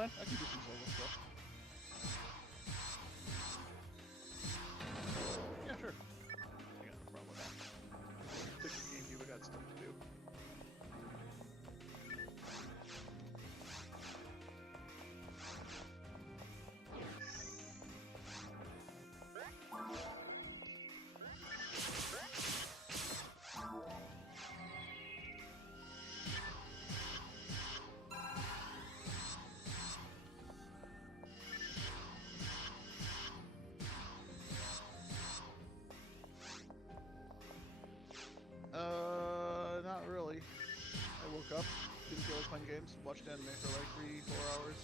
fine. I can do some solo stuff. Yeah, sure. I got no problem with that. Take the game view, I got stuff to do. Not really. I woke up, didn't feel like playing games, watched anime for like 3-4 hours.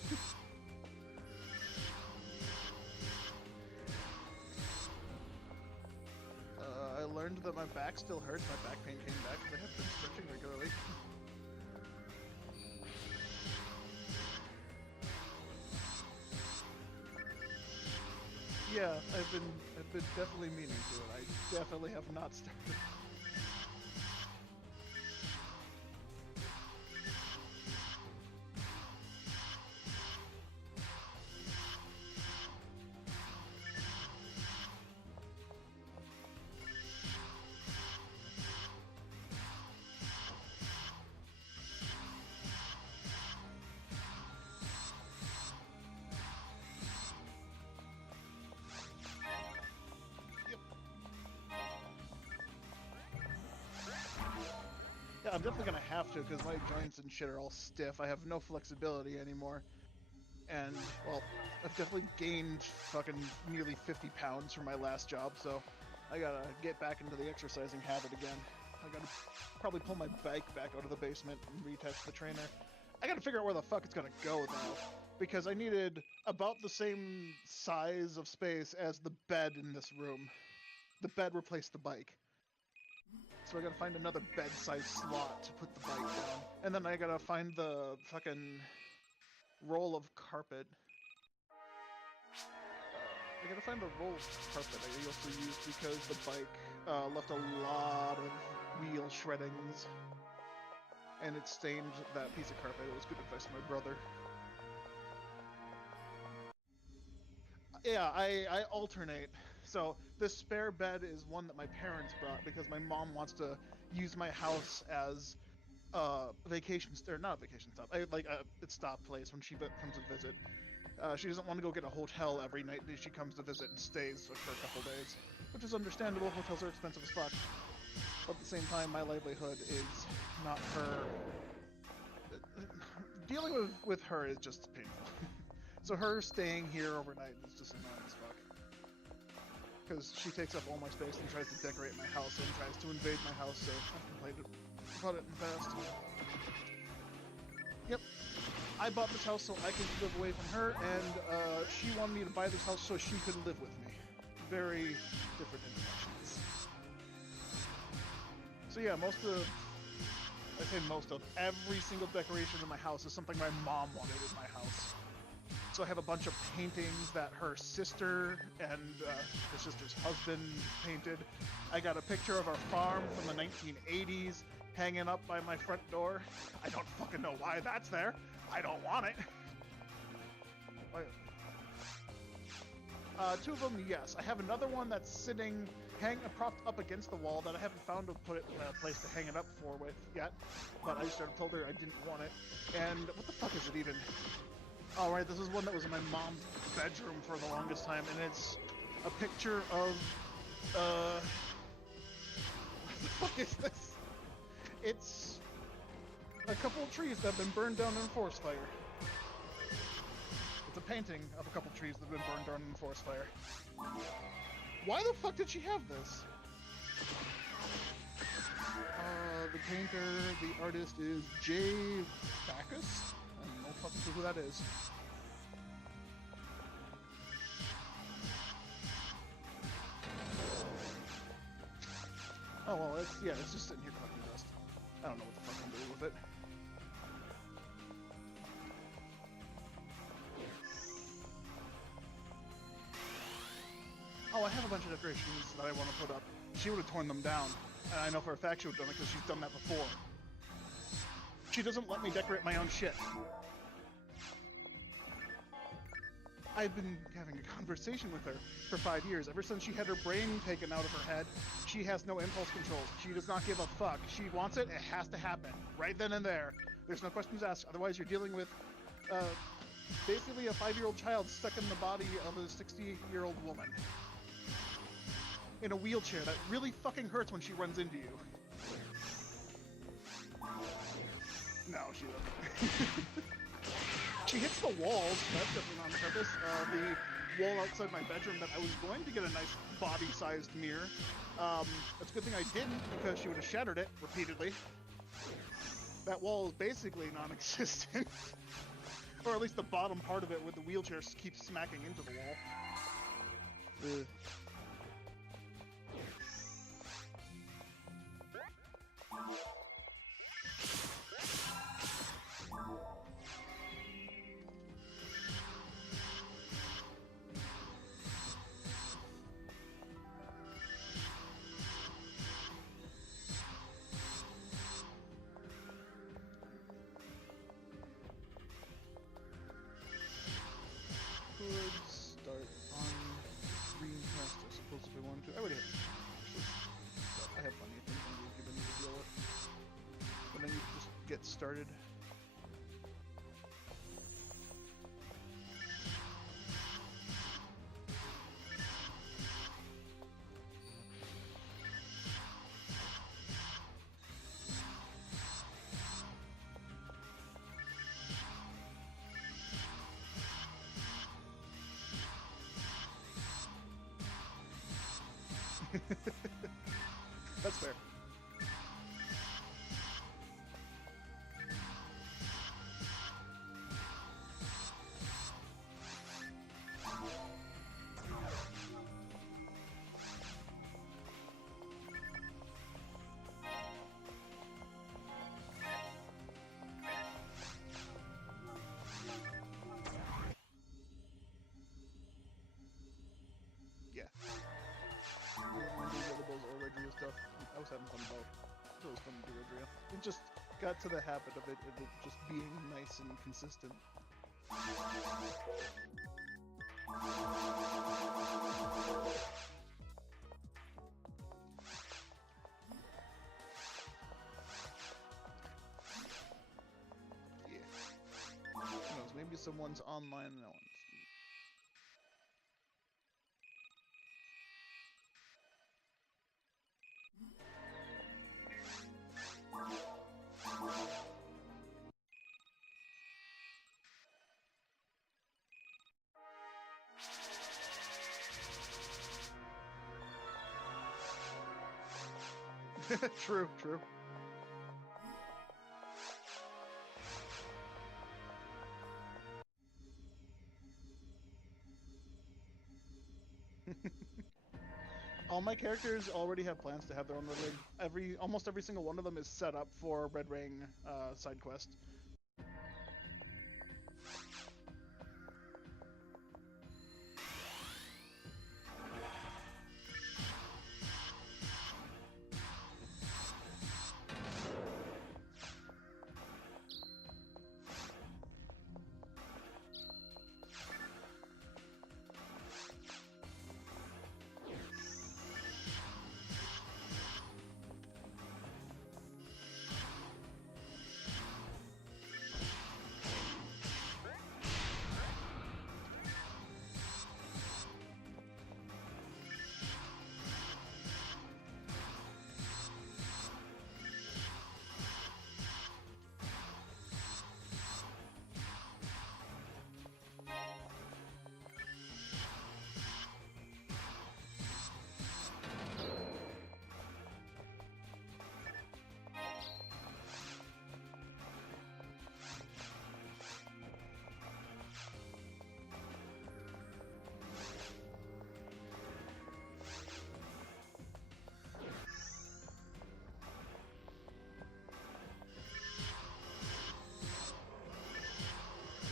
I learned that my back still hurts, my back pain came back because I have been stretching regularly. Yeah, I've been definitely meaning to it. I definitely have not started. Yeah, I'm definitely gonna have to because my joints and shit are all stiff. I have no flexibility anymore. And, well, I've definitely gained fucking nearly 50 pounds from my last job, so I gotta get back into the exercising habit again. I gotta probably pull my bike back out of the basement and reattach the trainer. I gotta figure out where the fuck it's gonna go, though, because I needed about the same size of space as the bed in this room. The bed replaced the bike. So I gotta find another bed-sized slot to put the bike down. And then I gotta find the fucking roll of carpet. I gotta find the roll of carpet I also used because the bike left a lot of wheel shreddings. And it stained that piece of carpet. It was good advice from my brother. Yeah, I alternate. So this spare bed is one that my parents brought because my mom wants to use my house as vacation or not a vacation stop. Like a stop place when she comes to visit. She doesn't want to go get a hotel every night that she comes to visit and stays for a couple days, which is understandable. Hotels are expensive as fuck. But at the same time, my livelihood is not her. Dealing with her is just painful. So her staying here overnight is just annoying as fuck. Because she takes up all my space and tries to decorate my house and tries to invade my house, so I've complained about it in the past. Yep. I bought this house so I could live away from her, and she wanted me to buy this house so she could live with me. Very different intentions. So yeah, every single decoration in my house is something my mom wanted in my house. So I have a bunch of paintings that her sister and her sister's husband painted. I got a picture of our farm from the 1980s hanging up by my front door. I don't fucking know why that's there. I don't want it. Two of them, yes. I have another one that's sitting, propped up against the wall that I haven't found a place to hang it up for with yet. But I just told her I didn't want it. And what the fuck is it even? Oh, right, this is one that was in my mom's bedroom for the longest time, and it's a picture of, what the fuck is this? It's a couple of trees that have been burned down in a forest fire. It's a painting of a couple of trees that have been burned down in a forest fire. Why the fuck did she have this? The painter, the artist is J. Backus? I don't know fucking who that is. Oh well, it's just sitting here collecting dust. I don't know what the fuck I'm doing with it. Oh, I have a bunch of decorations that I want to put up. She would have torn them down, and I know for a fact she would have done it because she's done that before. She doesn't let me decorate my own shit. I've been having a conversation with her for 5 years. Ever since she had her brain taken out of her head, she has no impulse controls. She does not give a fuck. She wants it, it has to happen. Right then and there. There's no questions asked. Otherwise, you're dealing with basically a 5-year-old child stuck in the body of a 60-year-old woman. In a wheelchair that really fucking hurts when she runs into you. No, she doesn't. She hits the walls, that's definitely not on purpose. The wall outside my bedroom that I was going to get a nice body-sized mirror. It's a good thing I didn't, because she would have shattered it repeatedly. That wall is basically non-existent. Or at least the bottom part of it with the wheelchair keeps smacking into the wall. Ugh. Start on green quest, I suppose, if I wanted to. I would have. I have plenty of things I need to deal with. But then you just get started. That's fair. Yeah. Stuff. I was having fun with both. It was fun to do Rodria. It just got to the habit of it just being nice and consistent. Yeah. Who knows, maybe someone's online and no one's. True, true. All my characters already have plans to have their own Red Ring. Almost every single one of them is set up for Red Ring side quest.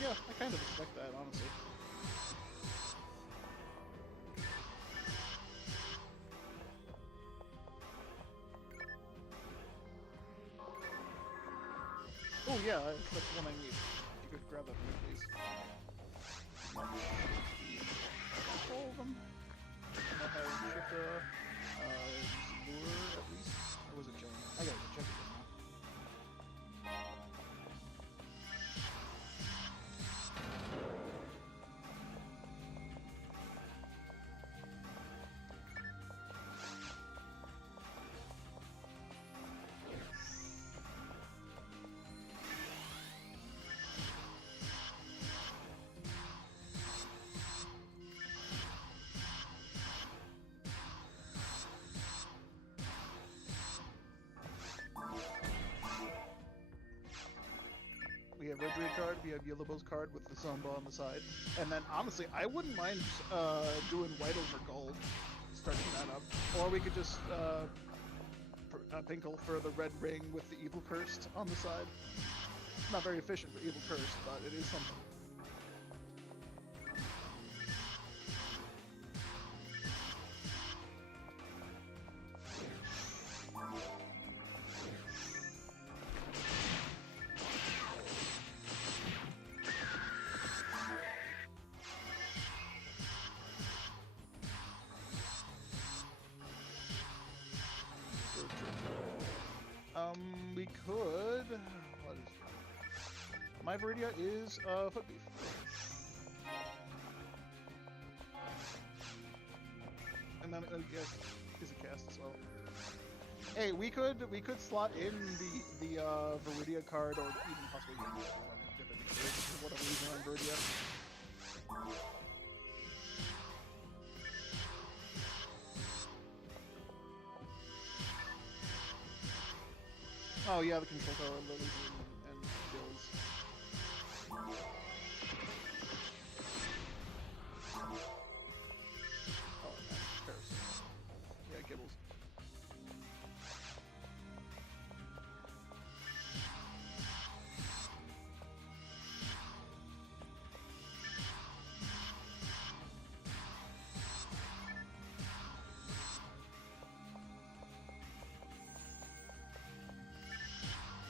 Yeah, I kind of expect that, honestly. Oh yeah, that's the one I need. You could grab that for me, please. all of them. And I have Shifra, Lure at least. Or was it Jane? I gotta go check it now. We have Red Druid card, we have Yellowbow's card with the Samba on the side. And then, honestly, I wouldn't mind doing white over gold, starting that up. Or we could just Pinkle for the red ring with the Evil Cursed on the side. Not very efficient for Evil Cursed, but it is something. We could. What is my Viridia is foot beef. And then I guess is a cast as well. Hey, we could slot in the Viridia card, or even possibly one different for whatever reason on Viridia. Oh yeah, the control tower, lilies and gills. Oh, man, Parasol. Yeah, Gibbles.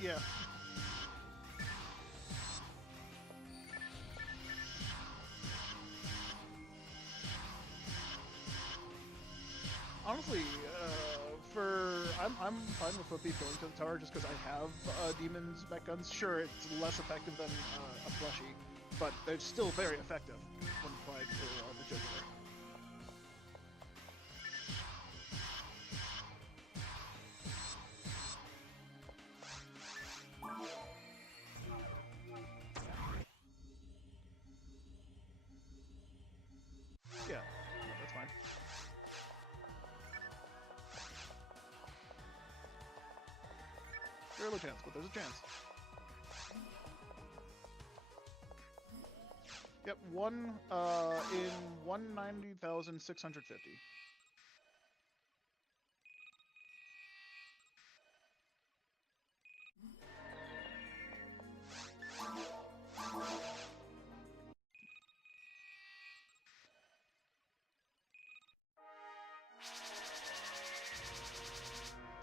Yeah. Honestly, I'm fine with Foot Beef going to the tower just because I have Demon's mech guns. Sure, it's less effective than a Fleshy, but they're still very effective when applied to the Jugular. Yeah, that's fine. Very low chance, but there's a chance. Yep, one in 190,650.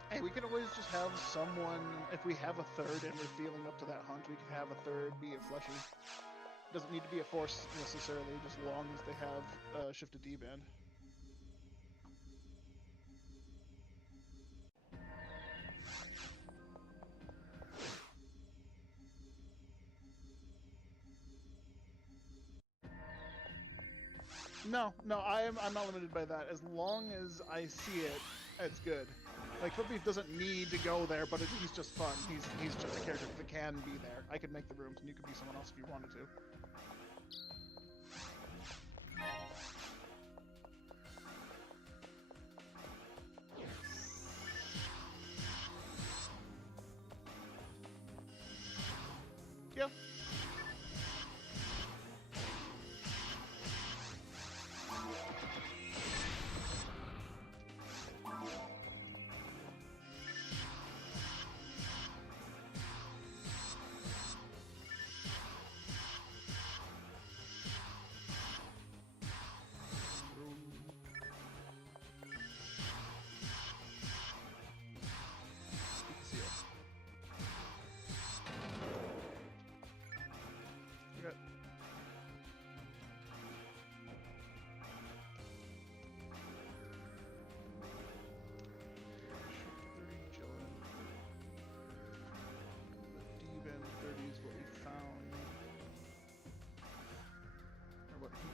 Hey, we can always just have someone, if we have a third and we're feeling up to that hunt, we can have a third be a Fleshy. Doesn't need to be a force necessarily, just long as they have shifted D-band. No, I'm not limited by that. As long as I see it, it's good. Like, Foot Beef doesn't need to go there, but he's just fun. He's just a character that can be there. I could make the rooms, and you could be someone else if you wanted to. Yeah.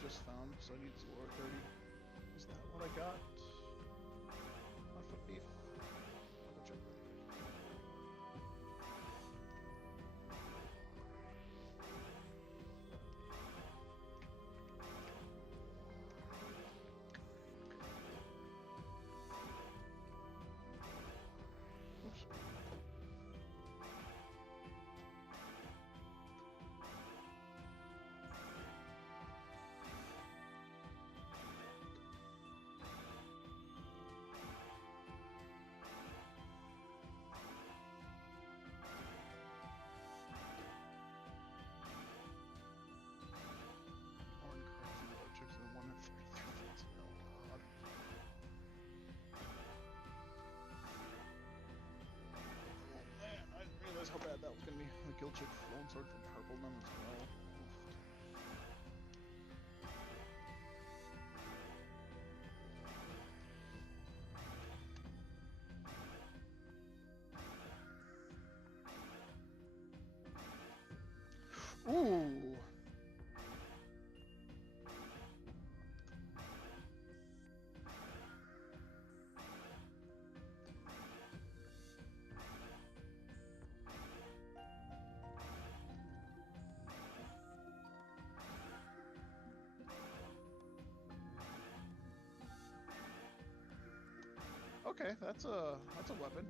just found, so I need Zora 30. Is that what I got? On foot beef? I'll go check really quick. Oops. Horn crabs and butt chicks and 1 in 33 feet. Oh god. Oh man, I didn't realize how bad that was gonna be. The kill chick flowing sword from purple none as well. Ooh. Okay, that's a weapon.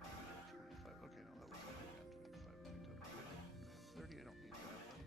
25. Okay, no, that wasn't me, man. 25. 30. I don't need that then.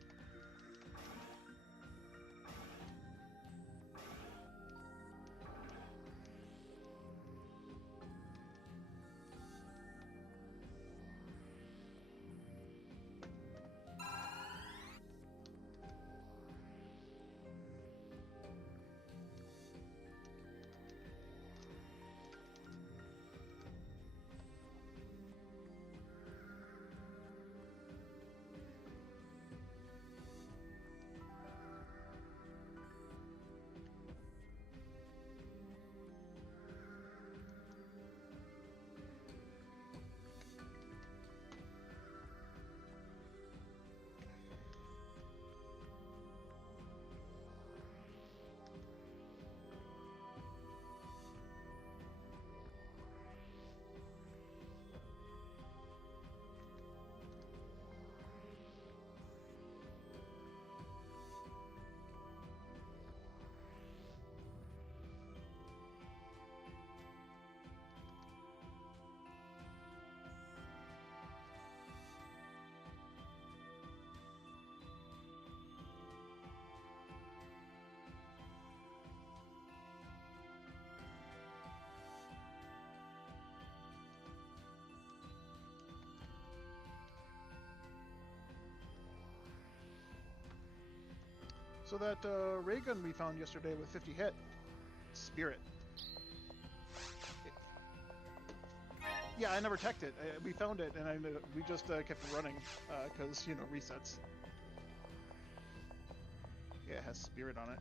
So that ray gun we found yesterday with 50 hit, Spirit. Yeah, I never teched it. We found it, and we just kept running because you know, resets. Yeah, it has Spirit on it.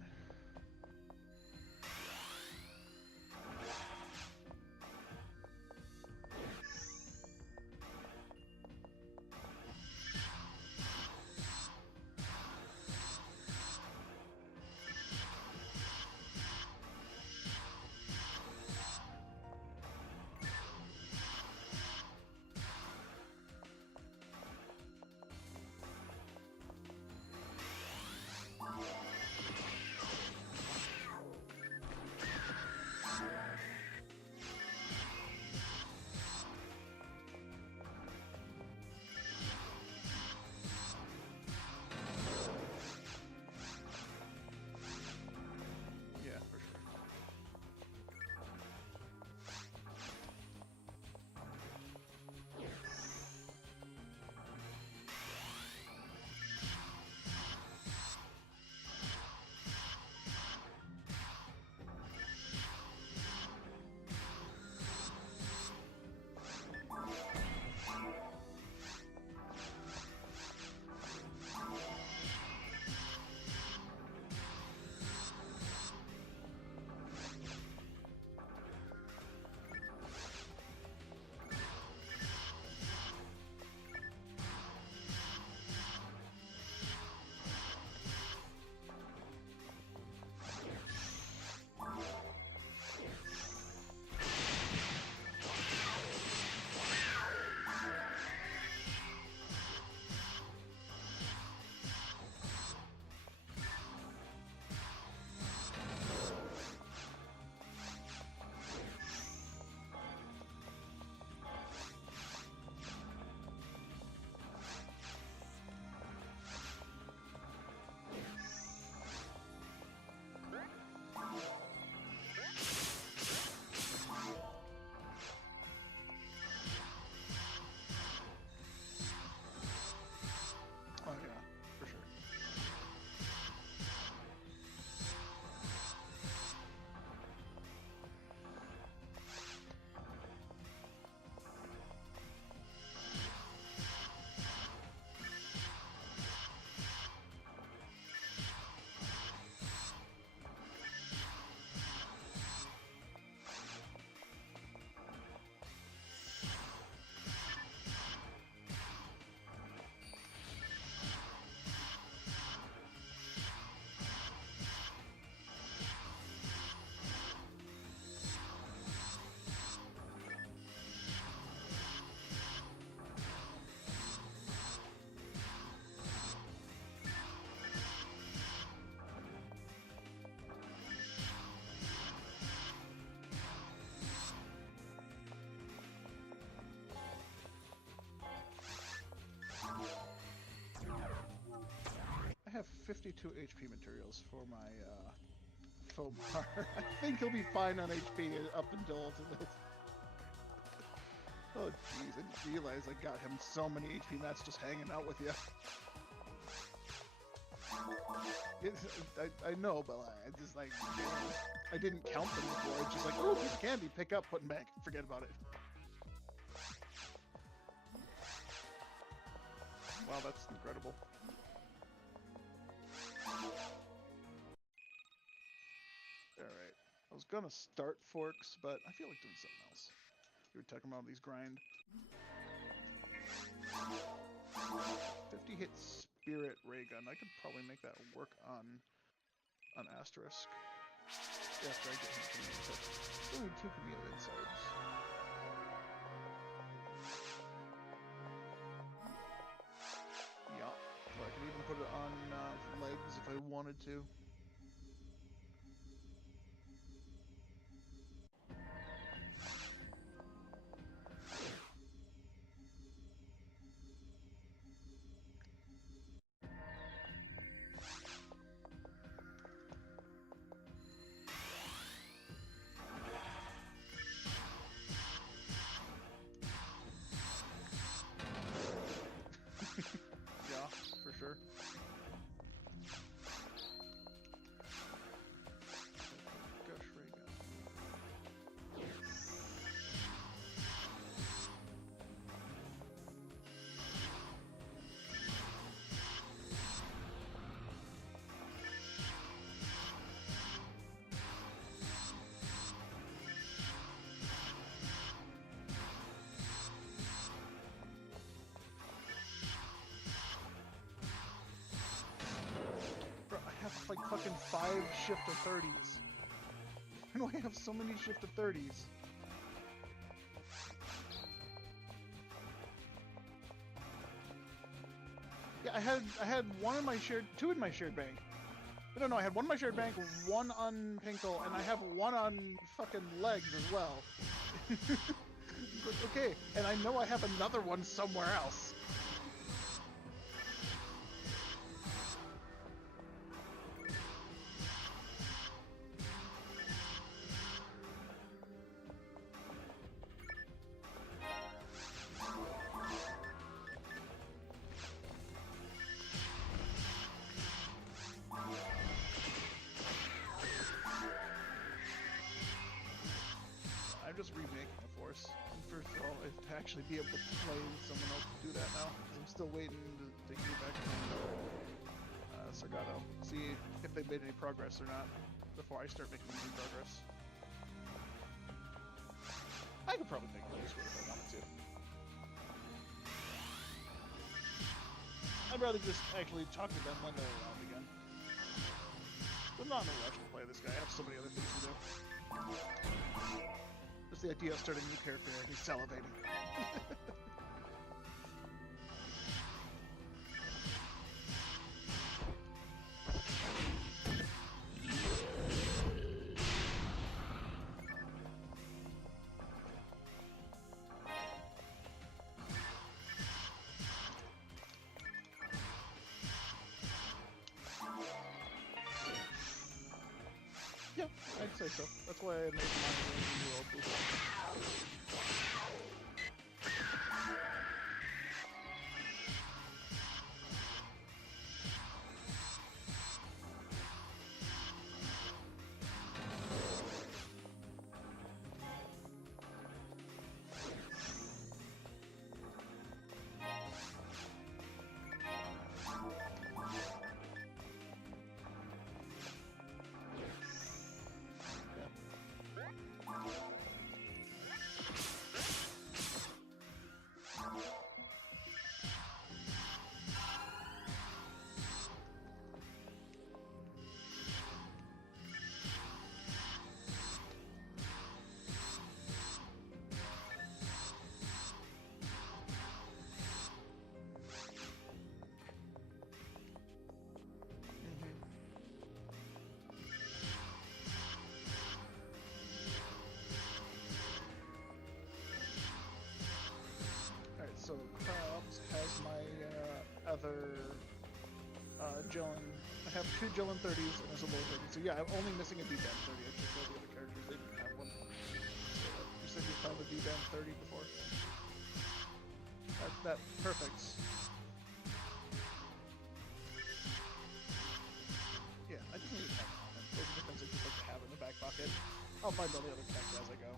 52 HP materials for my Fomar. I think he'll be fine on HP up until ultimate. Oh jeez, I didn't realize I got him so many HP mats just hanging out with you. I know, but I just like, I didn't count them before. It's just like, oh, piece of candy, pick up, put back, forget about it. Wow, that's incredible. Alright, I was gonna start Forks, but I feel like doing something else. We were talking about these grind. 50 hit Spirit Ray Gun. I could probably make that work on Asterisk. After I get him to ooh, 2 chameleon swords. Yeah, or I could even put it on legs if I wanted to. Yeah, for sure. Gush ray gun. Bro, I have like fucking 5 shift of 30s. Why do I have so many shift of 30s? Yeah, I had one in my shared, 2 in my shared bank. No, I had 1 in my shared bank, 1 on Pinkle, and I have 1 on fucking legs as well. But, okay, and I know I have another one somewhere else. I'm just remaking a force. And first of all, to actually be able to play with someone else to do that now, because I'm still waiting to hear back from Sargato. See if they made any progress or not before I start making any progress. I could probably make progress if I wanted to. I'd rather just actually talk to them when they're around again. I'm not in a rush to play this guy. I have so many other things to do. Just the idea of starting a new character and he's salivating. Yeah, I'd say so. That's why I made mine in the world before. So Krabs has my other gelling I have 2 Jill and 30s, and there's a low 30. So yeah, I'm only missing a D-band 30. I checked all the other characters, they didn't have one. You said you found a D-band 30 before. That perfect. Yeah, I just need to have them. Those are the things I just like to have in the back pocket. I'll find all the other texts as I go.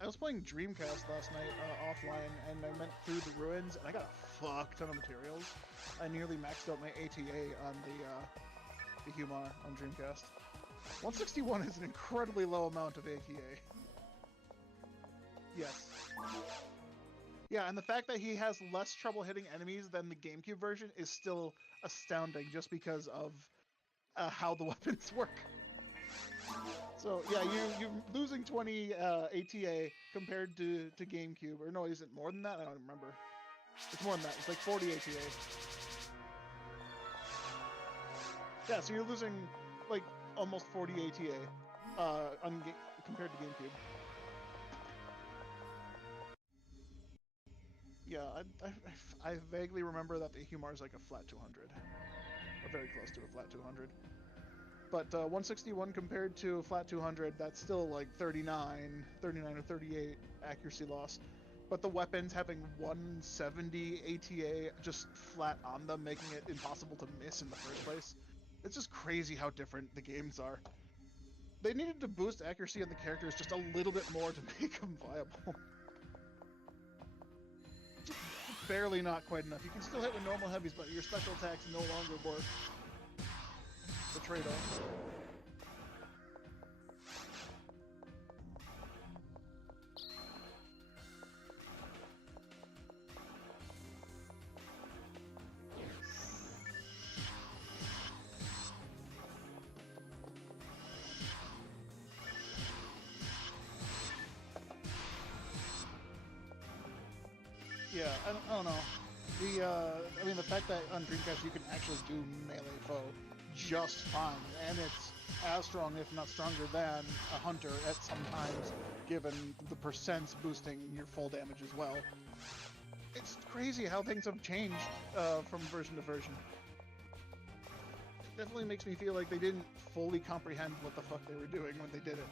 I was playing Dreamcast last night offline, and I went through the ruins, and I got a fuck ton of materials. I nearly maxed out my ATA on the Humar on Dreamcast. 161 is an incredibly low amount of ATA. Yes. Yeah, and the fact that he has less trouble hitting enemies than the GameCube version is still astounding, just because of how the weapons work. So yeah, you're losing 20 ATA compared to GameCube, or no, is it more than that? I don't remember. It's more than that. It's like 40 ATA. Yeah, so you're losing like almost 40 ATA compared to GameCube. Yeah, I vaguely remember that the Humar is like a flat 200, or very close to a flat 200. But 161 compared to a flat 200, that's still like 39 or 38 accuracy loss. But the weapons having 170 ATA just flat on them, making it impossible to miss in the first place. It's just crazy how different the games are. They needed to boost accuracy on the characters just a little bit more to make them viable. Just barely not quite enough. You can still hit with normal heavies, but your special attacks no longer work. The trade-off. Yeah, I don't know. I mean, the fact that on Dreamcast you can actually do melee foe just fine, and it's as strong, if not stronger, than a hunter at some times, given the percents boosting your full damage as well. It's crazy how things have changed from version to version. It definitely makes me feel like they didn't fully comprehend what the fuck they were doing when they did it.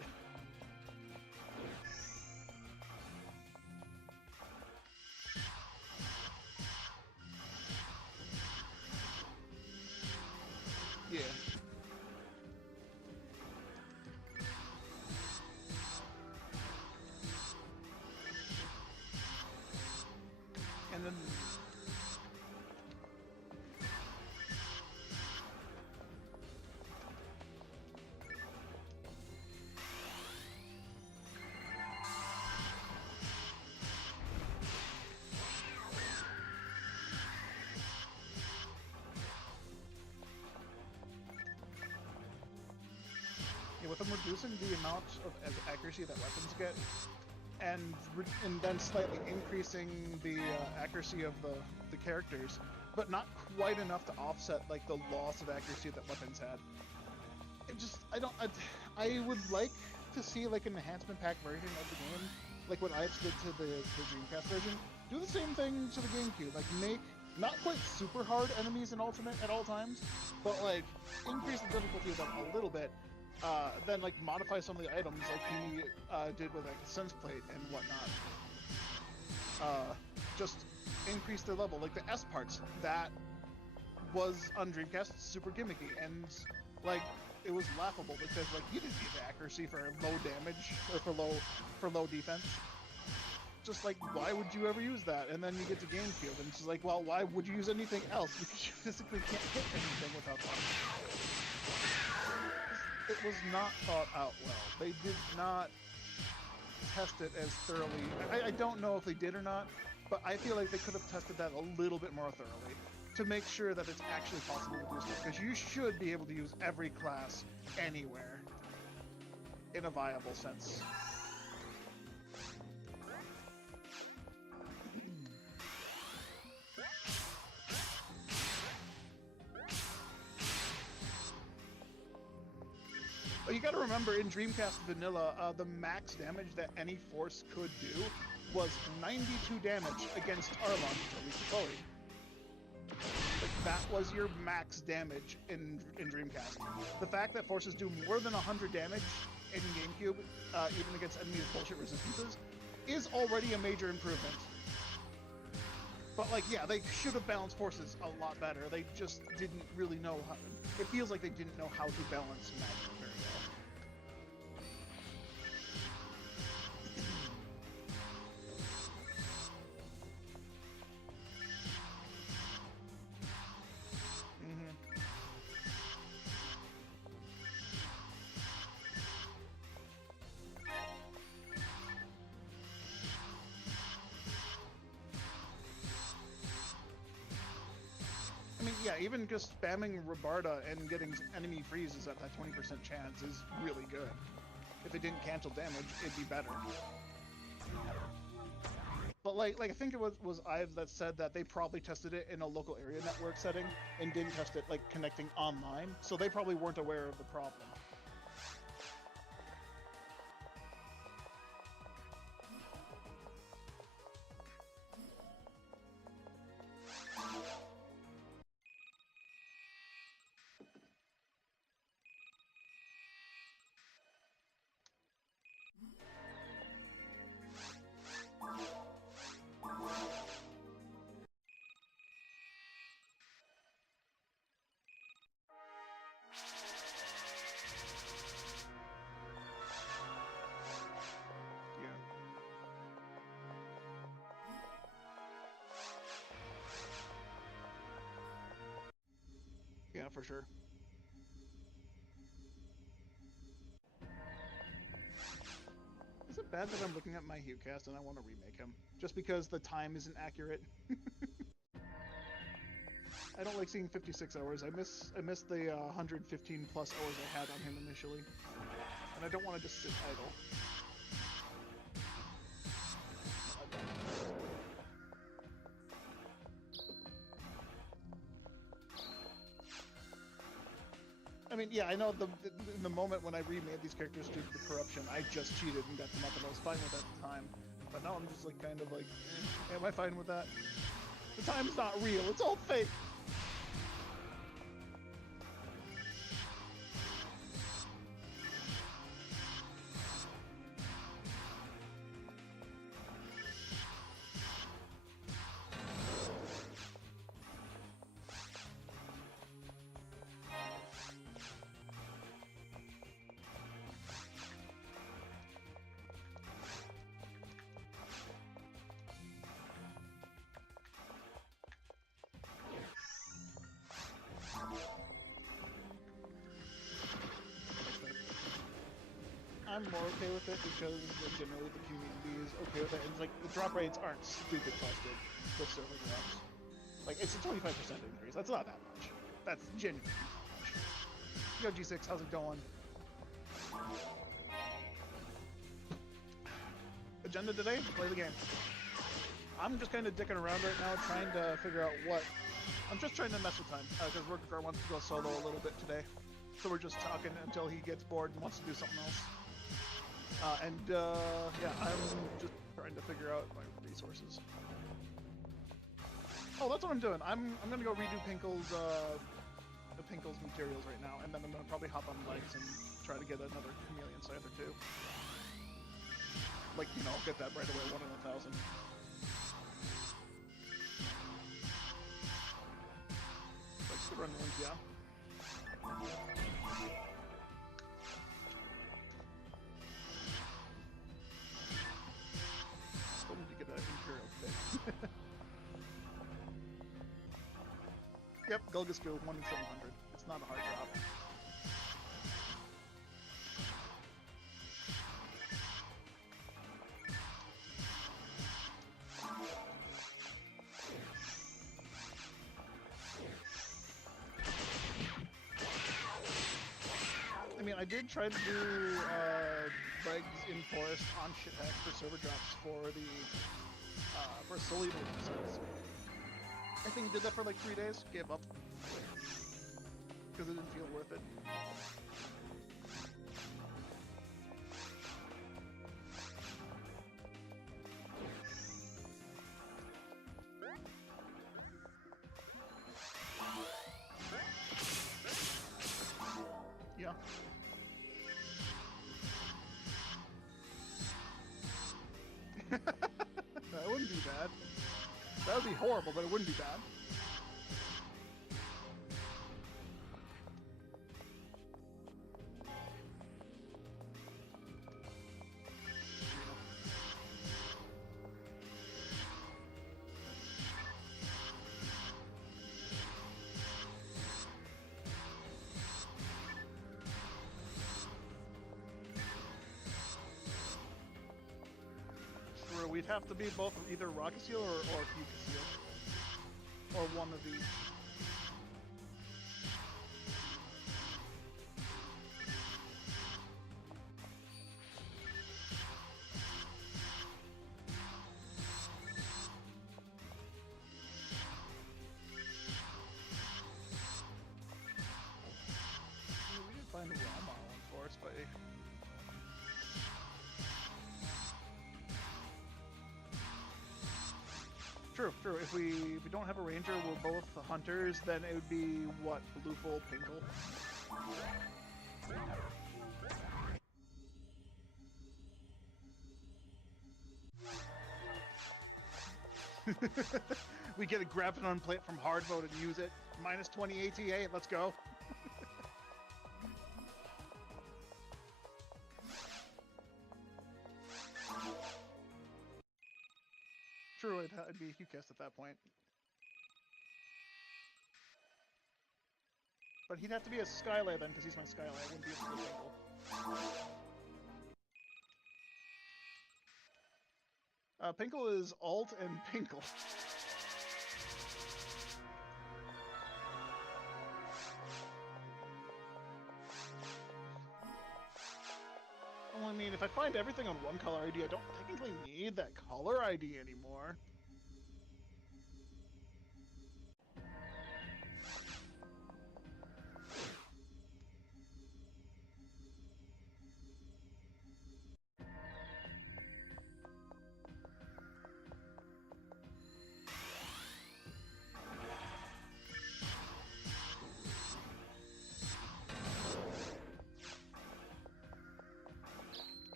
Yeah. And then with them reducing the amount of accuracy that weapons get, and then slightly increasing the accuracy of the characters, but not quite enough to offset like the loss of accuracy that weapons had. It just I would like to see like an enhancement pack version of the game, like what Ives did to the Dreamcast version. Do the same thing to the GameCube, like make not quite super hard enemies in Ultimate at all times, but like increase the difficulty of them a little bit. Then like modify some of the items like he did with like the sense plate and whatnot. Just increase their level. Like the S parts, that was on Dreamcast super gimmicky, and like it was laughable because like you didn't need the accuracy for low damage or for low defense. Just like, why would you ever use that? And then you get to GameCube and it's just like, well, why would you use anything else? Because you physically can't hit anything without that. It was not thought out well. They did not test it as thoroughly. I don't know if they did or not, but I feel like they could have tested that a little bit more thoroughly to make sure that it's actually possible to do stuff, because you should be able to use every class anywhere in a viable sense. But you gotta remember, in Dreamcast Vanilla, the max damage that any force could do was 92 damage against Arlong Chloe. Like, that was your max damage in Dreamcast. The fact that forces do more than 100 damage in GameCube, even against enemies' bullshit resistances, is already a major improvement. But, like, yeah, they should have balanced forces a lot better. They just didn't really know how. It feels like they didn't know how to balance magic very well. Yeah, even just spamming Rabarda and getting enemy freezes at that 20% chance is really good. If it didn't cancel damage, it'd be better. But like I think it was Ives that said that they probably tested it in a local area network setting and didn't test it like connecting online, so they probably weren't aware of the problem. Yeah, for sure. Is it bad that I'm looking at my HughCast and I want to remake him? Just because the time isn't accurate? I don't like seeing 56 hours. I miss the 115 plus hours I had on him initially. And I don't want to just sit idle. I mean, yeah, I know in the moment when I remade these characters due to the corruption, I just cheated and got them up, and I was fine with that at the time. But now I'm just like kind of like, am I fine with that? The time's not real, it's all fake! I'm more okay with it because generally the community is okay with it. And like the drop rates aren't stupid busted with server drops. Like it's a 25% increase. That's not that much. That's genuinely much. Yo G6, how's it going? Agenda today? Play the game. I'm just kind of dicking around right now, trying to figure out what. I'm just trying to mess with time because Worker wants to go solo a little bit today. So we're just talking until he gets bored and wants to do something else. Yeah, I'm just trying to figure out my resources. Oh, that's what I'm doing. I'm gonna go redo Pinkle's materials right now, and then I'm gonna probably hop on bikes and try to get another Chameleon Scyther too. Like, you know, get that right away, 1 in 1,000. Like the run ones, yeah. Yep, Gulgus go 1 in 700. It's not a hard drop. I did try to do legs in forest on shithack for server drops for the for solely episodes. I think did that for like 3 days, gave up because it didn't feel worth it. Yeah. That wouldn't be bad. That would be horrible, but it wouldn't be bad. We'd have to be both either Rocket Seal or Fuka Seal. Or one of each. We did find a raw model in Forest Bay. True. If we don't have a ranger, we're both hunters, then it would be what? Bluefold Pinkle? We get a Grappin' plate from hard mode and use it. Minus 20 ATA, let's go. True, it'd be Hugcast at that point. But he'd have to be a Skylay then, because he's my Skylay. I wouldn't be able to Pinkle. Pinkle is Alt and Pinkle. Well, I mean, if I find everything on one color ID, I don't technically need that color ID anymore.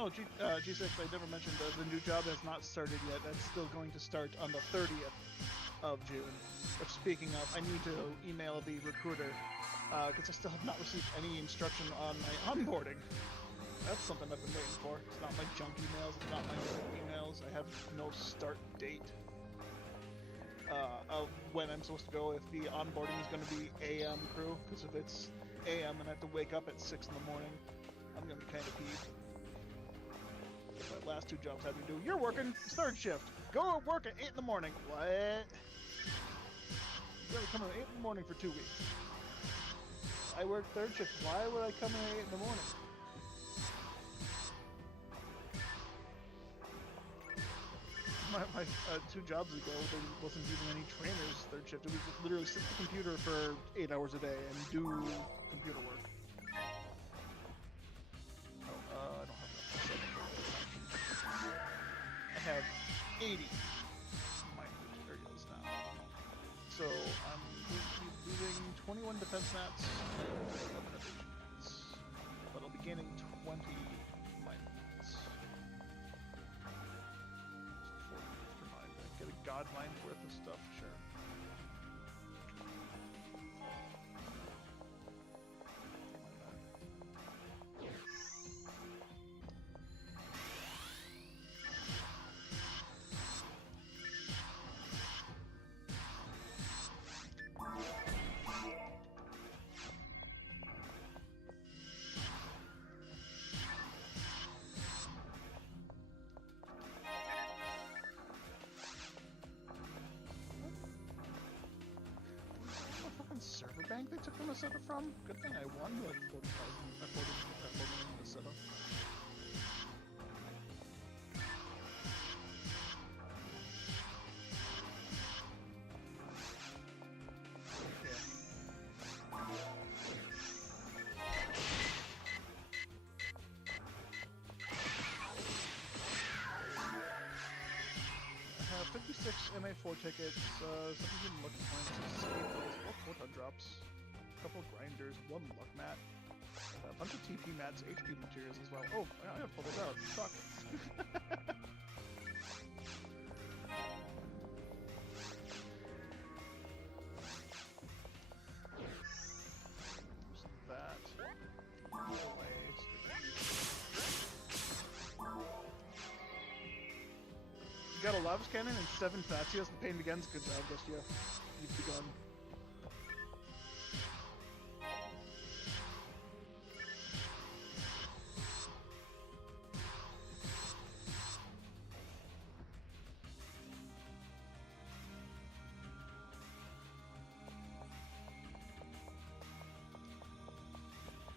Oh, G6, I never mentioned the new job has not started yet. That's still going to start on the 30th of June. Which, speaking of, I need to email the recruiter, because I still have not received any instruction on my onboarding. That's something I've been waiting for. It's not my junk emails, it's not my emails. I have no start date of when I'm supposed to go, if the onboarding is going to be AM crew, because if it's AM and I have to wake up at 6 in the morning, I'm going to be kind of peeved. My last 2 jobs had me do, you're working 3rd shift. Go work at 8 in the morning. What? You gotta come at 8 in the morning for 2 weeks. I work 3rd shift. Why would I come at 8 in the morning? My 2 jobs ago, there wasn't even any trainers 3rd shift. It was just literally sit at the computer for 8 hours a day and do computer work. I have 80 mining materials now. So I'm losing 21 defense mats and 11 evasion mats. But I'll be gaining 20 mining mats. Get a god mine's worth of stuff, sure. Minnesota from? Good thing I won with 40,000. I 40 million Minnesota. I have 56 MA4 tickets, 17 luck points, 8 4 photon drops, a couple grinders, 1 luck mat, a bunch of TP mats, HP materials as well. Oh, I have bubbled out. Fuck. That. Away. You got a Lavs Cannon and 7 Fatias to paint against. Good job, Gustia. You've begun.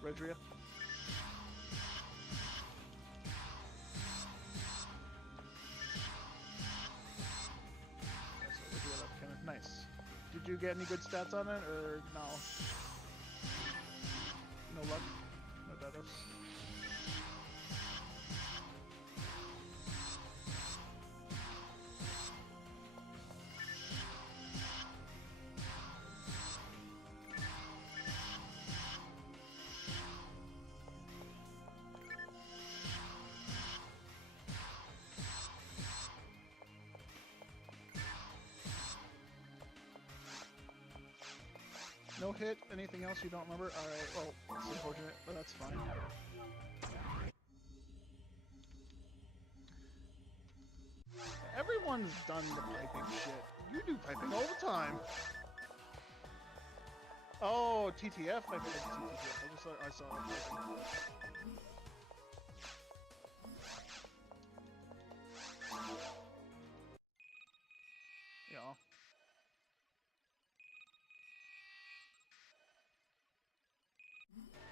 Redria. Nice. Did you get any good stats on it, or no? No luck? No dados? No hit? Anything else you don't remember? Alright, well, it's unfortunate, but that's fine. Everyone's done the piping shit. You do piping all the time. Oh, TTF? I forgot TTF. I saw it. Yeah.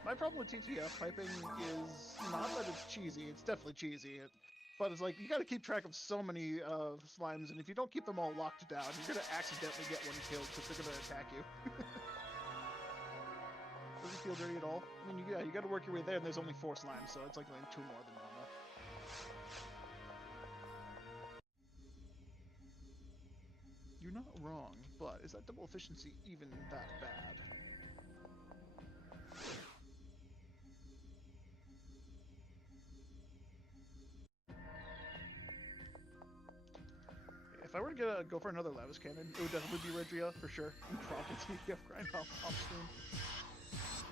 My problem with TTF piping is not that it's cheesy, it's definitely cheesy, but it's like, you gotta keep track of so many slimes, and if you don't keep them all locked down, you're gonna accidentally get one killed because they're gonna attack you. Doesn't feel dirty at all. I mean, yeah, you gotta work your way there, and there's only 4 slimes, so it's like only 2 more than normal. You're not wrong, but is that double efficiency even that bad? If I were to go for another Lavis Cannon, it would definitely be Redria, for sure. And probably TTF grind off stream.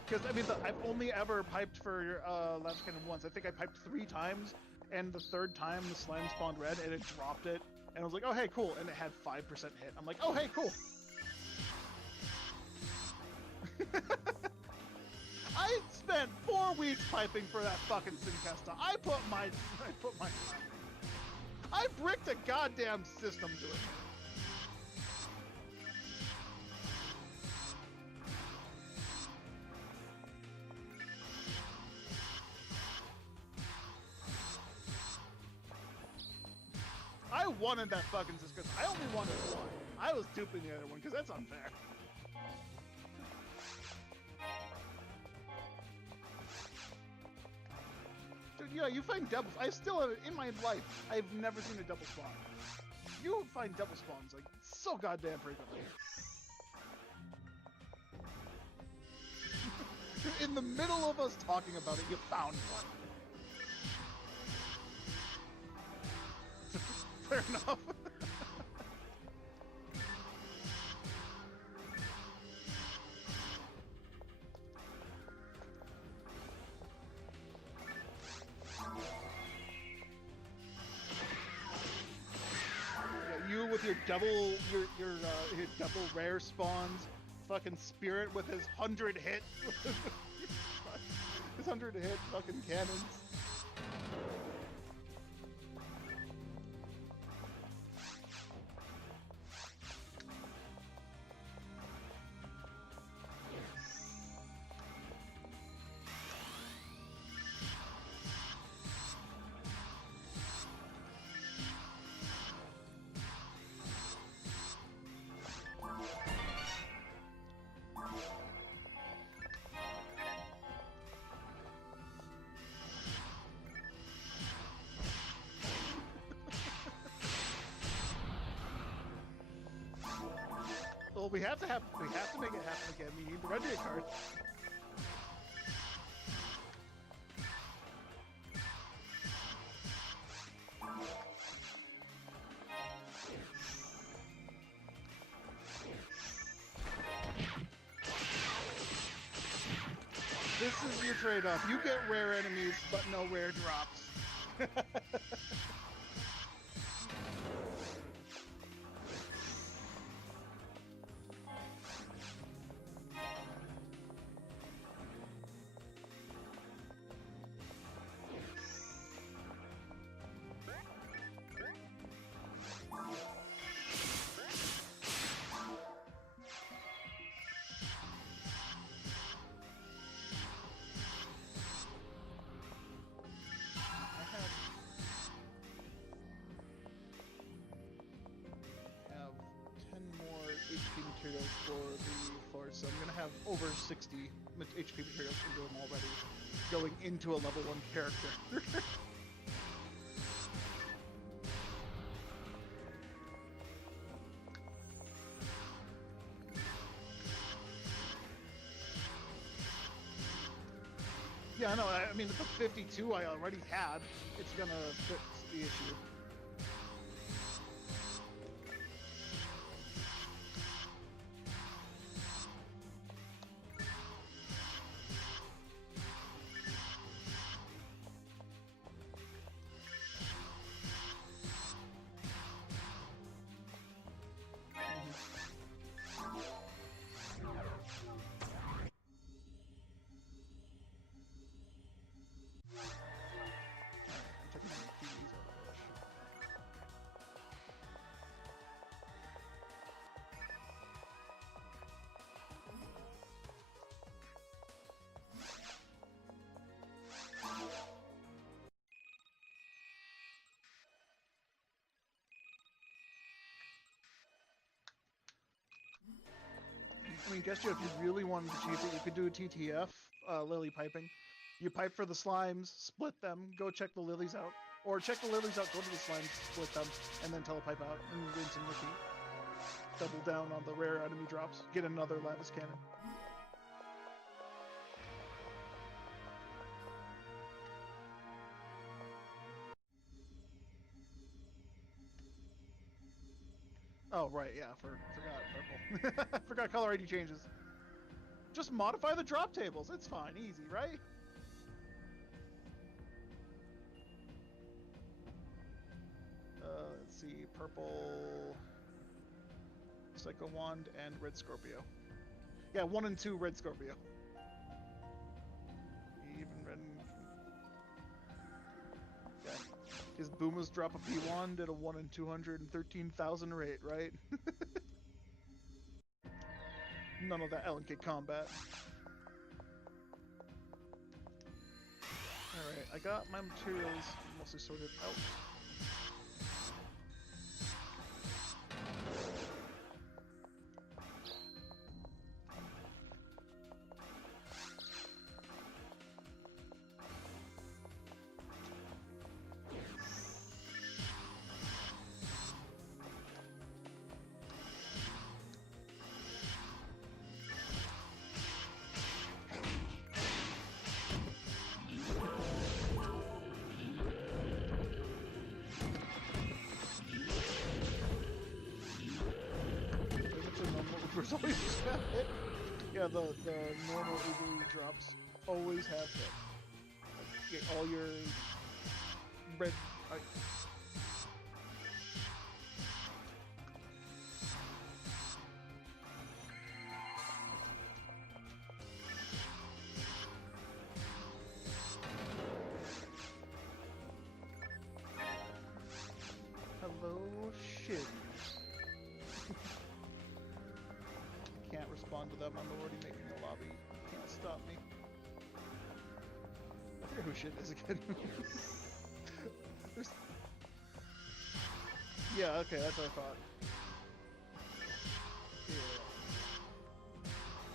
Because, I mean, I've only ever piped for Lavis Cannon once. I think I piped 3 times, and the 3rd time the slime spawned red, and it dropped it. And I was like, oh, hey, cool. And it had 5% hit. I'm like, oh, hey, cool. I spent 4 weeks piping for that fucking Syncesta. I bricked a goddamn system to it. I wanted that fucking system. I only wanted 1. I was duping the other one because that's unfair. Dude, yeah, you find doubles. I still have, in my life, I've never seen a double spawn. You find double spawns, like, so goddamn frequently. In the middle of us talking about it, you found one. Fair enough. With your double, your double rare spawns, fucking Spirit with his 100 hit, his 100 hit fucking cannons. We have to make it happen again. We need the red card. This is your trade-off. You get rare enemies, but no rare drops. Materials for the floor, so I'm gonna have over 60 HP materials into them already, going into a level 1 character. Yeah, I know. I mean, the 52 I already had. It's gonna fix the issue. I mean, guess you, if you really wanted to cheese it, you could do a TTF, lily piping. You pipe for the slimes, split them, go check the lilies out. Or check the lilies out, go to the slimes, split them, and then telepipe out, and rinse and repeat. Double down on the rare enemy drops. Get another Lavis Cannon. Oh, right, yeah, forgot purple. Forgot color ID changes. Just modify the drop tables, it's fine, easy, right? Let's see, purple, Psycho Wand, and Red Scorpio. Yeah, 1 and 2 Red Scorpio. Even red. Yeah. His Boomas drop a P1 at a 1 in 213,000 rate, right? None of that LNK combat. Alright, I got my materials mostly sorted out. Yeah, the normal Uber drops always have hit. Get all your red. Hello, shit. Can't respond to them. I'm already making the lobby. Can't stop me. I forget who shit is again. Yeah, okay, that's what I thought. Yeah.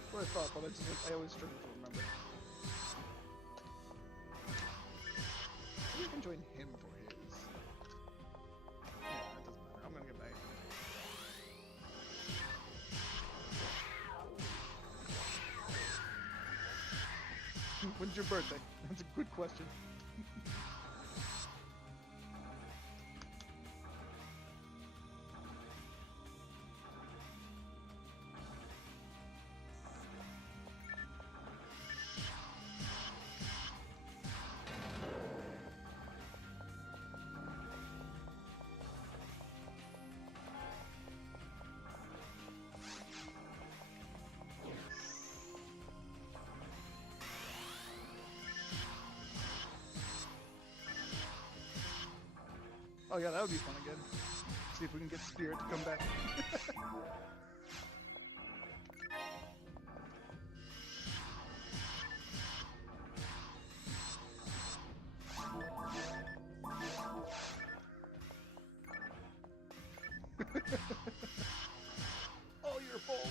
That's what I thought, but I always struggle to remember. Maybe I can join him for his. Yeah, that doesn't matter. I'm gonna get back. When's your birthday? That's a good question. Oh yeah, that would be fun again. See if we can get Spirit to come back. Oh, your fault.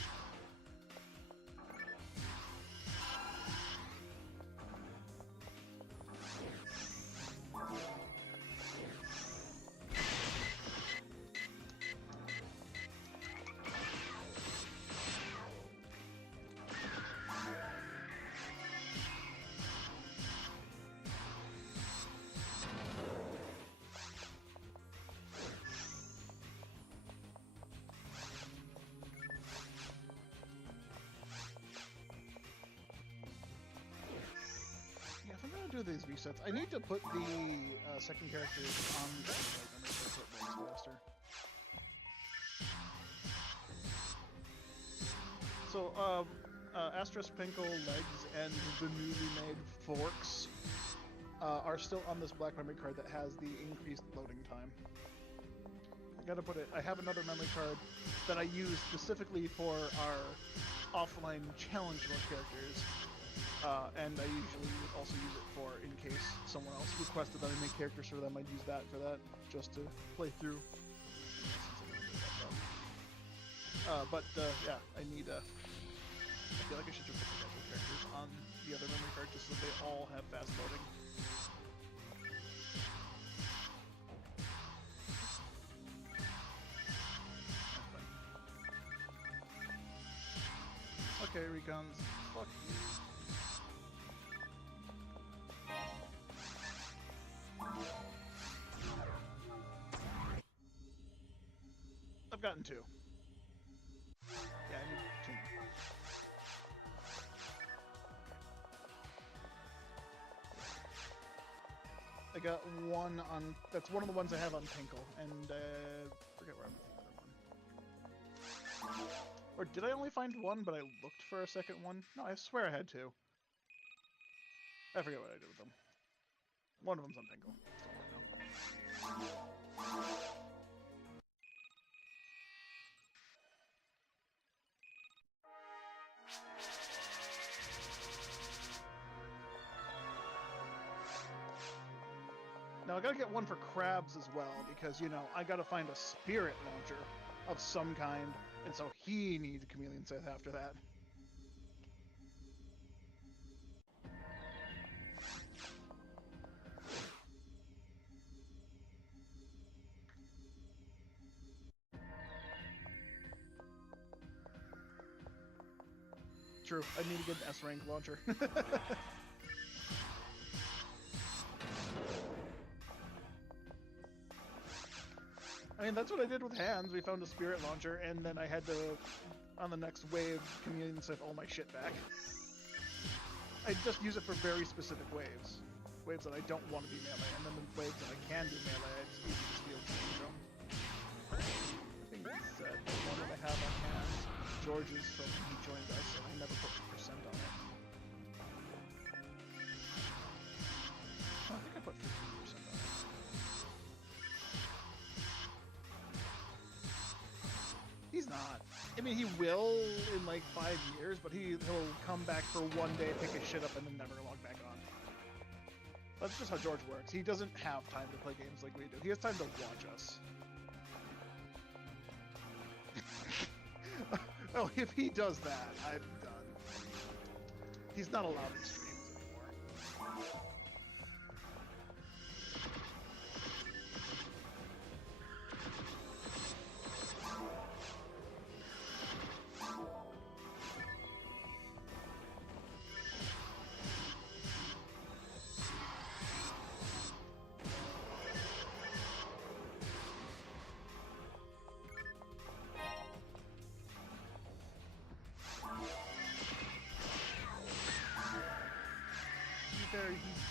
Yeah, if I'm gonna do these resets, I need to put the second characters on the faster. So, Astra Spinkle legs and the newly made forks are still on this black memory card that has the increased loading time. I gotta put it. I have another memory card that I use specifically for our offline challenge mode characters, and I usually also use it for in case someone else requested that I make characters for them. I'd use that for that, just to play through. Yeah, I need I feel like I should just put the casual characters on the other memory card just so they all have fast loading. Okay, Recons. Fuck you. I've gotten 2. Yeah, I need 2 more. I got 1 on... That's one of the ones I have on Pinkle, and forget where I'm with the other one. Or did I only find 1, but I looked for a second one? No, I swear I had 2. I forget what I did with them. One of them's on Pinkle. That's all I know. Now I gotta get 1 for Crabs as well, because, you know, I gotta find a Spirit launcher of some kind, and so he needs a Chameleon Scythe after that. True, I need to get an S-rank launcher. I mean, that's what I did with Hands. We found a Spirit launcher, and then I had to, on the next wave, Chameleon Scythe all my shit back. I just use it for very specific waves. Waves that I don't want to be melee, and then the waves that I can do melee, it's easy to steal from. I think that's the one that I have on Hands. George's from when he joined us, and I never put percent on it. Oh, I think I put 15% on it. He's not. I mean, he will in like 5 years, but he'll come back for 1 day, pick his shit up, and then never log back on. That's just how George works. He doesn't have time to play games like we do. He has time to watch us. Oh, if he does that, I'm done. He's not allowed in streams anymore.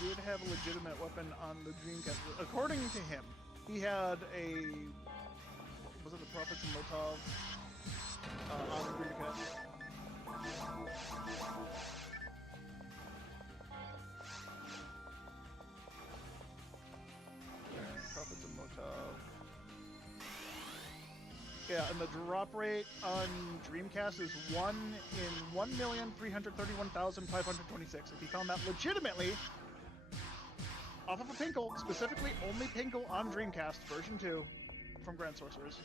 did have a legitimate weapon on the Dreamcast. According to him, he had a... Was it the Prophets of Motov on the Dreamcast? Prophets of Motov. Yeah, and the drop rate on Dreamcast is 1 in 1,331,526. If he found that legitimately off of a Pinkle, specifically only Pinkle on Dreamcast version 2 from Grand Sorcerers,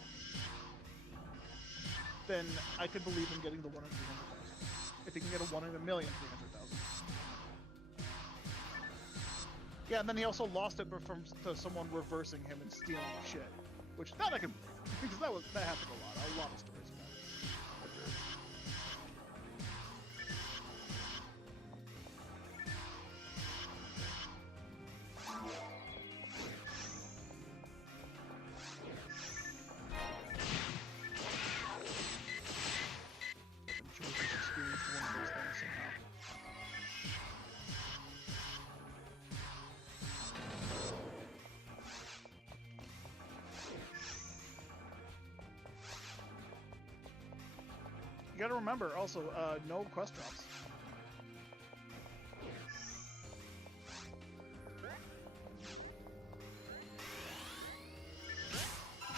then I could believe him getting the 1 in 300,000. If he can get a 1 in 1,300,000. Yeah, and then he also lost it to someone reversing him and stealing shit, which that I can, because that happened a lot of stories of that. I'm sure he's experienced one of those things somehow. You gotta remember, also, no quest drops.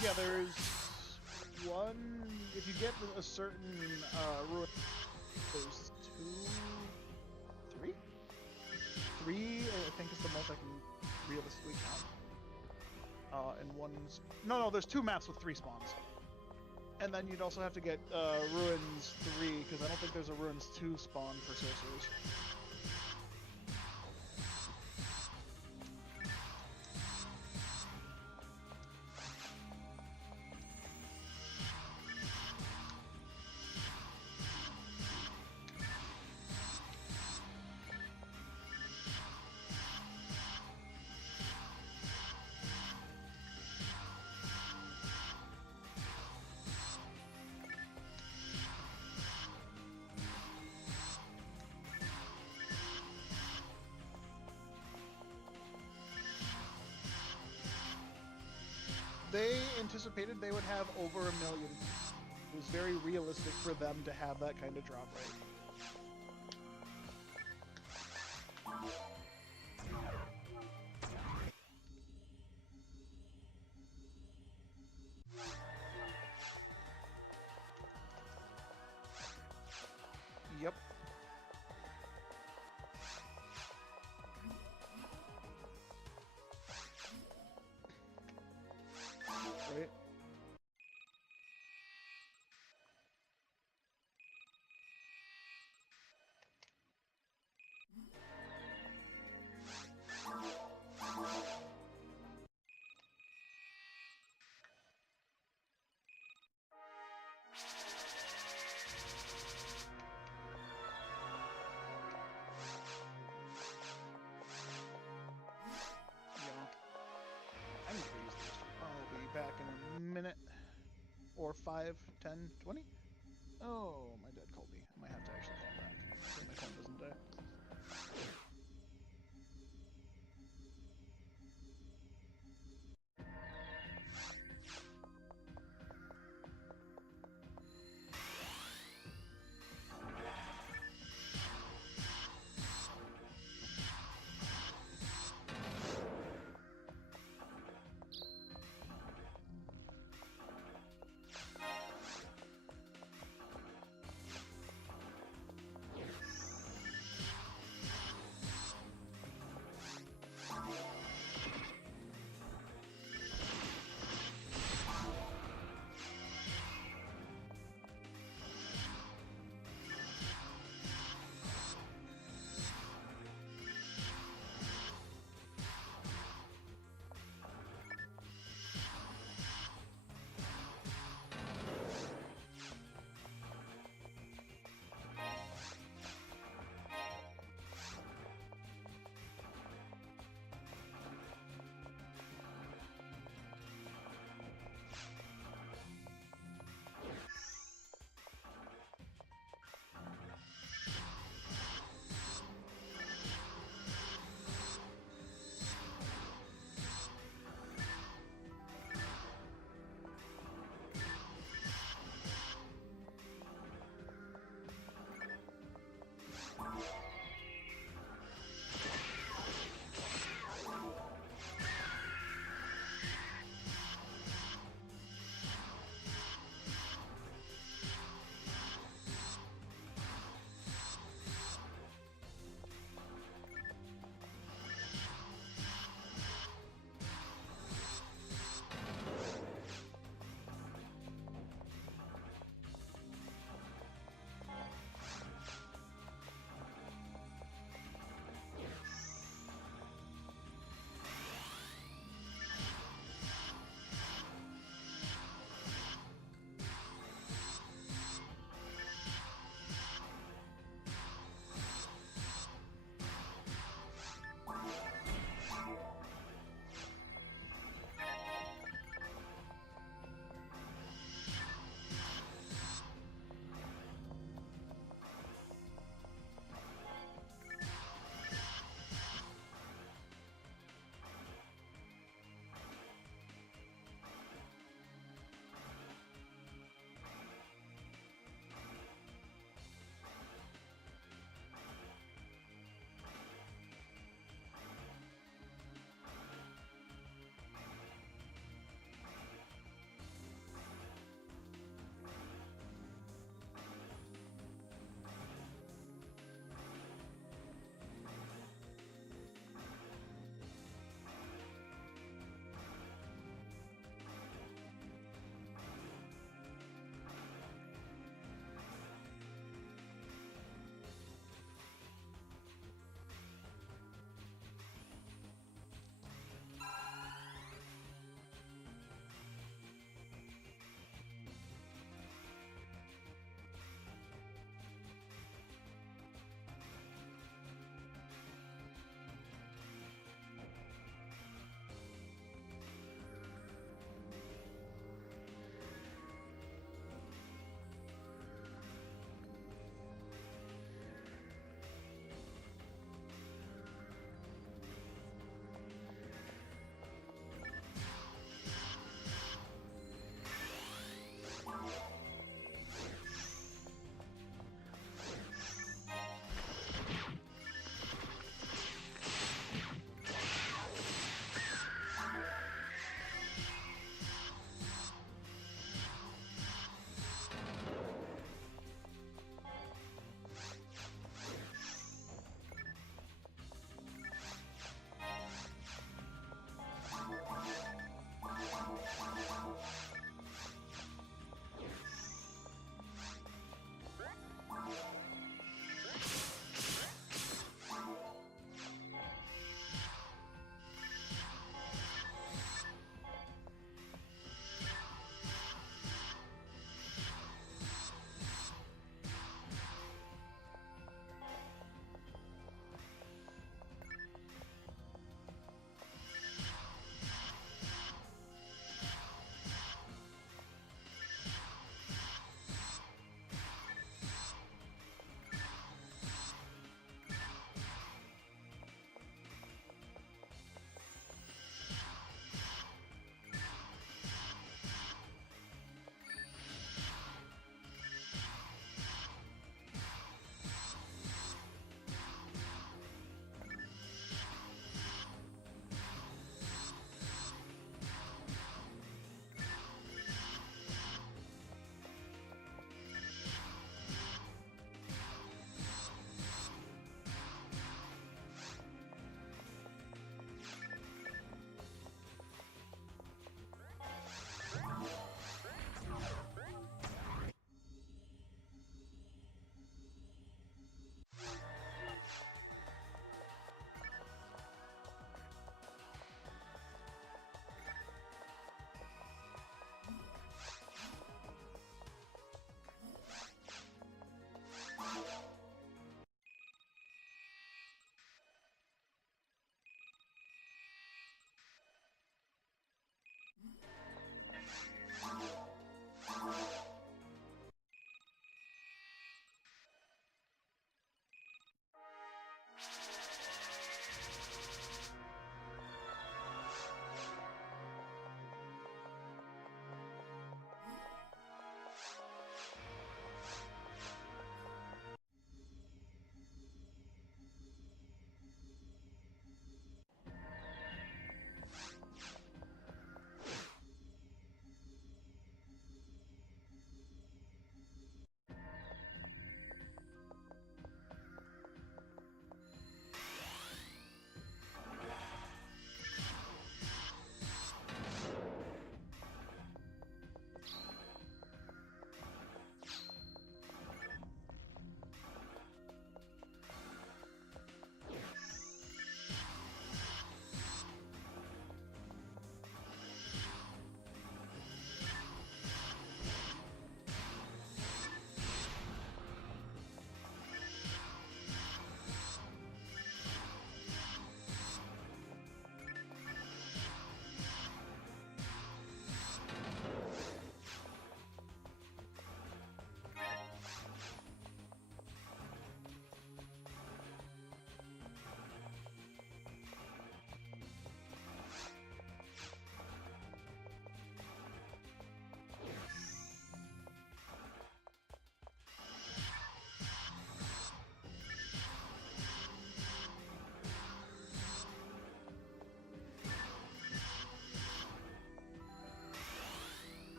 Yeah, there's one... If you get a certain ruin, there's 3? 3, I think, is the most I can realistically count. And one's... No, there's 2 maps with 3 spawns. And then you'd also have to get Ruins 3, because I don't think there's a Ruins 2 spawn for sorcerers. They anticipated they would have over 1 million. It was very realistic for them to have that kind of drop rate. Yep. Right? Back in a minute, or 5, 10, 20. Oh, my dad called me. I might have to actually call him back so my phone doesn't die.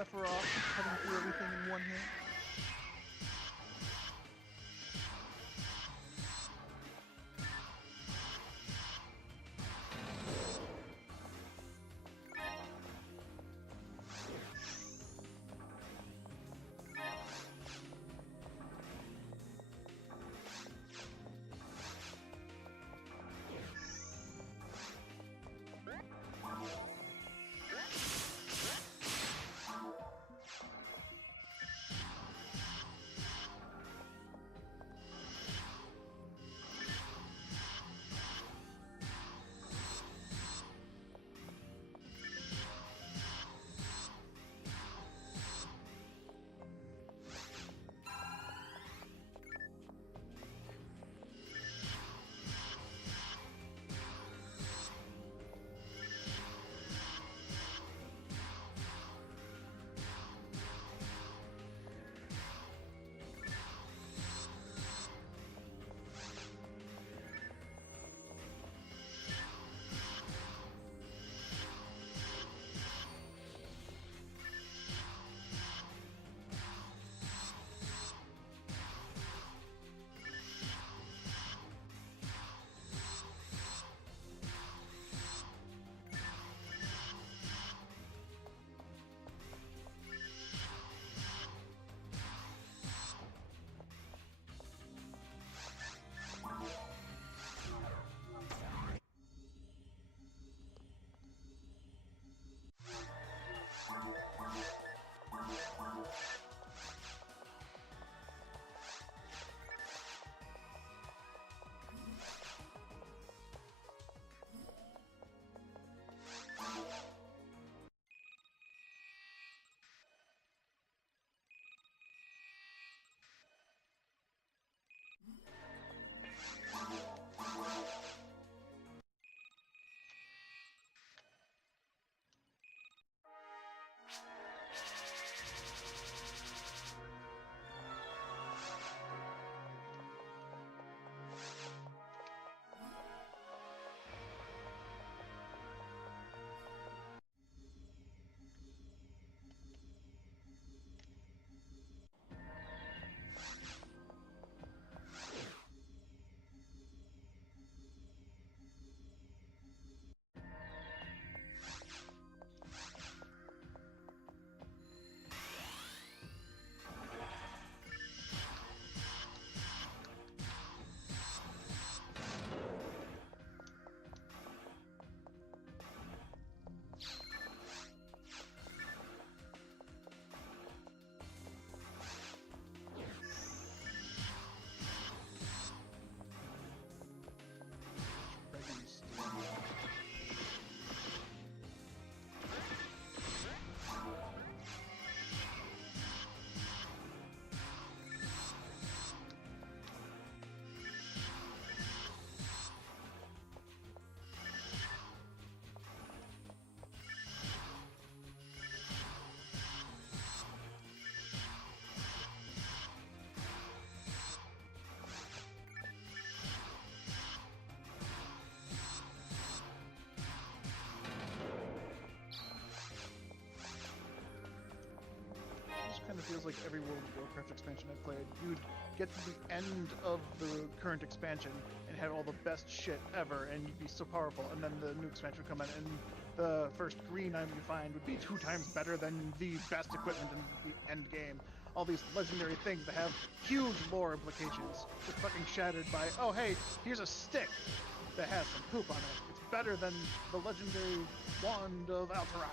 Sephiroth cutting through everything in one hit. Kind of feels like every World of Warcraft expansion I've played. You'd get to the end of the current expansion and have all the best shit ever, and you'd be so powerful, and then the new expansion would come in, and the first green item you find would be 2 times better than the best equipment in the end game. All these legendary things that have huge lore implications, just fucking shattered by, oh hey, here's a stick that has some poop on it. It's better than the legendary wand of Alterac.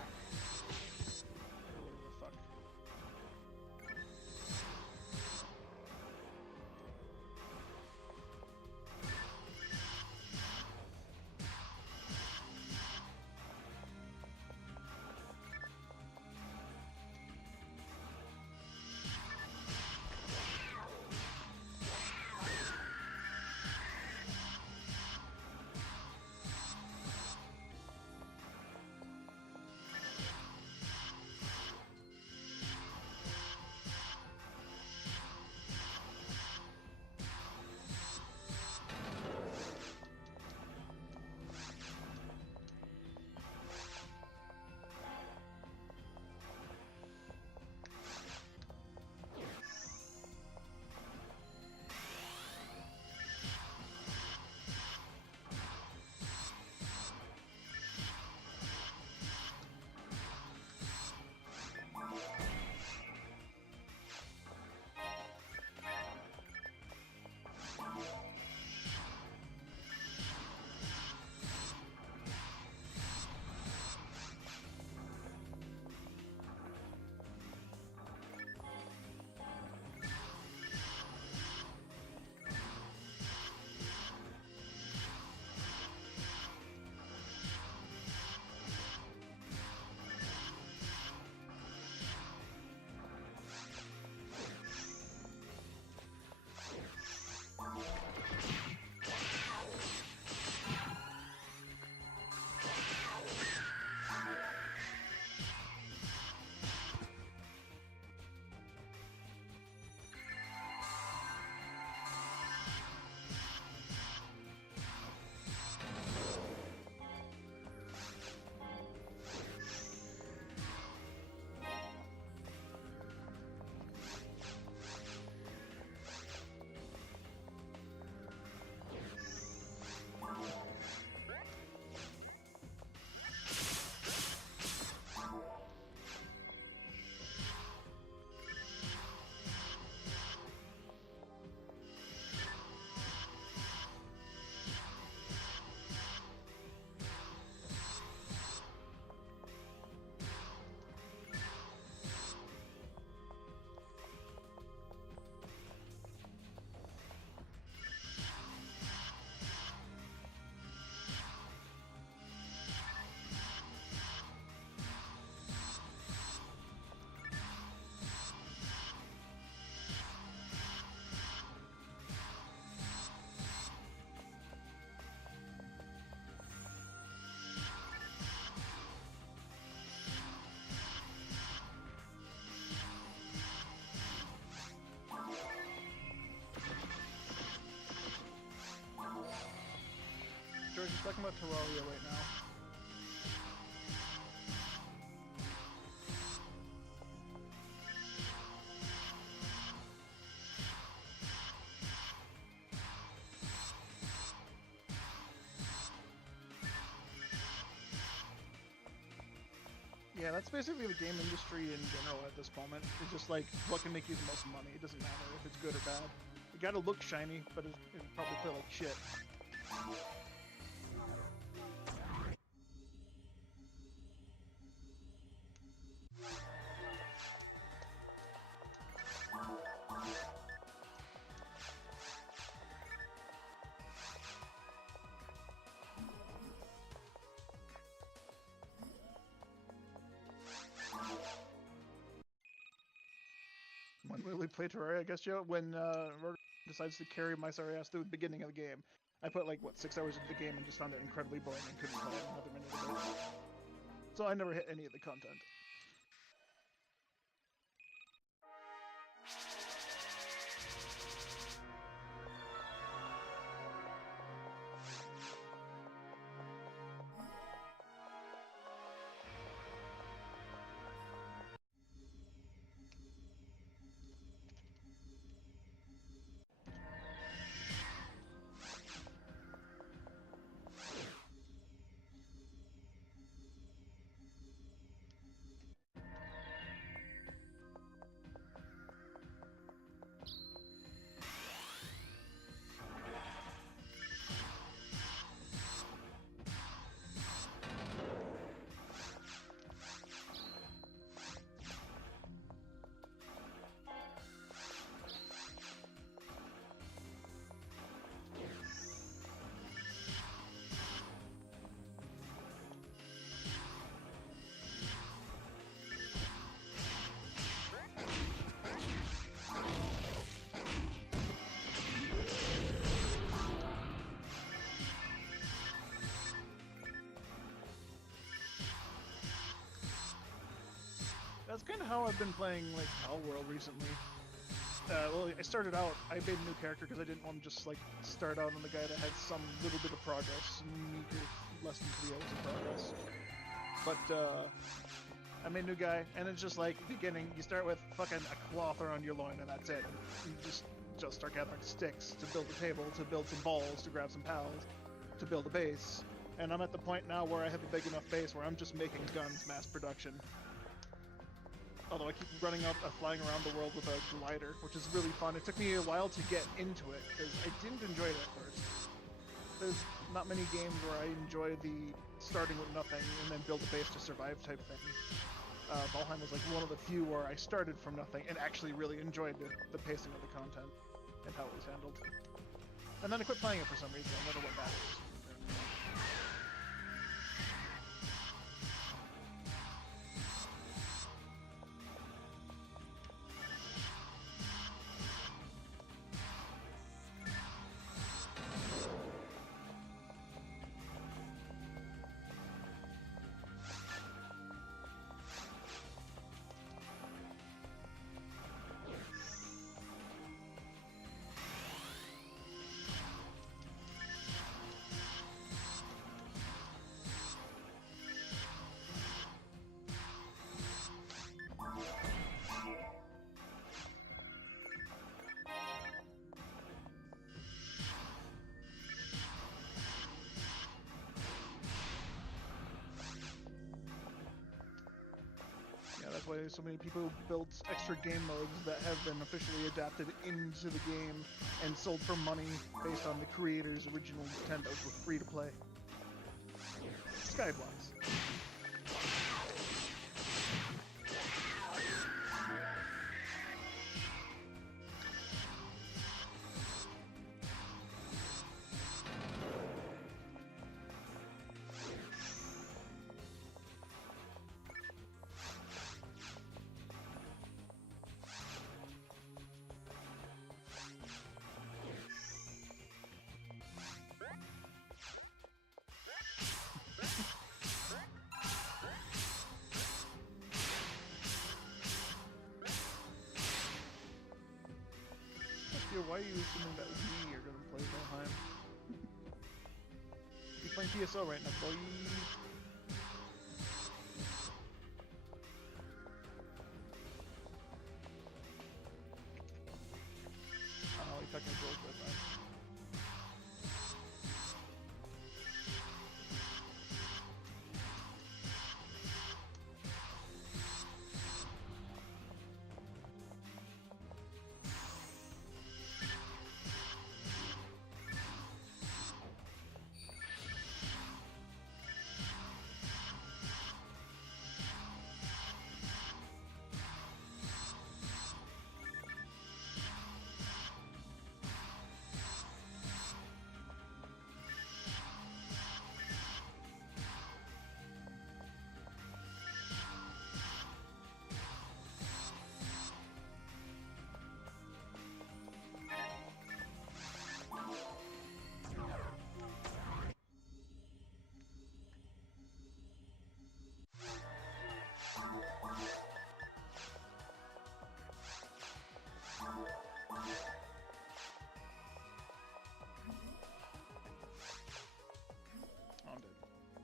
talking about Terraria right now. Yeah, that's basically the game industry in general at this moment. It's just like, what can make you the most money? It doesn't matter if it's good or bad. You gotta look shiny, but it'll probably play like shit. When will we play Terraria? I guess, Joe, when Rogue decides to carry my sorry ass through the beginning of the game. I put like, what, 6 hours into the game and just found it incredibly boring and couldn't play another minute of it. So I never hit any of the content. That's kind of how I've been playing, like, Palworld recently. Well, I started out, I made a new character because I didn't want to just, like, start out on the guy that had some little bit of progress, meager, less than 3 hours of progress. But, I made a new guy, and it's just like, beginning, you start with fucking a cloth around your loin, and that's it. And you just start gathering sticks to build a table, to build some balls, to grab some pals, to build a base. And I'm at the point now where I have a big enough base where I'm just making guns mass production. Although I keep running out, flying around the world with a glider, which is really fun. It took me a while to get into it, because I didn't enjoy it at first. There's not many games where I enjoy the starting with nothing and then build a base to survive type thing. Valheim was like one of the few where I started from nothing and actually really enjoyed the pacing of the content and how it was handled. And then I quit playing it for some reason. I never went back. That's why so many people build extra game modes that have been officially adapted into the game and sold for money based on the creator's original intent that was free to play. Skyblocks. Why are you assuming that we are going to play Valheim? Be playing TSO right now, boy. Oh, he took my George with him.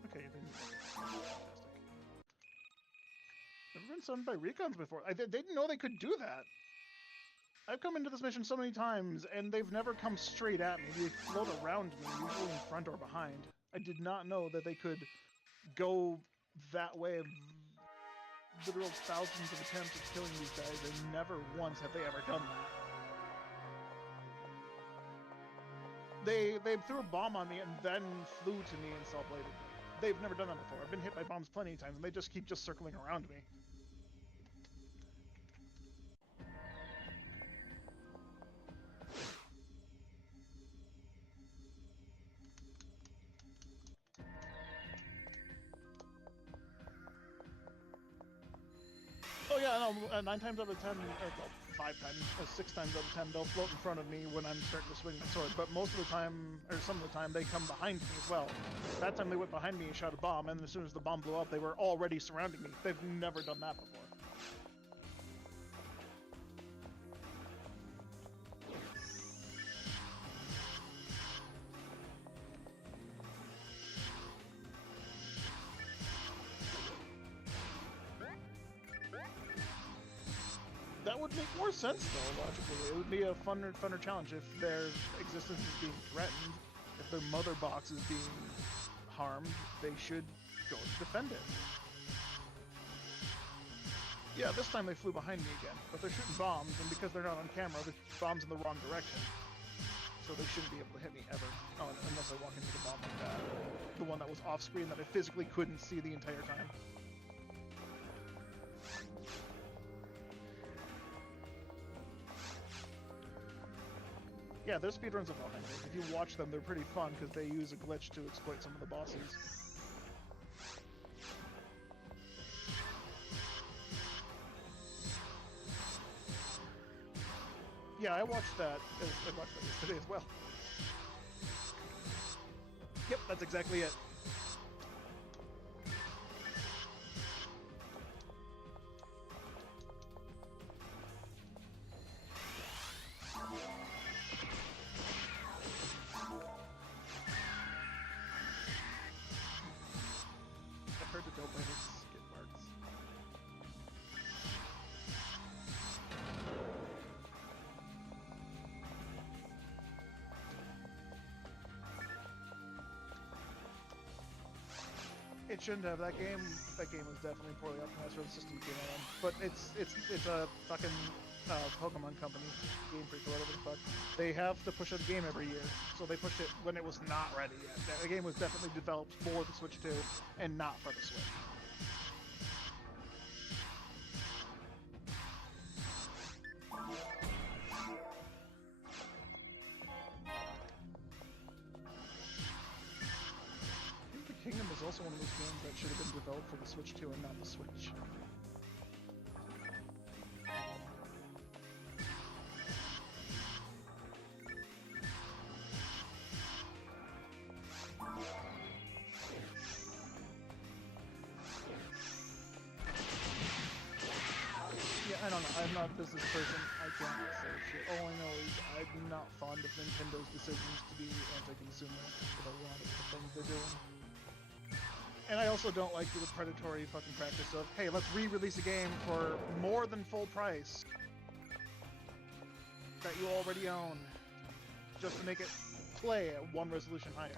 Okay, fantastic. Never been stunned by recons before. They didn't know they could do that. I've come into this mission so many times, and they've never come straight at me. They float around me, usually in front or behind. I did not know that they could go that way. Literal thousands of attempts at killing these guys, and never once have they ever done that. They threw a bomb on me and then flew to me and saw-bladed me. They've never done that before. I've been hit by bombs plenty of times, and they just keep circling around me. Oh yeah, no, 9 times out of 10, or well, 5 times, 6 times out of 10, they'll float in front of me when I'm starting to swing my sword. But most of the time, or some of the time, they come behind me as well. That time they went behind me and shot a bomb, and as soon as the bomb blew up, they were already surrounding me. They've never done that before. That would make more sense, though, logically. It would be a funner challenge if their existence is being threatened, if their mother box is being harmed, they should go to defend it. Yeah, this time they flew behind me again, but they're shooting bombs, and because they're not on camera, the bomb's in the wrong direction. So they shouldn't be able to hit me ever. Oh, unless I walk into the bomb like that. The one that was off-screen that I physically couldn't see the entire time. Yeah, there's speedruns of Valheim. If you watch them, they're pretty fun because they use a glitch to exploit some of the bosses. Yeah, I watched that yesterday as well. Yep, that's exactly it. I heard the dope skid marks. It shouldn't have. That game was definitely poorly optimized for the system it came on. But it's a fucking Pokemon company, Game Freak or whatever the fuck. They have to push out a game every year, so they pushed it when it was not ready yet. The game was definitely developed for the Switch 2 and not for the Switch. Kingdom is also one of those games that should have been developed for the Switch 2 and not the Switch. Yeah, I don't know. I'm not a business person. I can't say shit. All I know is I'm not fond of Nintendo's decisions to be anti-consumer with a lot of the things they're doing. And I also don't like the predatory fucking practice of, hey, let's re-release a game for more than full price that you already own, just to make it play at one resolution higher.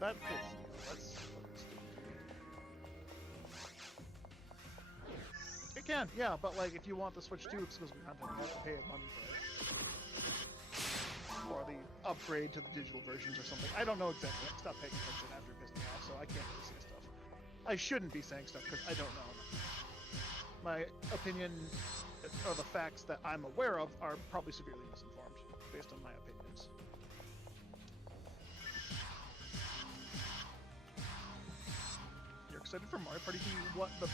That pisses me off. That's fucking stupid. It can, yeah, but like if you want the Switch 2 exclusive content, you have to pay money for it. Or the upgrade to the digital versions or something. I don't know exactly. I stopped paying attention after it pissed me off, so I can't really say stuff. I shouldn't be saying stuff because I don't know. My opinion, or the facts that I'm aware of, are probably severely misinformed based on my opinions. You're excited for Mario Party 2? What the...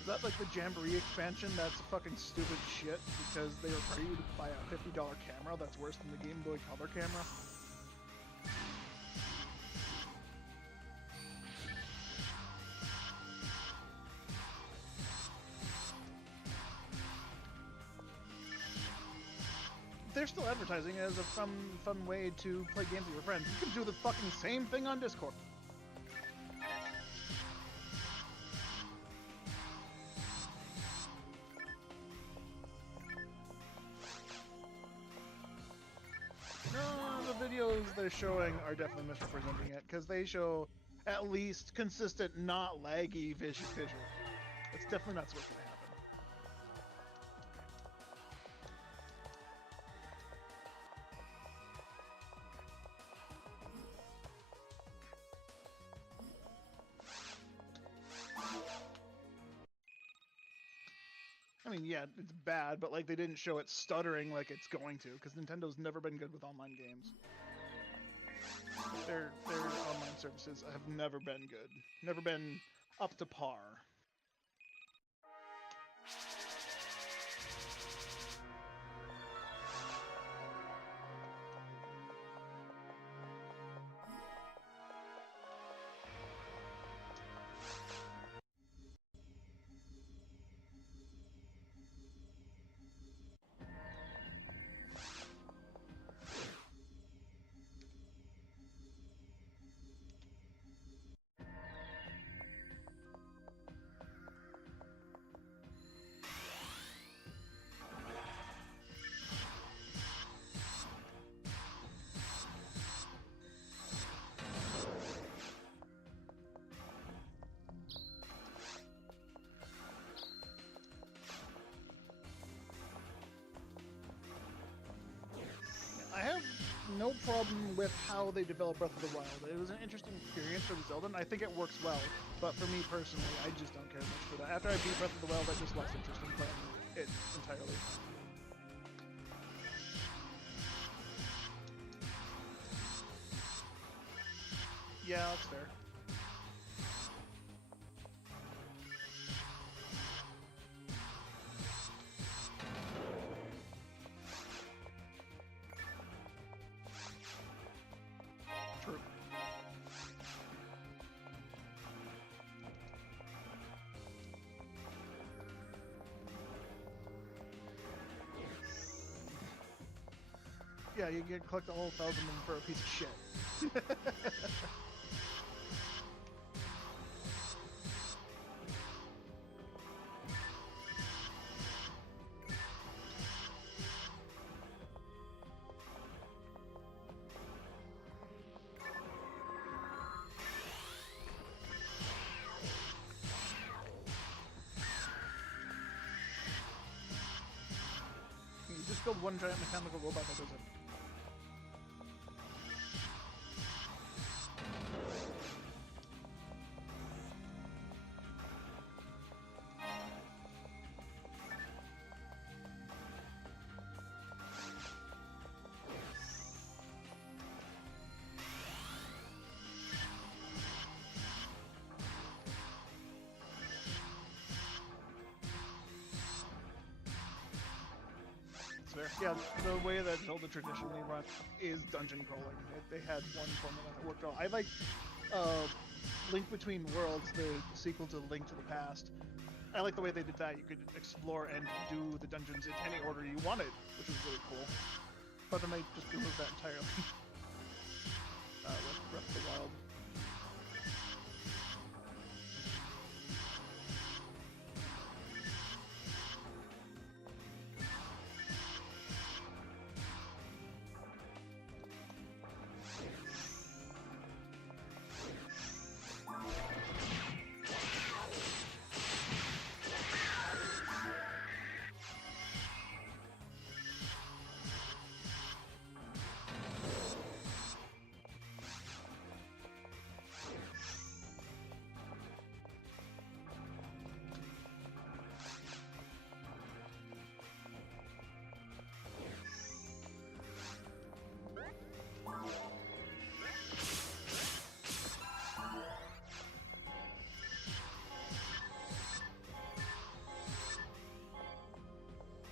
Is that like the Jamboree expansion that's fucking stupid shit because they require you to buy a $50 camera that's worse than the Game Boy Color camera? They're still advertising it as a fun way to play games with your friends. You can do the fucking same thing on Discord. Videos they're showing are definitely misrepresenting it because they show at least consistent, not laggy visual. It's definitely not what's going to happen. I mean, yeah, it's bad, but like they didn't show it stuttering like it's going to, because Nintendo's never been good with online games. Their online services have never been good. Never been up to par. I have no problem with how they developed Breath of the Wild. It was an interesting experience for the Zelda, and I think it works well. But for me personally, I just don't care much for that. After I beat Breath of the Wild, I just lost interest in playing it entirely. Yeah, that's fair. True. Yeah, you can collect the whole 1,000 of them for a piece of shit. You just build one giant mechanical robot that does it. Yeah, the way that Zelda traditionally runs is dungeon crawling. They had one formula that worked well. I like Link Between Worlds, the sequel to Link to the Past. I like the way they did that. You could explore and do the dungeons in any order you wanted, which was really cool. But then they just removed that entirely with Breath of the Wild.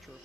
True.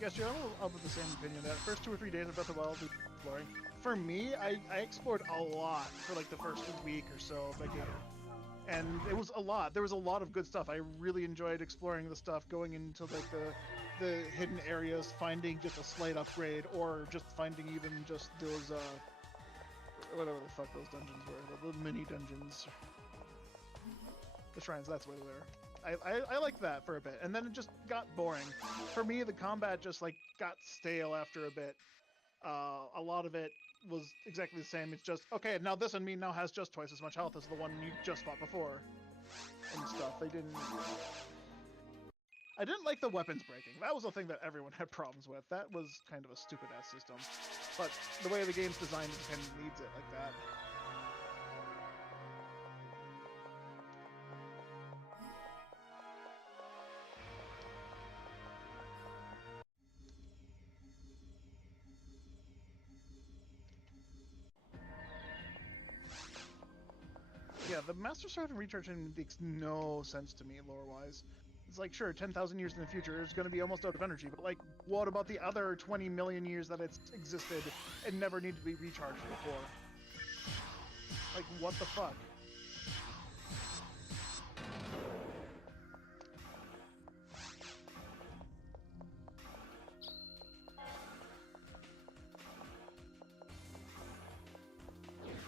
Yes, you're a little of the same opinion. That first 2 or 3 days of Breath of the Wild was exploring. For me, I explored a lot for like the first week or so of the game, and it was a lot. There was a lot of good stuff. I really enjoyed exploring the stuff, going into like the hidden areas, finding just a slight upgrade, or just finding even just those whatever the fuck those dungeons were, the mini dungeons, the shrines. That's what they were. I liked that for a bit, and then it just got boring. For me, the combat just like got stale after a bit. A lot of it was exactly the same. It's just, okay, now this enemy now has just twice as much health as the one you just fought before, and stuff. I didn't like the weapons breaking. That was the thing that everyone had problems with. That was kind of a stupid-ass system. But the way the game's designed, it kind of needs it like that. Yeah, the Master Sword and Recharge Engine makes no sense to me lore-wise. It's like, sure, 10,000 years in the future, it's going to be almost out of energy, but like, what about the other 20 million years that it's existed and never needed to be recharged before? Like, what the fuck?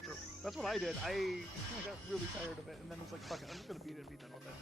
True. That's what I did. I got really tired of it, and then it's like, fuck it, I'm just going to beat it and be done with it.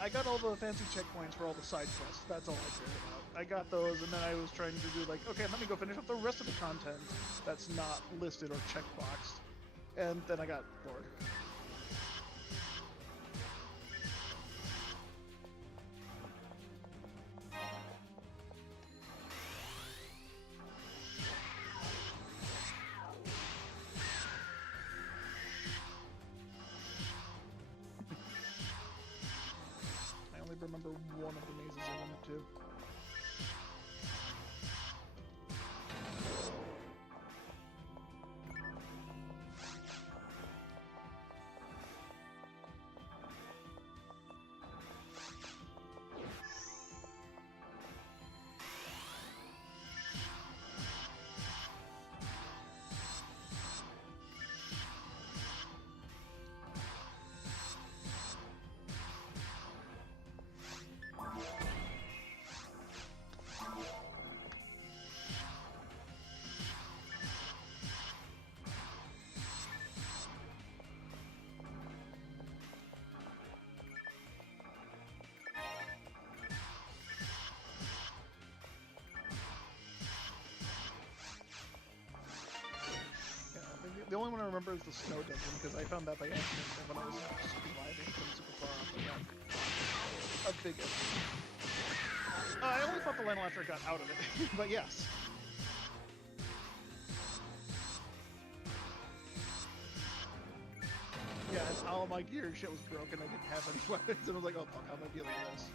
I got all the fancy checkpoints for all the side quests. That's all I cared about. I got those, and then I was trying to do like, okay, let me go finish up the rest of the content that's not listed or checkboxed. And then I got bored. Remember one of the mazes I wanted to. one I remember is the snow dungeon, because I found that by accident when I was surviving from super far off. But yeah, a big I only fought the Lionel after I got out of it, but yes. Yeah, and all my gear shit was broken. I didn't have any weapons, and I was like, oh fuck, how am I dealing with this?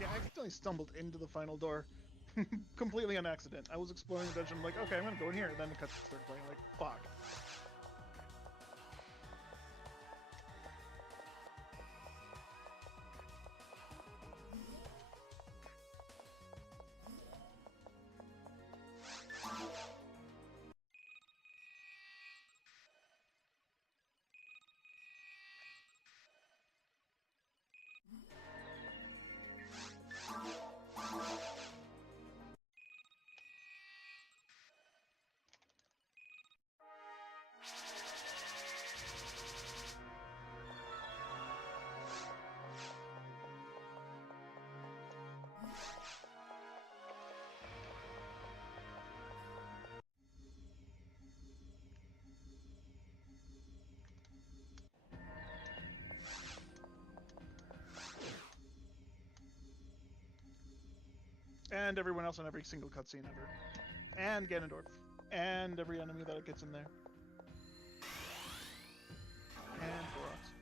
Yeah, I accidentally stumbled into the final door. Completely on accident. I was exploring the dungeon, I'm like, okay, I'm gonna go in here, and then the cutscene started playing, like, fuck. And everyone else on every single cutscene ever. And Ganondorf. And every enemy that gets in there. And Koroks.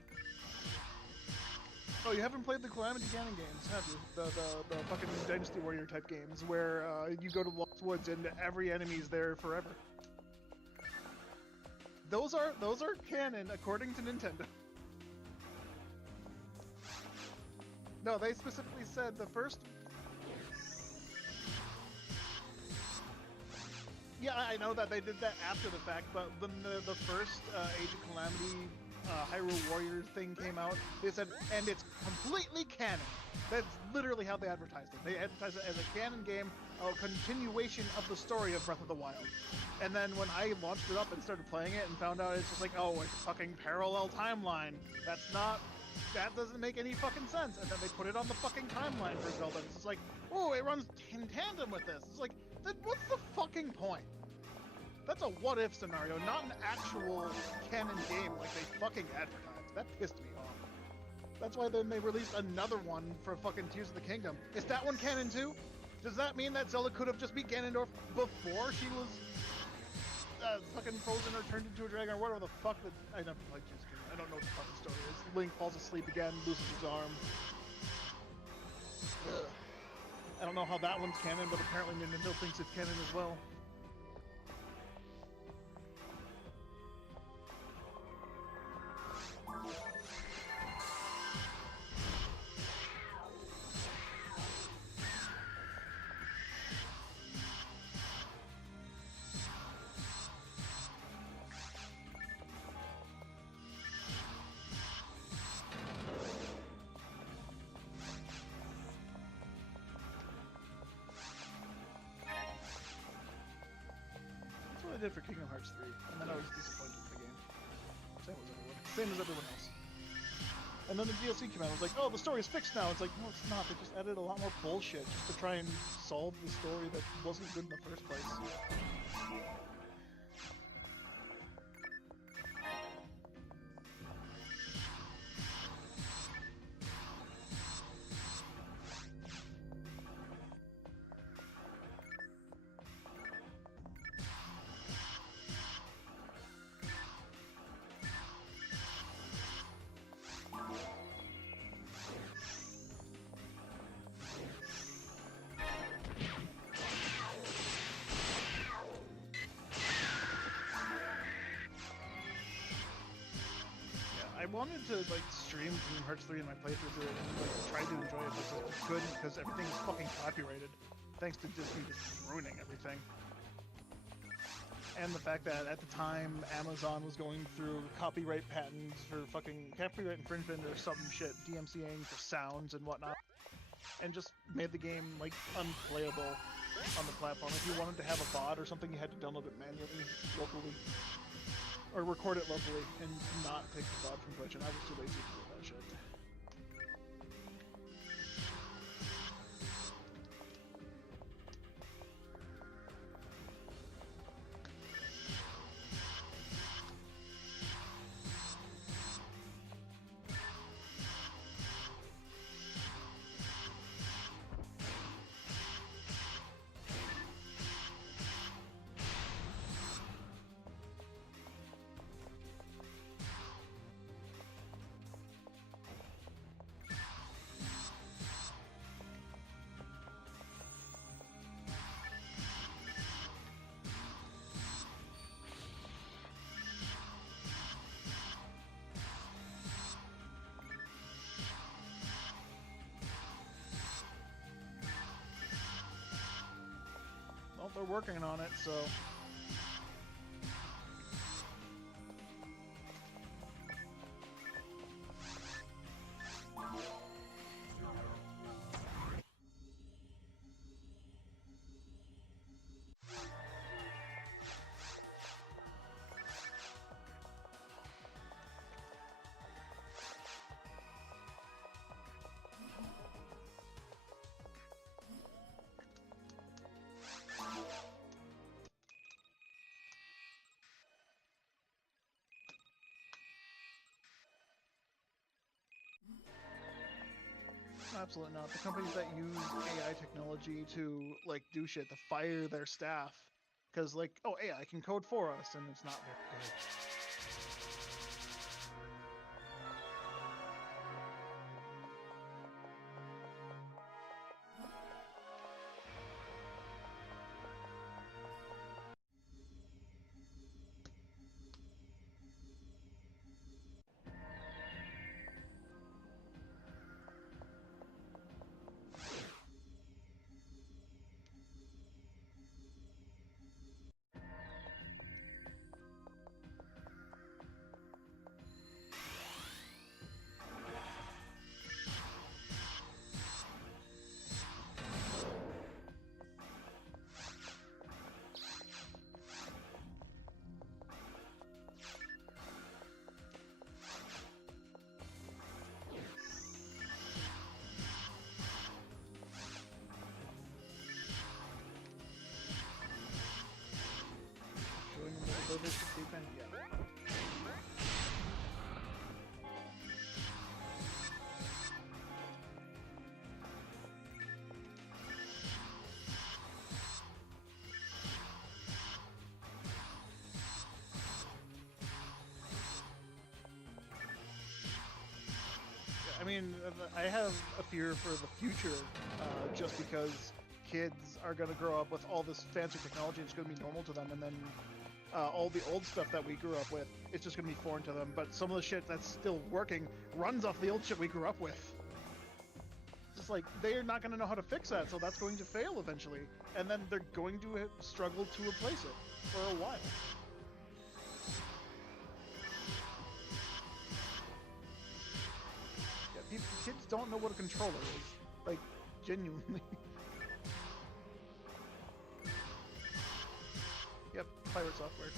Oh, you haven't played the Calamity Ganon games, have you? The fucking Dynasty Warrior type games where you go to Lost Woods and every enemy's there forever. Those are canon according to Nintendo. No, they specifically said the first. Yeah, I know that they did that after the fact, but when the first Age of Calamity Hyrule Warriors thing came out, they said, and it's completely canon. That's literally how they advertised it. They advertised it as a canon game, a continuation of the story of Breath of the Wild. And then when I launched it up and started playing it and found out it's just like, oh, it's a fucking parallel timeline. That doesn't make any fucking sense. And then they put it on the fucking timeline for Zelda. It's just like, oh, it runs in tandem with this. It's like, then what's the fucking point? That's a what-if scenario, not an actual canon game like they fucking advertised. That pissed me off. That's why then they released another one for fucking Tears of the Kingdom. Is that one canon too? Does that mean that Zelda could have just beat Ganondorf before she was fucking frozen or turned into a dragon or whatever the fuck that... I never played Tears of the Kingdom. I don't know what the fucking story is. Link falls asleep again, loses his arm. Ugh. I don't know how that one's canon, but apparently Nintendo thinks it's canon as well. Did for Kingdom Hearts 3, and then I was disappointed in the game. Same as everyone else. I And then the DLC came out. I was like, oh, the story's fixed now. It's like, no, it's not. They just added a lot more bullshit just to try and solve the story that wasn't good in the first place. I wanted to like stream Kingdom Hearts 3 in my playthrough through it and like try to enjoy it, but I couldn't because everything is fucking copyrighted, thanks to Disney just ruining everything. And the fact that at the time Amazon was going through copyright patents for fucking copyright infringement or some shit, DMCAing for sounds and whatnot, and just made the game like unplayable on the platform. If you wanted to have a VOD or something, you had to download it manually, locally. Or record it locally and not take the VOD from Twitch, and I was too lazy to do that shit. Well, they're working on it, so... Absolutely not. The companies that use AI technology to, like, do shit, to fire their staff. Because, like, oh, AI can code for us, and it's not very good. Yeah. I mean, I have a fear for the future, just because kids are going to grow up with all this fancy technology. It's going to be normal to them, and then all the old stuff that we grew up with, it's just going to be foreign to them. But some of the shit that's still working runs off the old shit we grew up with. Just like, they're not going to know how to fix that, so that's going to fail eventually. And then they're going to struggle to replace it for a while. Yeah, kids don't know what a controller is. Like, genuinely. Yep, pirate software.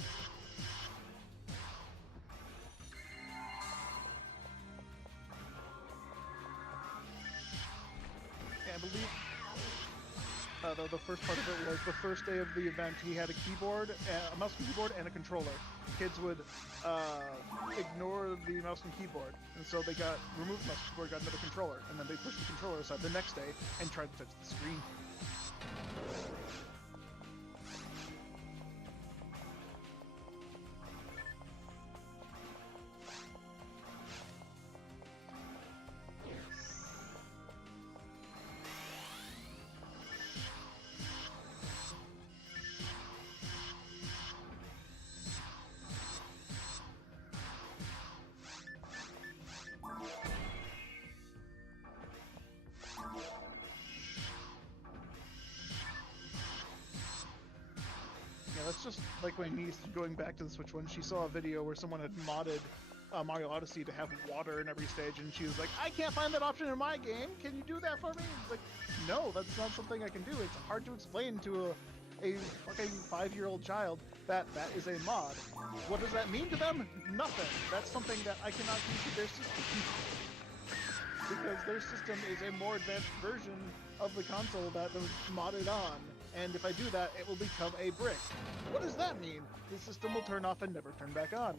the first part of it was the first day of the event. He had a keyboard, a mouse and keyboard, and a controller. Kids would ignore the mouse and keyboard, and so they got removed the mouse and keyboard, got another controller, and then they pushed the controller aside the next day and tried to touch the screen. That's just like my niece going back to the Switch when she saw a video where someone had modded Mario Odyssey to have water in every stage, and she was like, I can't find that option in my game. Can you do that for me? It's like, no, that's not something I can do. It's hard to explain to a fucking 5-year-old child that that is a mod. What does that mean to them? Nothing. That's something that I cannot do to their system. Because their system is a more advanced version of the console that was modded on. And if I do that, it will become a brick. What does that mean? The system will turn off and never turn back on.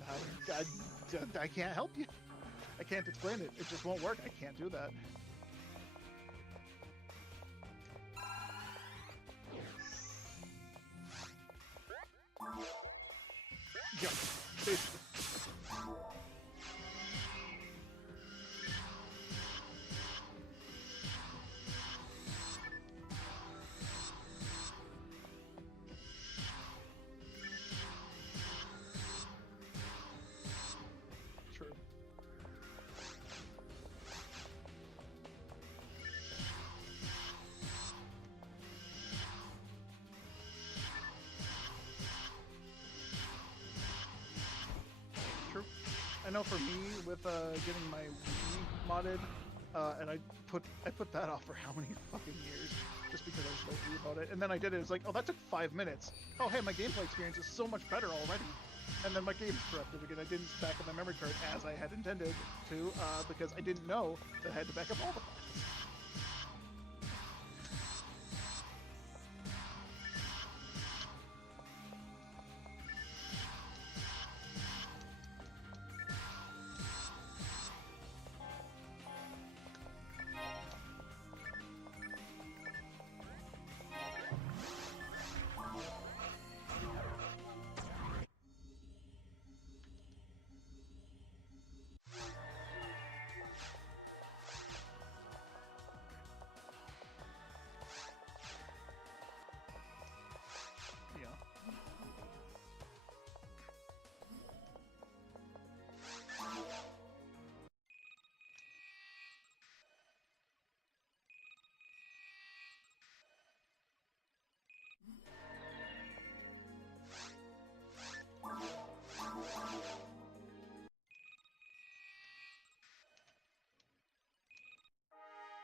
I can't help you. I can't explain it. It just won't work. I can't do that. Yeah, basically. I know for me, with getting my Wii modded, and I put that off for how many fucking years, just because I was lazy about it. And then I did it. It's like, oh, that took 5 minutes. Oh, hey, my gameplay experience is so much better already. And then my game's corrupted again. I didn't back up my memory card as I had intended to, because I didn't know that I had to back up all the files.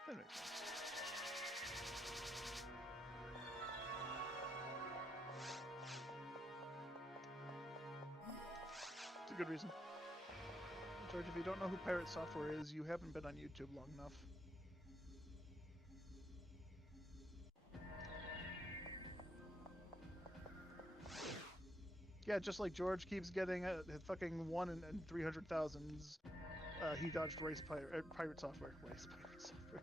That makes sense. It's a good reason. George, if you don't know who Pirate Software is, you haven't been on YouTube long enough. Yeah, just like George keeps getting fucking 1 in 300,000s, he dodged Pirate Software. Waste Pirate Software.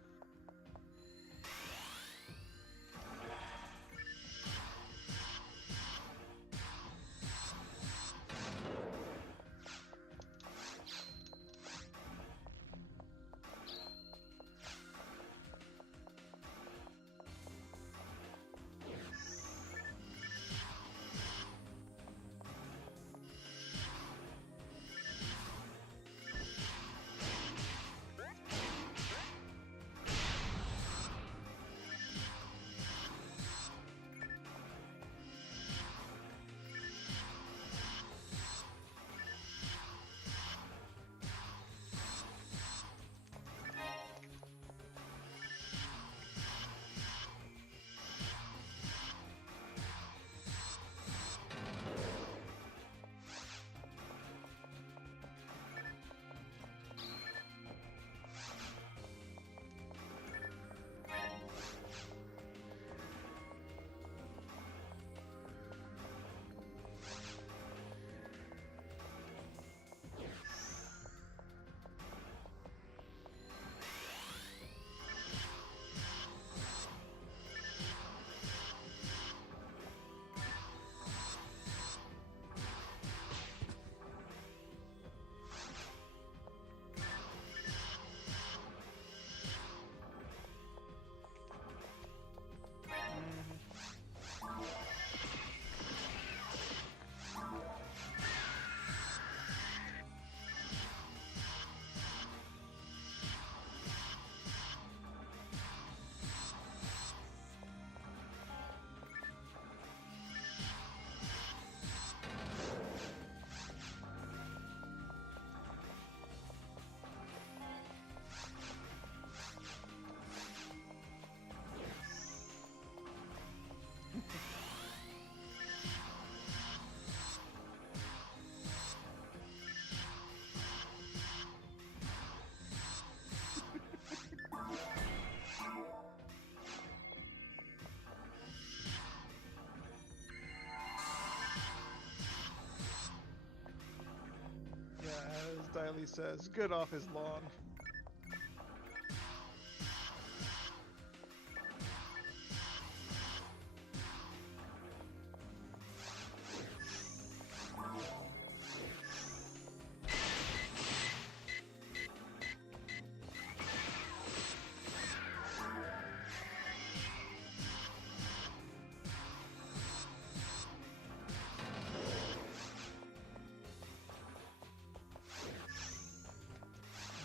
Riley says, "Good off his lawn."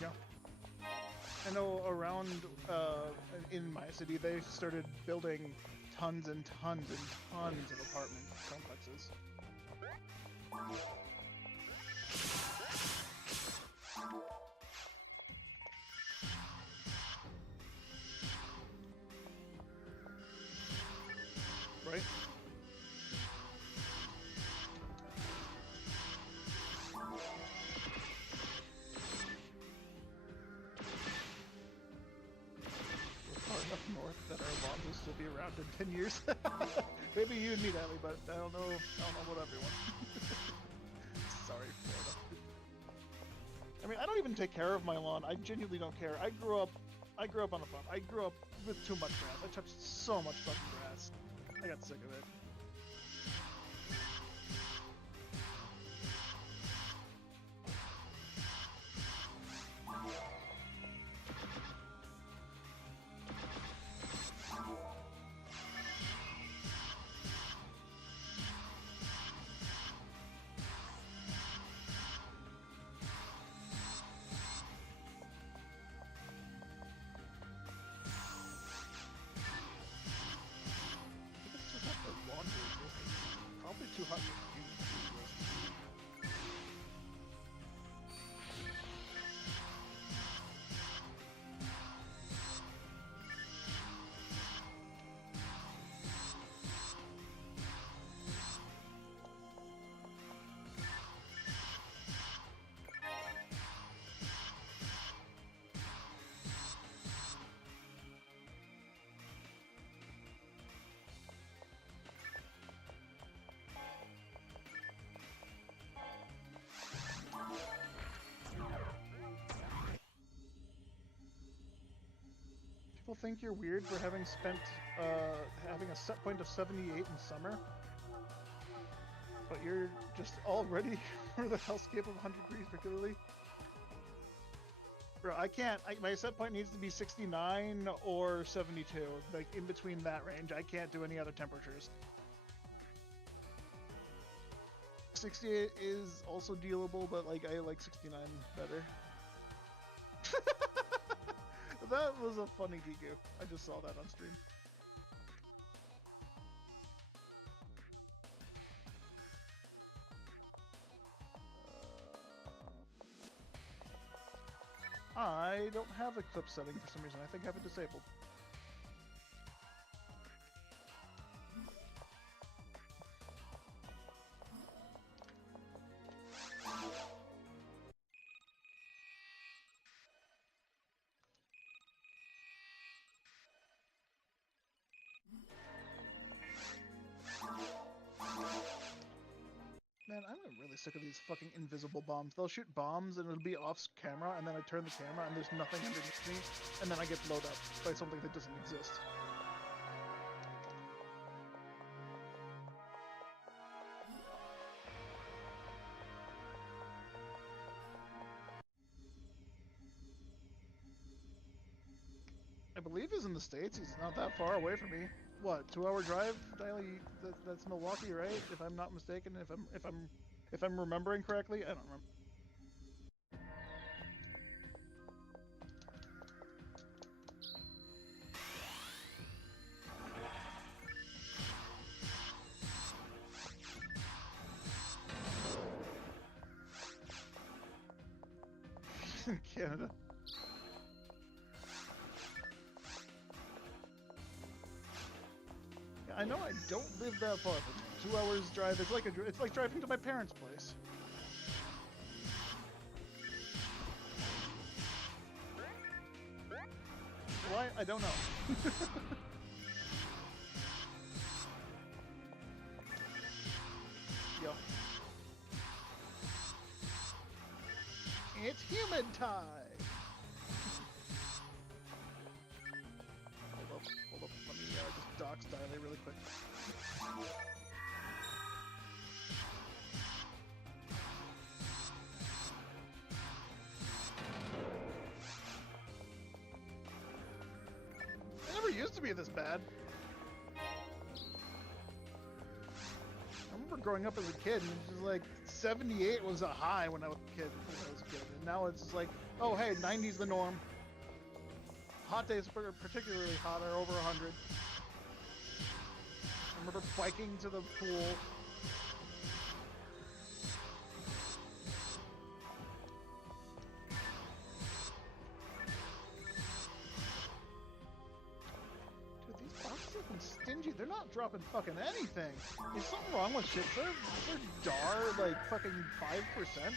Yeah. I know around in my city they started building tons and tons and tons of apartment complexes. Right? Far enough north that our lawn will still be around in 10 years. Maybe you and me, Natalie, but I don't know about everyone. Sorry, Florida. I mean, I don't even take care of my lawn. I genuinely don't care. I grew up on a farm. I grew up with too much grass. I touched so much fucking grass. I got sick of it. Probably too hot for humans. People think you're weird for having spent having a set point of 78 in summer, but you're just all ready for the hellscape of 100 degrees particularly. Bro, I can't. My set point needs to be 69 or 72, like in between that range. I can't do any other temperatures. 68 is also dealable, but like I like 69 better. That was a funny Gigu. I just saw that on stream. I don't have Eclipse setting for some reason. I think I have it disabled. Man, I'm really sick of these fucking invisible bombs. They'll shoot bombs and it'll be off camera, and then I turn the camera and there's nothing underneath me, and then I get blown up by something that doesn't exist. I believe he's in the States. He's not that far away from me. What, 2-hour drive? That's Milwaukee, right? If I'm not mistaken. If I'm remembering correctly, I don't remember. In Canada. Yeah, I know I don't live that far, but 2 hours drive. It's like driving to my parents' place. Why? I don't know. Yo. It's human tide. Hold up. Let me just dock style it really quick. It never used to be this bad. I remember growing up as a kid, and it's just like 78 was a high when I was a kid. And now it's just like, oh hey, 90's the norm. Hot days are particularly hot are over 100. I remember biking to the pool. Dude, these boxes have been stingy. They're not dropping fucking anything. Is something wrong with shit? Is there DAR like fucking 5%?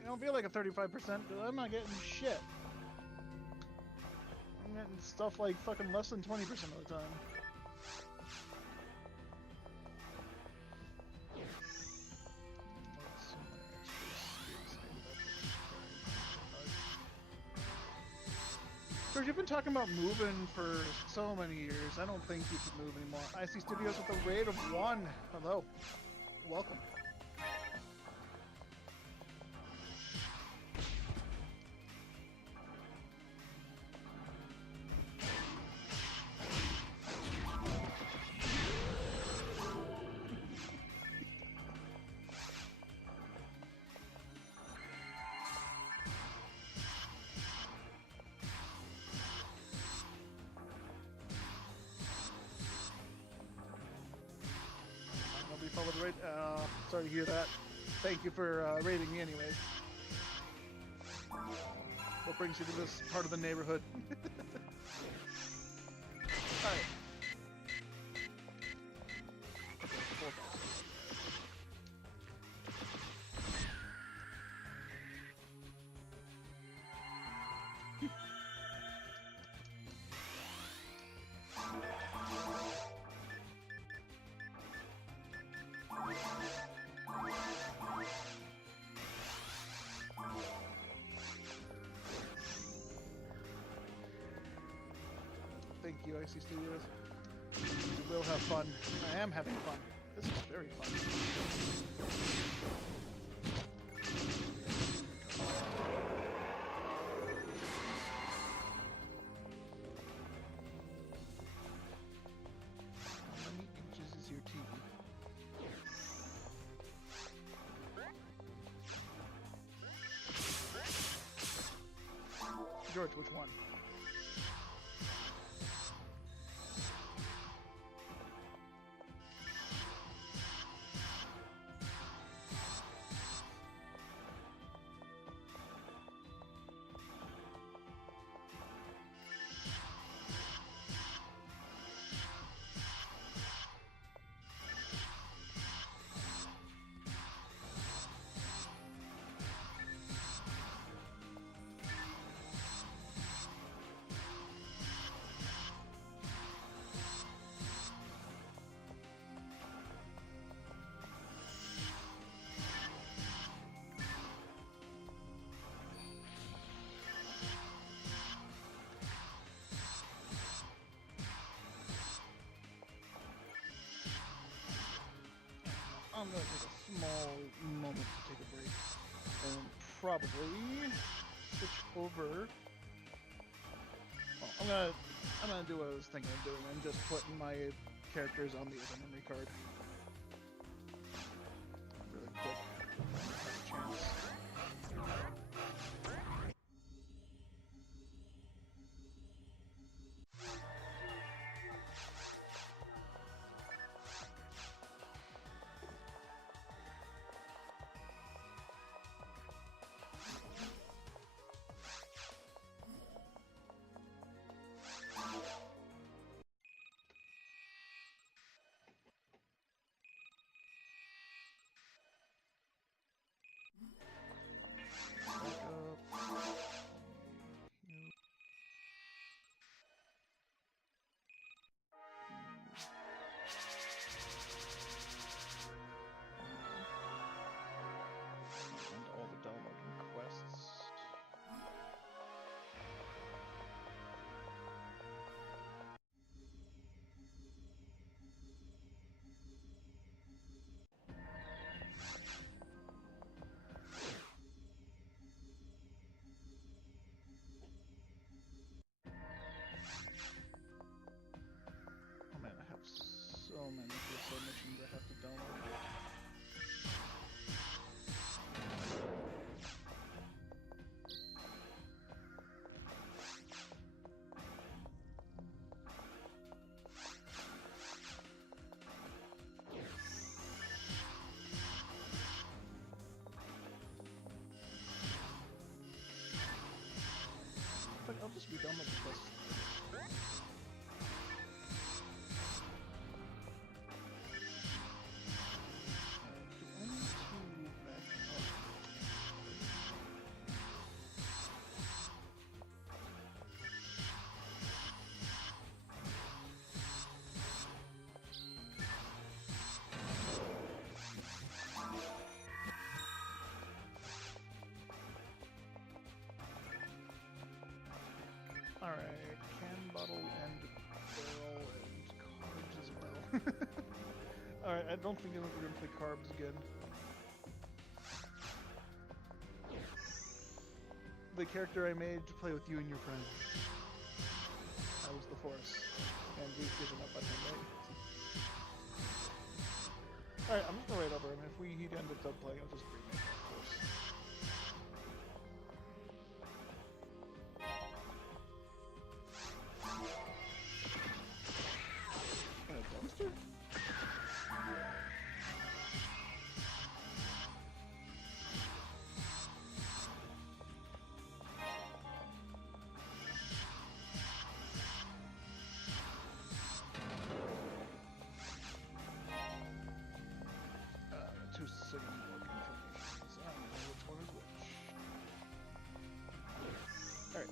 I don't feel like a 35%, but I'm not getting shit. I'm getting stuff like fucking less than 20% of the time. George, you've been talking about moving for so many years. I don't think you can move anymore. IC Studios with a raid of 1. Hello. Welcome. Sorry to hear that. Thank you for raiding me anyways. What brings you to this part of the neighborhood? Alright. Thank you, IC Studios. I will have fun. I am having fun. This is very fun. How many inches is your TV? George, which one? I'm gonna take a small moment to take a break and probably switch over. Well, I'm gonna do what I was thinking of doing and just putting my characters on the other memory card. Really quick. Have a chance. re-download the quest. Alright, can, bottle, and barrel, and carbs as well. Alright, I don't think we're going to play carbs again. The character I made to play with you and your friend. I was the Force. And we've given up on him, right? Alright, I'm just going to write over him. If he ends up playing, I'll just remake him, of course. Dumpster? Two signal informations. I don't know which one is which. Alright,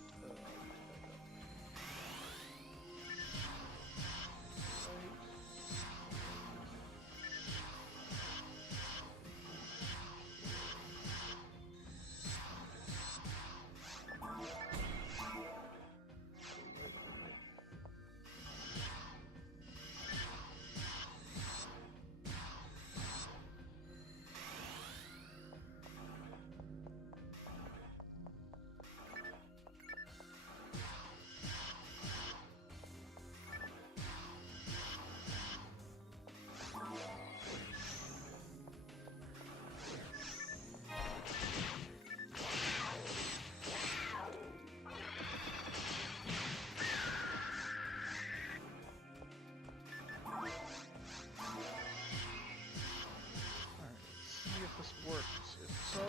this works. If so,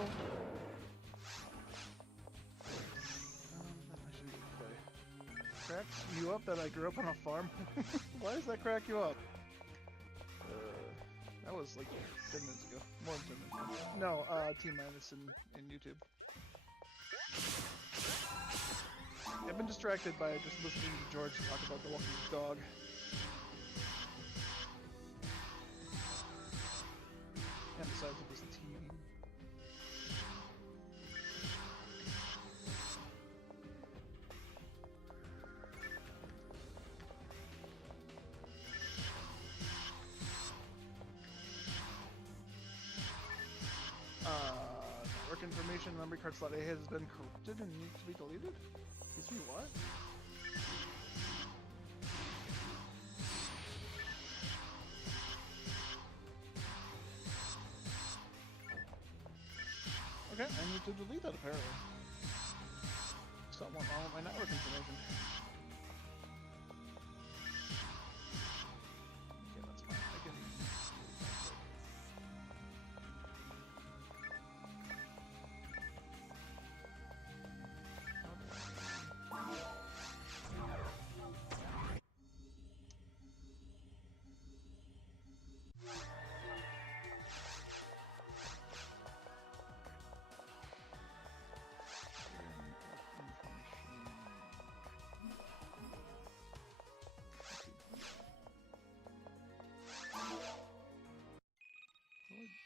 I shouldn't play. Cracks you up that I grew up on a farm? Why does that crack you up? That was like 10 minutes ago. More than 10 minutes ago. No, T-minus in YouTube. I've been distracted by just listening to George talk about the walking dog. And the size of his TV. Network information, memory card slot A has been corrupted and needs to be deleted? Excuse me, what? Okay, I need to delete that apparently. Something went wrong with my network information. Okay, that's fine. I can...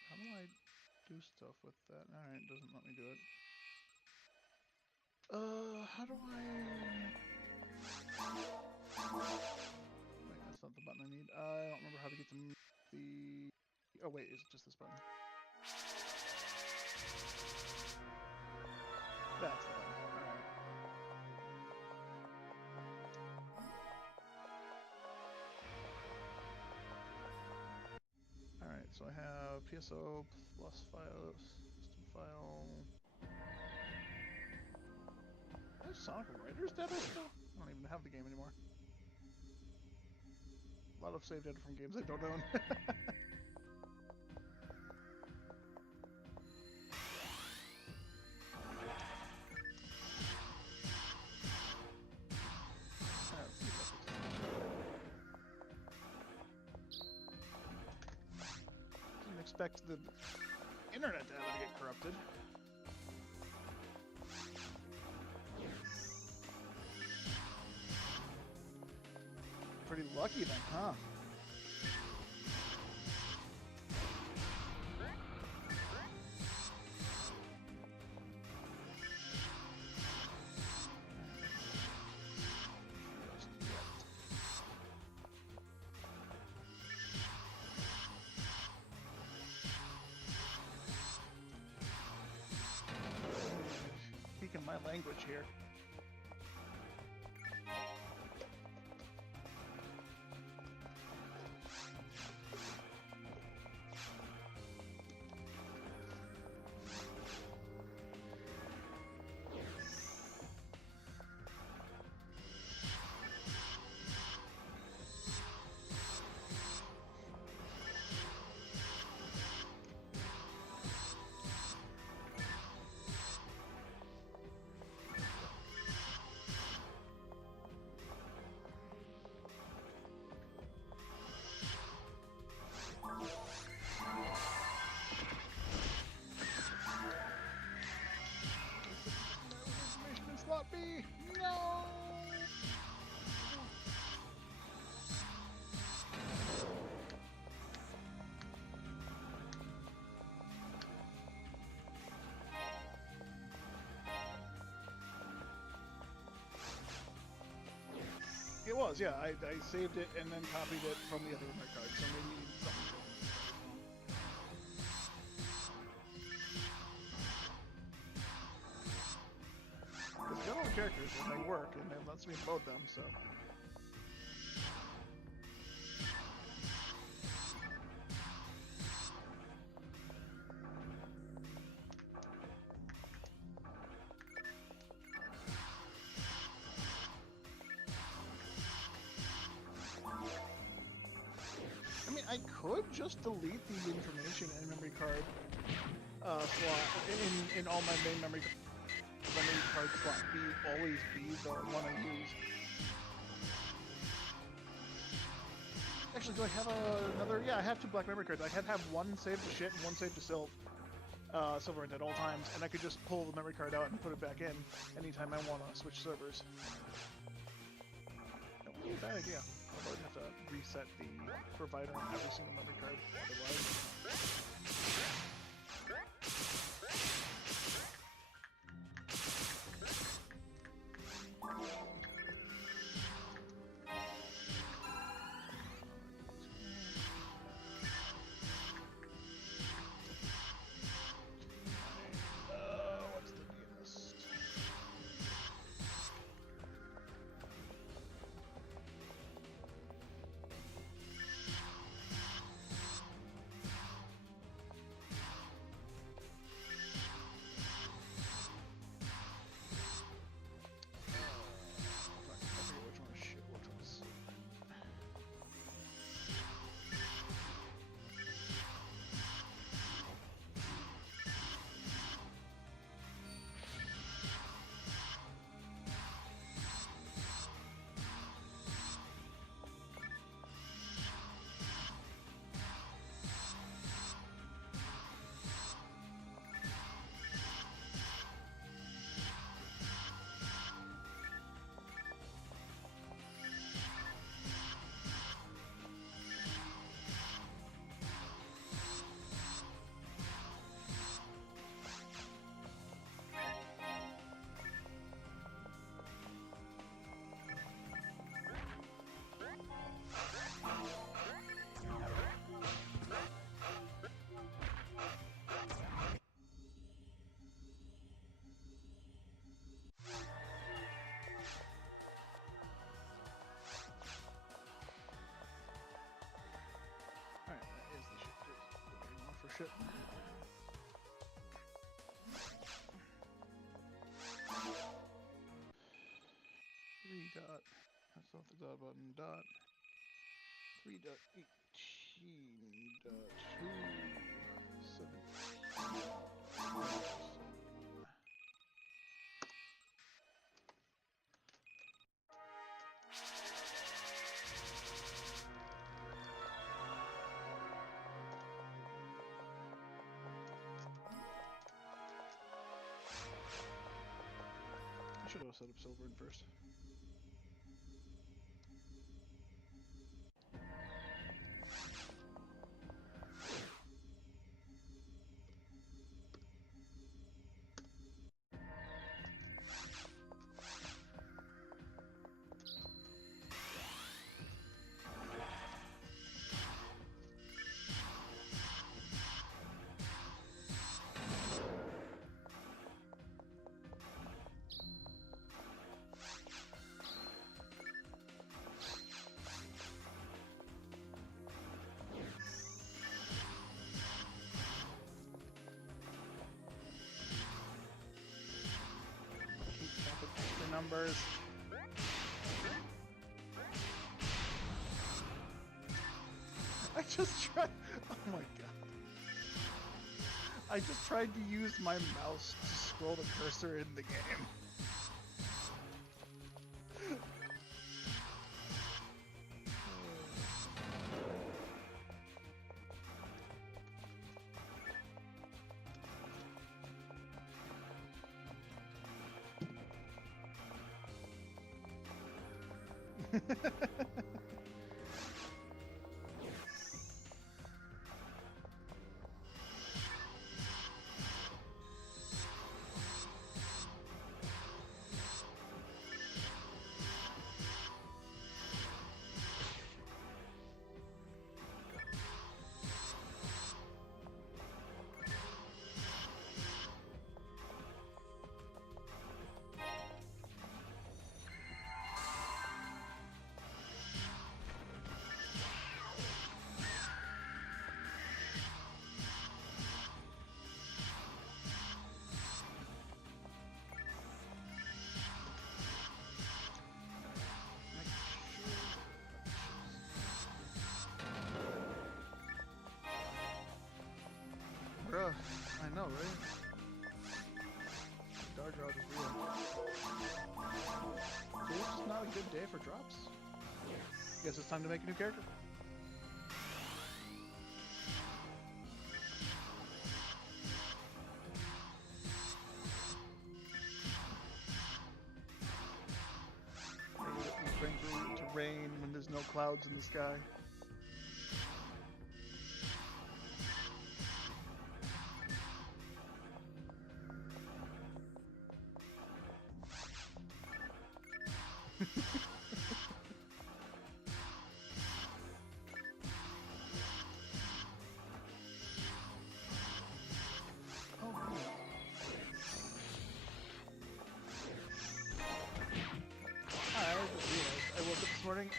How do I do stuff with that? Alright, it doesn't let me do it. How do I... Wait, that's not the button I need. I don't remember how to get to the... Oh wait, is it just this button? That's the button. Alright. Alright, so I have PSO plus file, system file... Is Sonic Riders data still? I don't even have the game anymore. A lot of save data from games I don't own. expect the internet to ever get corrupted. Pretty lucky then, huh? Speaking my language here. Slot B! No! It was, yeah. I saved it and then copied it from the other memory card, so maybe something. Because the other characters, and they work, and it lets me load them, so. I mean, I could just delete the information in memory card slot in all my main memory card slot B always be the one I use. Actually, do I have another? Yeah, I have two black memory cards. I had to have one saved to shit and one saved to silver at all times, and I could just pull the memory card out and put it back in anytime I want to switch servers. That would be a bad idea. Although I'd have to reset the provider on every single memory card otherwise. What's the nearest? Shit. 3 dot. That's not the dot button. Dot. 3.18. Dot 2.17. should have set up silver in first. Numbers. I just tried. Oh my god. I just tried to use my mouse to scroll the cursor in the game. Bruh, I know, right? Dart drop is real. So it's just not a good day for drops. Guess it's time to make a new character. Maybe to rain when there's no clouds in the sky.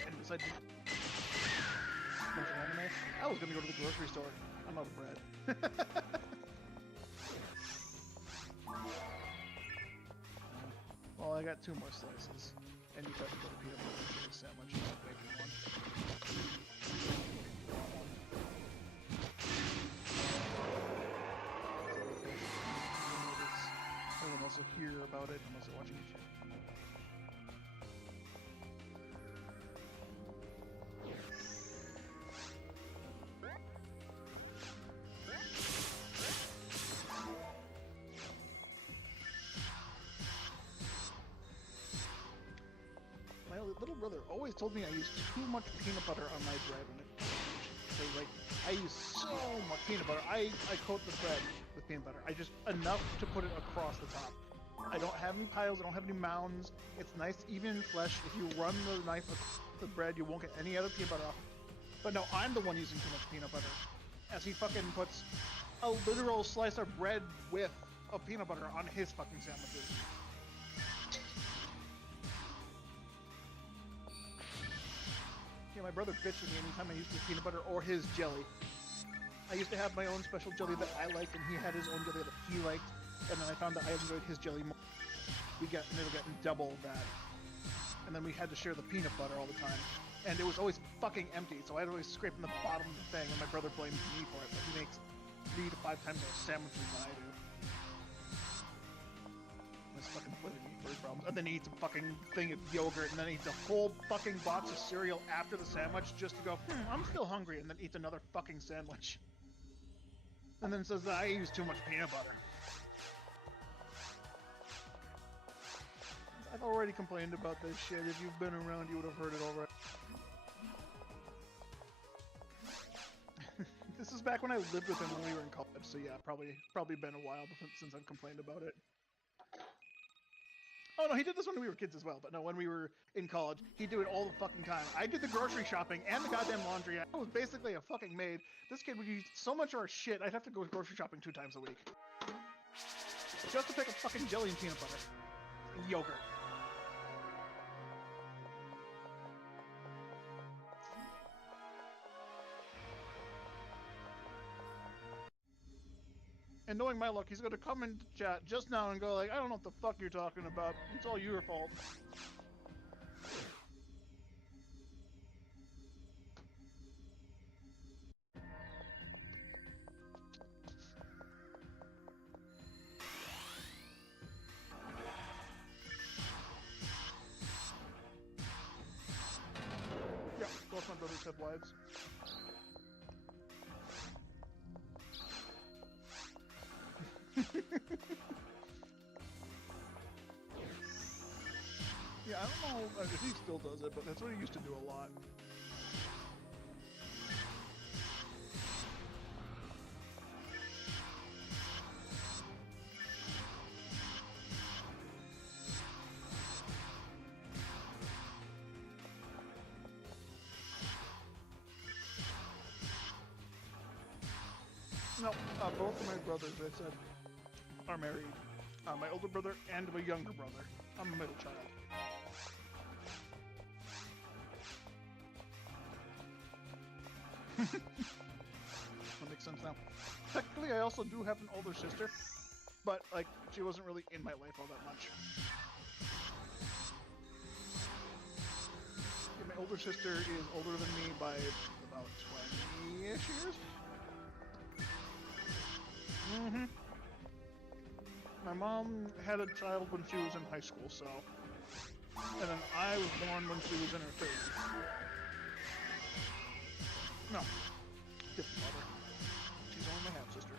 And decided to anime. I was gonna go to the grocery store. I'm out of bread. Well, I got 2 more slices. And you got to go to peanut butter and cheese sandwich. Not making one. Everyone else will hear about it unless they're watching YouTube. Little brother always told me I use too much peanut butter on my bread when it so like I use so much peanut butter. I coat the bread with peanut butter. I just enough to put it across the top. I don't have any piles, I don't have any mounds. It's nice even flesh. If you run the knife across the bread, you won't get any other peanut butter off. But no, I'm the one using too much peanut butter. As he fucking puts a literal slice of bread width of peanut butter on his fucking sandwiches. My brother bitched at me anytime I used his peanut butter or his jelly. I used to have my own special jelly that I liked, and he had his own jelly that he liked, and then I found that I enjoyed his jelly more. We ended up getting double that. And then we had to share the peanut butter all the time. And it was always fucking empty, so I'd always scrape in the bottom of the thing, and my brother blames me for it, but he makes 3 to 5 times more sandwiches than I do. This fucking living me food problems. And then he eats a fucking thing of yogurt, and then eats a whole fucking box of cereal after the sandwich just to go, I'm still hungry, and then eats another fucking sandwich. And then says that I use too much peanut butter. already complained about this shit. If you've been around, you would have heard it already. This is back when I lived with him when we were in college, so yeah, probably been a while since I've complained about it. Oh no, he did this when we were kids as well, but no, when we were in college, he'd do it all the fucking time. I did the grocery shopping and the goddamn laundry. I was basically a fucking maid. This kid would use so much of our shit, I'd have to go grocery shopping 2 times a week. Just to pick up fucking jelly and peanut butter. And yogurt. And knowing my luck, he's gonna come into chat just now and go like, I don't know what the fuck you're talking about. It's all your fault. Yeah, both my brothers have wives. Yeah, I don't know if he still does it, but that's what he used to do a lot. No, both of my brothers, I said, are married. My older brother and my younger brother. I'm a middle child. That makes sense now. Technically, I also do have an older sister, but like she wasn't really in my life all that much. Yeah, my older sister is older than me by about 20-ish years. Mm-hmm. My mom had a child when she was in high school, so... And then I was born when she was in her 30s. No. Different mother. She's only my half-sister.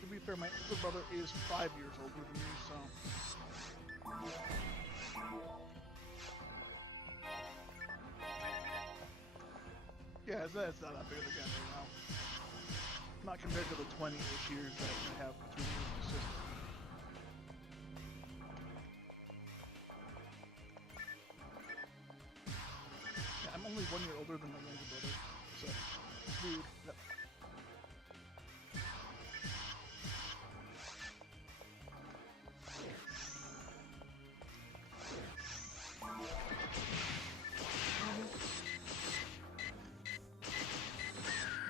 To be fair, my older brother is 5 years older than me, so... Yeah, it's not that big of a gap right now. Not compared to the 20-ish years that I have between me and my sister. Yeah, I'm only 1 year older than my younger brother, so... It's weird. Yep.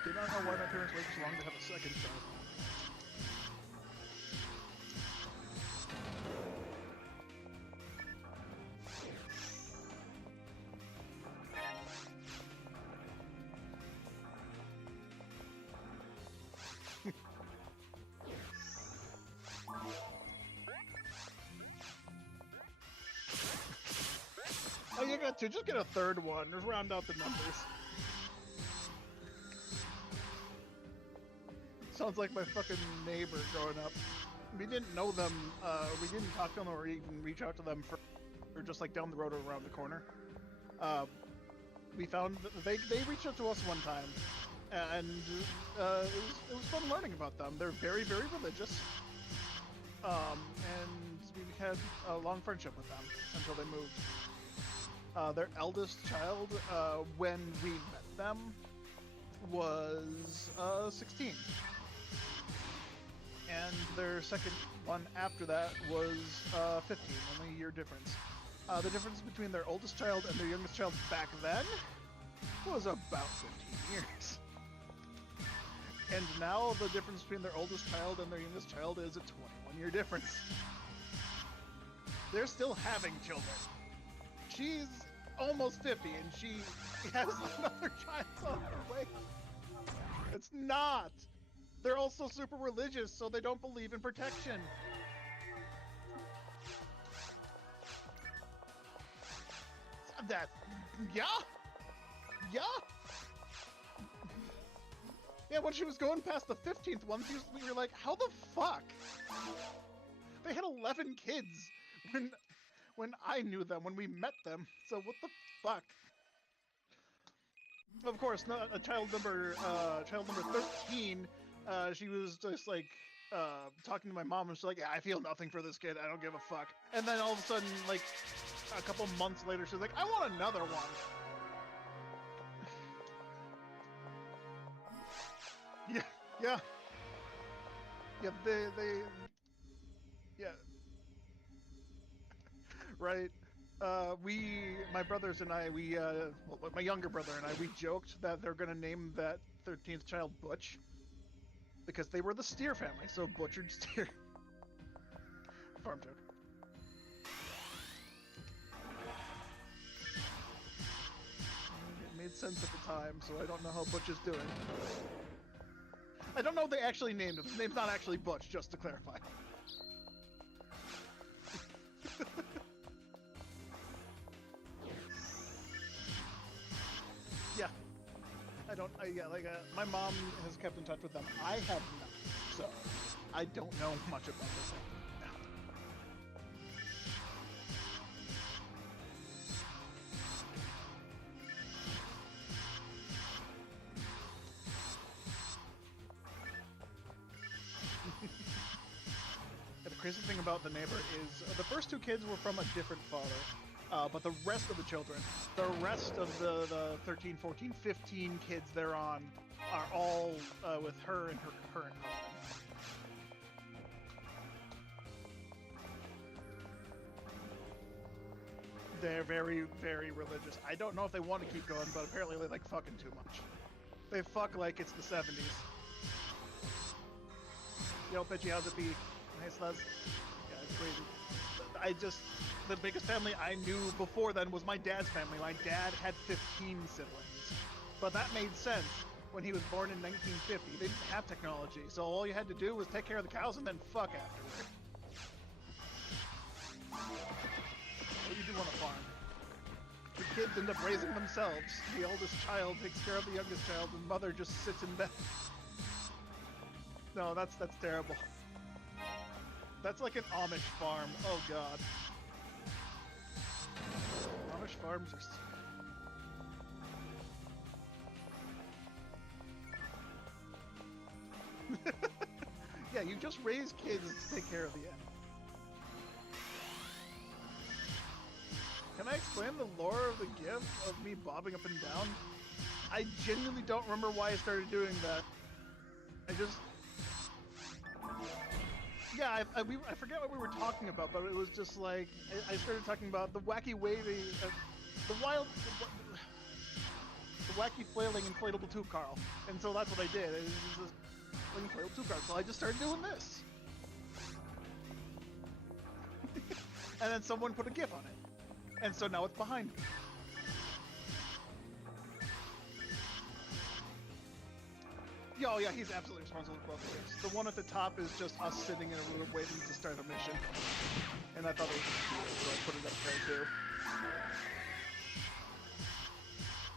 Did not know why my parents waited so long to have a second child. Oh, you got 2. Just get a third one. Just round out the numbers. Sounds like my fucking neighbor growing up. We didn't know them, we didn't talk to them or even reach out to them for just like down the road or around the corner. We found that they reached out to us one time, and it was fun learning about them. They're very, very religious, and we had a long friendship with them until they moved. Their eldest child, when we met them, was 16. And their second one after that was 15, only a year difference. The difference between their oldest child and their youngest child back then was about 15 years. And now the difference between their oldest child and their youngest child is a 21-year difference. They're still having children. She's almost 50 and she has another child on her way. It's not. They're also super religious, so they don't believe in protection. That, yeah. Yeah, when she was going past the 15th one, we were like, how the fuck? They had 11 kids when I knew them, when we met them. So what the fuck? Of course, not a child number 13. She was just like talking to my mom, and she's like, "Yeah, I feel nothing for this kid. I don't give a fuck." And then all of a sudden, like a couple months later, she's like, "I want another one." Yeah. Yeah, right. My brothers and I, my younger brother and I, we joked that they're gonna name that 13th child Butch because they were the Steer family, so butchered steer. Farm joke. It made sense at the time, so I don't know how Butch is doing. I don't know if they actually named him. His name's not actually Butch, just to clarify. Yeah. My mom has kept in touch with them. I have not, so I don't know much about this. The crazy thing about the neighbor is the first two kids were from a different father, but the rest of the children, the rest of the 13, 14, 15 kids they're on are all with her and her current husband. They're very, very religious. I don't know if they want to keep going, but apparently they like fucking too much. They fuck like it's the 70s. Yo, Pidgey, how's it be? Nice, Les. Yeah, it's crazy. The biggest family I knew before then was my dad's family. My dad had 15 siblings. But that made sense. When he was born in 1950, they didn't have technology, so all you had to do was take care of the cows and then fuck afterward. What do you do on a farm? The kids end up raising themselves. The oldest child takes care of the youngest child, and mother just sits in bed. No, that's terrible. That's like an Amish farm. Oh god. Amish farms are... Yeah, you just raise kids to take care of the end. Can I explain the lore of the GIF of me bobbing up and down? I genuinely don't remember why I started doing that. I just... Yeah, I forget what we were talking about, but it was just like... I started talking about the wacky wavy... the wacky flailing inflatable tube Carl. And so that's what I did. It was just inflatable tube Carl. So I just started doing this. And then someone put a GIF on it. And so now it's behind me. Oh yeah, he's absolutely responsible for both of these. The one at the top is just us sitting in a room waiting to start a mission. And I thought it was cute, so I put it up there too.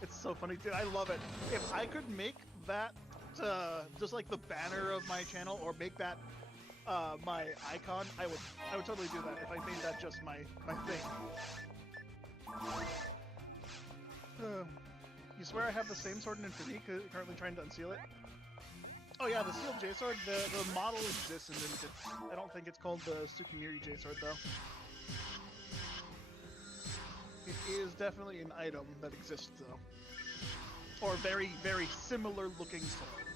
It's so funny, dude. I love it. If I could make that just like the banner of my channel, or make that my icon, I would totally do that if I made that just my thing. You swear I have the same sword in Infinity, currently trying to unseal it? Oh yeah, the sealed J-sword, the model exists in Limited. I don't think it's called the Tsukimiri J-sword though. It is definitely an item that exists though. Or very, very similar looking sword.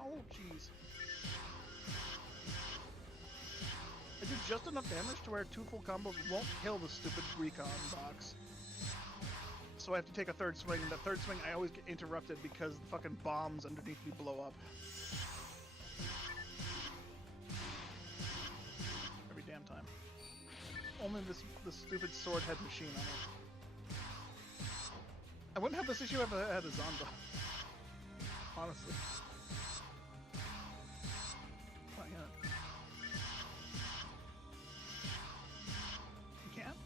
Oh jeez. I did just enough damage to where 2 full combos won't kill the stupid recon box. So I have to take a third swing, and the third swing I always get interrupted because the fucking bombs underneath me blow up. time. Only this stupid sword head machine on it. I wouldn't have this issue if I had a Zonda. Honestly. Not yet. You can't?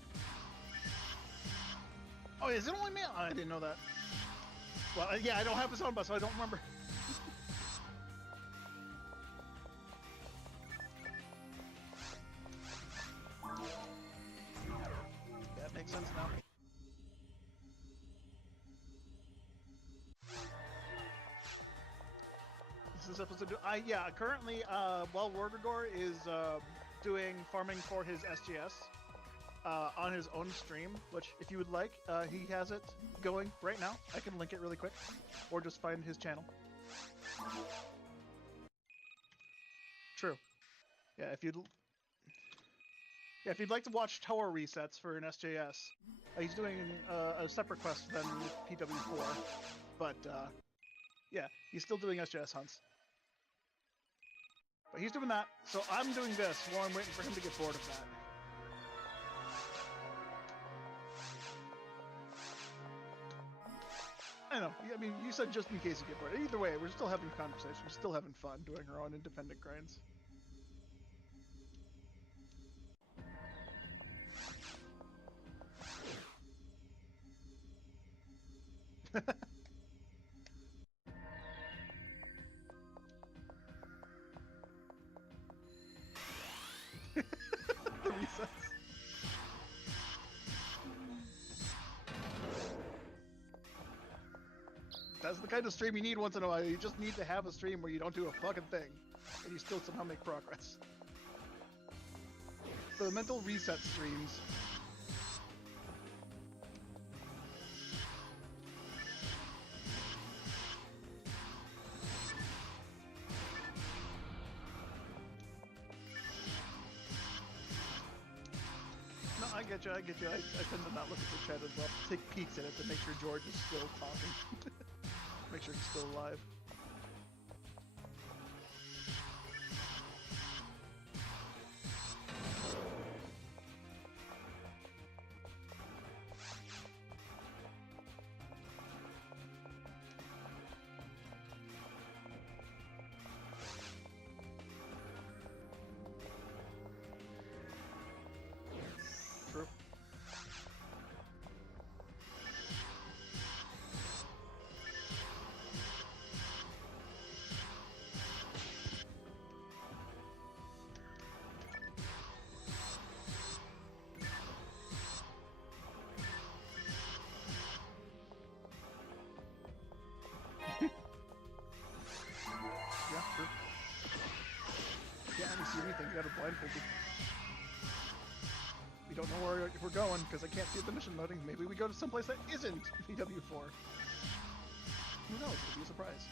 Oh, is it only me? Oh, I didn't know that. Well, yeah, I don't have a Zonda, so I don't remember. That makes sense now. This is supposed to do. Yeah, currently, while Wordagore is doing farming for his SJS on his own stream, which, if you would like, he has it going right now. I can link it really quick, or just find his channel. True. Yeah, if you'd like to watch tower resets for an SJS, he's doing a separate quest than PW4, but yeah, he's still doing SJS hunts. But he's doing that, so I'm doing this while I'm waiting for him to get bored of that. I know, I mean, you said just in case you get bored. Either way, we're still having conversation, we're still having fun doing our own independent grinds. The resets. That's the kind of stream you need once in a while. You just need to have a stream where you don't do a fucking thing, and you still somehow make progress. The mental reset streams. No, I get you. I tend to not look at the chat as well. Take peeks at it to make sure George is still talking. Make sure he's still alive. True. Yeah, true. Can't really see anything, you gotta blindfold me. We don't know where we're going because I can't see the mission loading. Maybe we go to someplace that isn't PW4. Who knows? It'll be a surprise.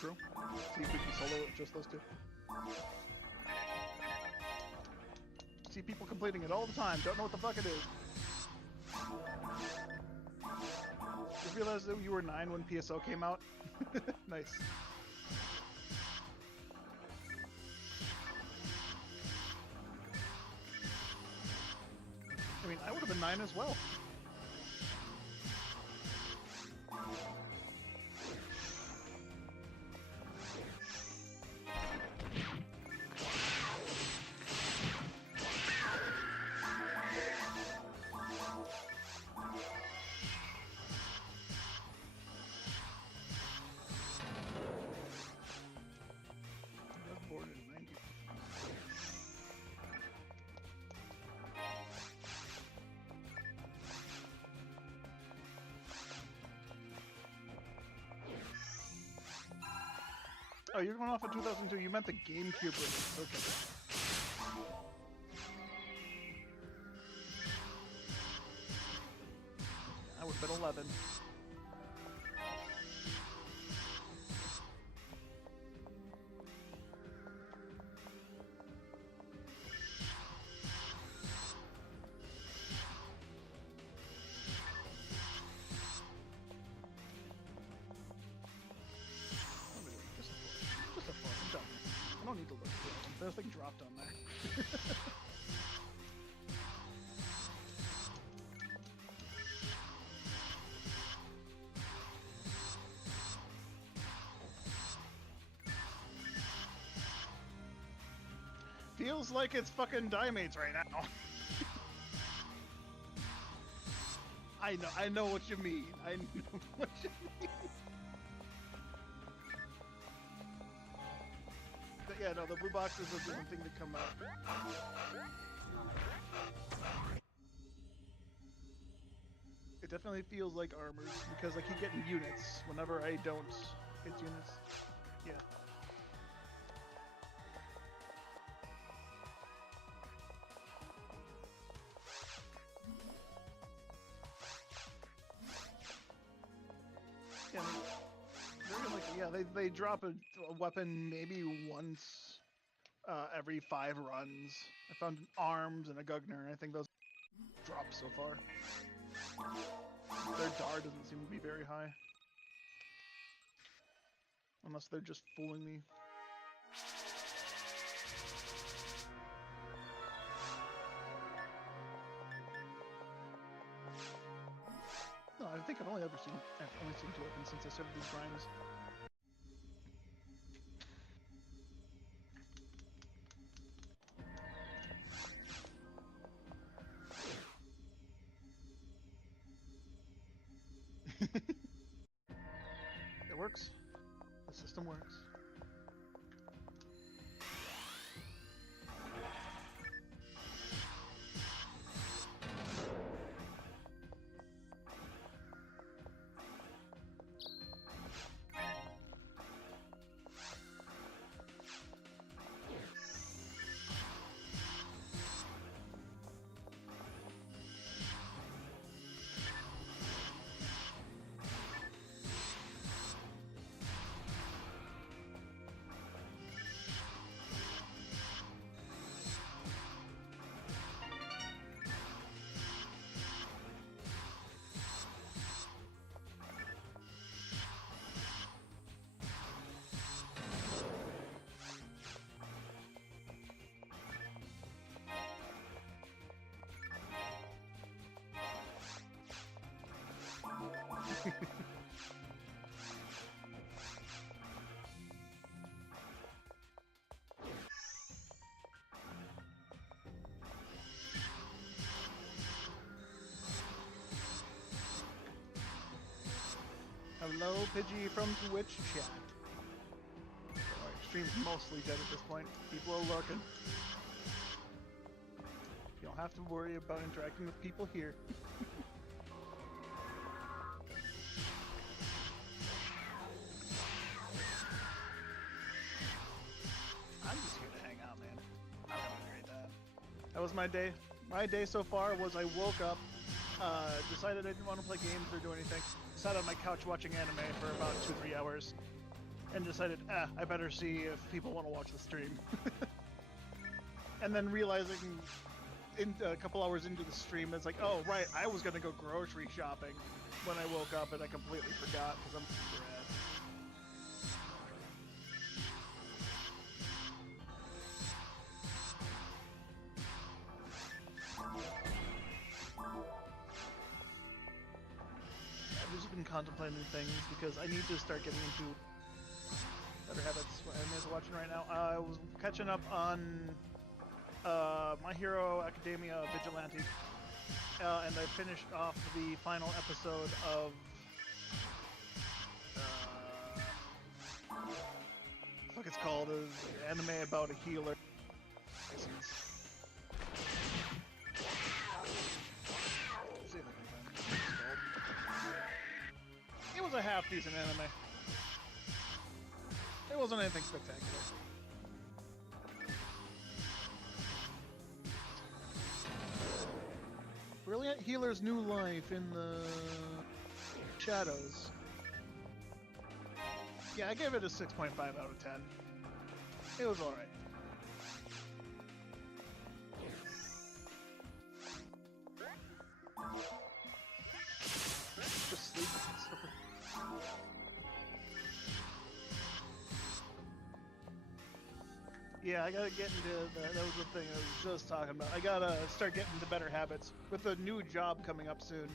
True. See if we can solo just those two. See people completing it all the time, don't know what the fuck it is. Just realized that you were 9 when PSO came out. Nice. I mean, I would have been 9 as well. Oh, you're going off of 2002. You meant the GameCube release. Okay. That would have been 11. Just a 4. I'm done. I don't need to look for it. There's like dropped on there. Feels like it's fucking Dimates right now. I know what you mean. I know what you mean. But yeah, no, the blue boxes are the one thing to come out. It definitely feels like armors because I keep getting units whenever I don't hit units. Yeah. Yeah, they drop a weapon maybe once every 5 runs. I found an arms and a Gugner, and I think those dropped so far. Their DAR doesn't seem to be very high. Unless they're just fooling me. No, I think I've only seen 2 weapons since I started these grinds. It works. The system works. Hello, Pidgey from Twitch chat. Our stream's mostly dead at this point. People are lurking. You don't have to worry about interacting with people here. I'm just here to hang out, man. I'm having a great day. That was my day. My day so far was I woke up, decided I didn't want to play games or do anything, sat on my couch watching anime for about 2-3 hours, and decided, I better see if people want to watch the stream. And then realizing a couple hours into the stream, it's like, oh right, I was gonna go grocery shopping when I woke up, and I completely forgot because I'm super rad. I've just been contemplating things because I need to start getting into better habits. What animes I'm watching right now. I was catching up on My Hero Academia Vigilante, and I finished off the final episode of what it's called, an anime about a healer. It was a half-decent anime. It wasn't anything spectacular. Brilliant Healer's new life in the Shadows. Yeah, I gave it a 6.5 out of 10. It was alright. Just sleep. Yeah, I gotta get into that was the thing I was just talking about. I gotta start getting into better habits. With the new job coming up soon,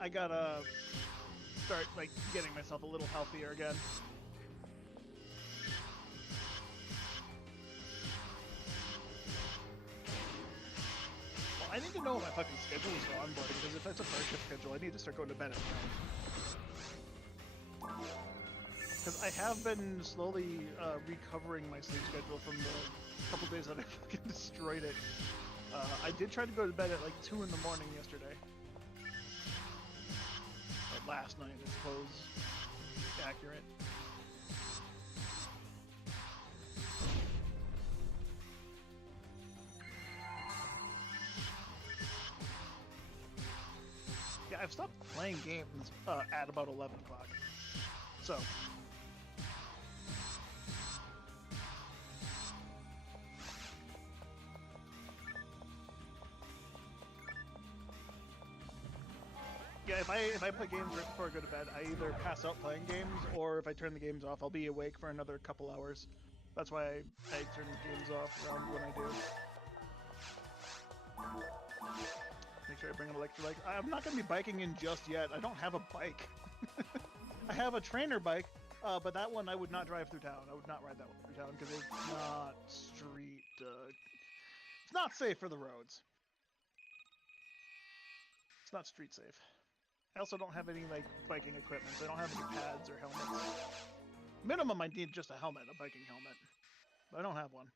I gotta start, like, getting myself a little healthier again. Well, I need to know what my fucking schedule is for onboarding, because if it's a first shift schedule, I need to start going to bed at night. Because I have been slowly recovering my sleep schedule from the couple days that I fucking destroyed it. I did try to go to bed at like 2 in the morning yesterday. Or last night, I suppose. Accurate. Yeah, I've stopped playing games at about 11 o'clock. So... yeah, if I play games right before I go to bed, I either pass out playing games, or if I turn the games off, I'll be awake for another couple hours. That's why I turn the games off around when I do. Make sure I bring an electrolyte. I'm not going to be biking in just yet. I don't have a bike. I have a trainer bike, but that one I would not drive through town. I would not ride that one through town because it's not street... it's not safe for the roads. It's not street safe. I also don't have any, like, biking equipment. I don't have any pads or helmets. Minimum, I need just a helmet, a biking helmet. But I don't have one.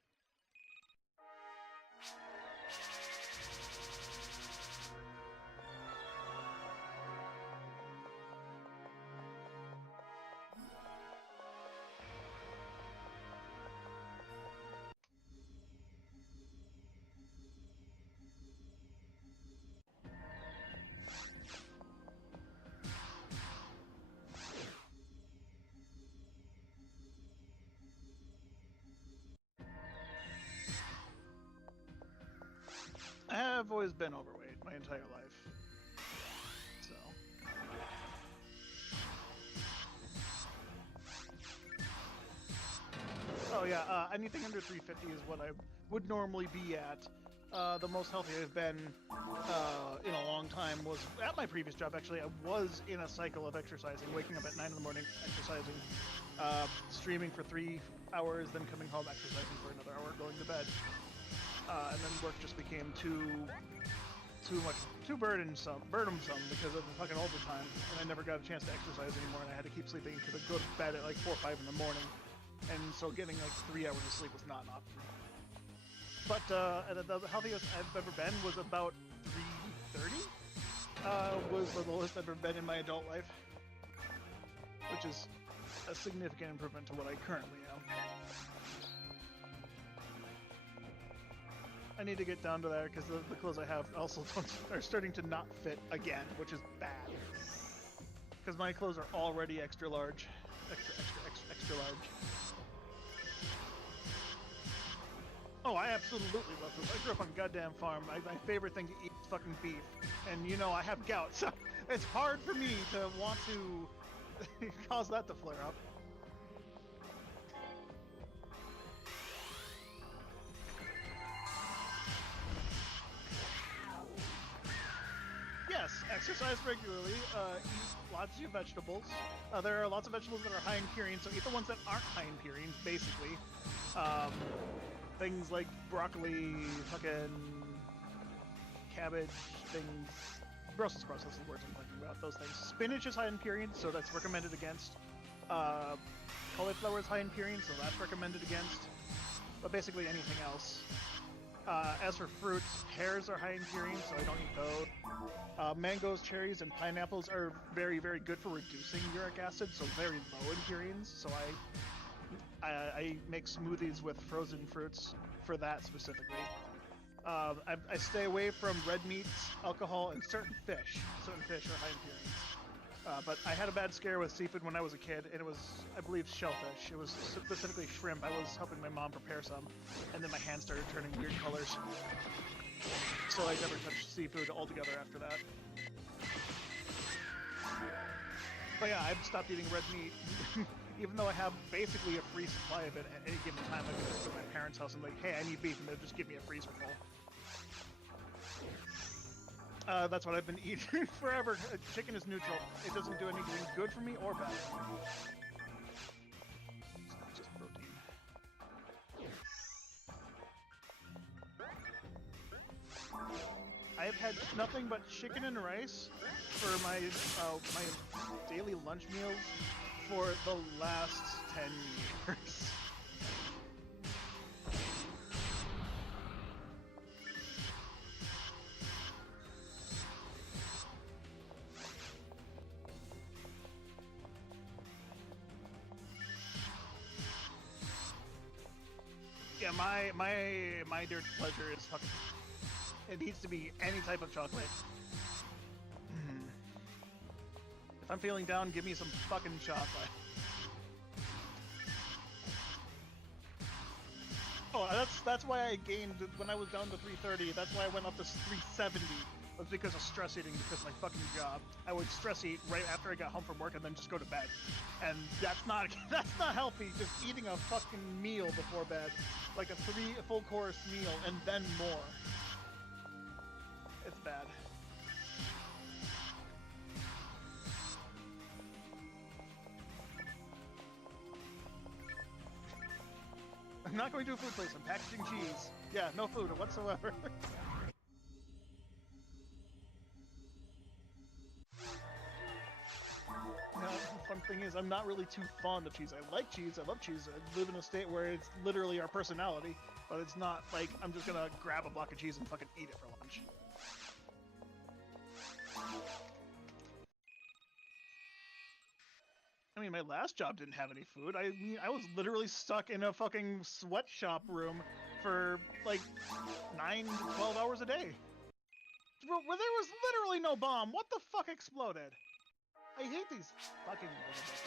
I have always been overweight my entire life. So. Oh yeah, anything under 350 is what I would normally be at. The most healthy I've been in a long time was at my previous job, actually. I was in a cycle of exercising, waking up at 9 in the morning, exercising, streaming for 3 hours, then coming home, exercising for another hour, going to bed. And then work just became too burdensome because of the fucking overtime, and I never got a chance to exercise anymore, and I had to keep sleeping because I'd go to bed at like 4 or 5 in the morning, and so getting like 3 hours of sleep was not an option. But the healthiest I've ever been was about 330. Was the lowest I've ever been in my adult life, which is a significant improvement to what I currently am. I need to get down to there because the clothes I have also are starting to not fit again, which is bad. Because my clothes are already extra large. Extra large. Oh, I absolutely love food. I grew up on a goddamn farm. My favorite thing to eat is fucking beef. And you know, I have gout, so it's hard for me to want to cause that to flare up. Yes, exercise regularly, eat lots of vegetables. There are lots of vegetables that are high in purines, so eat the ones that aren't high in purines, basically. Things like broccoli, fucking cabbage, things. Brussels sprouts, that's the words I'm thinking about, those things. Spinach is high in purines, so that's recommended against. Cauliflower is high in purines, so that's recommended against. But basically anything else. As for fruits, pears are high in purines, so I don't eat those. Mangoes, cherries, and pineapples are very, very good for reducing uric acid, so very low in purines. So I make smoothies with frozen fruits for that specifically. I stay away from red meats, alcohol, and certain fish. Certain fish are high in purines. But I had a bad scare with seafood when I was a kid, and it was, I believe, shellfish. It was specifically shrimp. I was helping my mom prepare some, and then my hands started turning weird colors. So I never touched seafood altogether after that. But yeah, I've stopped eating red meat, even though I have basically a free supply of it at any given time. I can just go to my parents' house and like, hey, I need beef, and they'll just give me a freezer full. That's what I've been eating forever. Chicken is neutral. It doesn't do anything good for me or bad. It's just protein. I have had nothing but chicken and rice for my my daily lunch meals for the last 10 years. Yeah, my dirty pleasure is fucking. It needs to be any type of chocolate. If I'm feeling down, give me some fucking chocolate. Oh, that's why I gained when I was down to 330. That's why I went up to 370. It was because of stress eating, because of my fucking job. I would stress eat right after I got home from work and then just go to bed. And that's not healthy. Just eating a fucking meal before bed, like a full course meal and then more. It's bad. I'm not going to a food place. I'm packaging cheese. Yeah, no food whatsoever. Now, the fun thing is, I'm not really too fond of cheese. I like cheese. I love cheese. I live in a state where it's literally our personality, but it's not like I'm just gonna grab a block of cheese and fucking eat it for lunch. I mean, my last job didn't have any food. I mean, I was literally stuck in a fucking sweatshop room for like 9 to 12 hours a day. Where there was literally no bomb. What the fuck exploded? I hate these fucking things.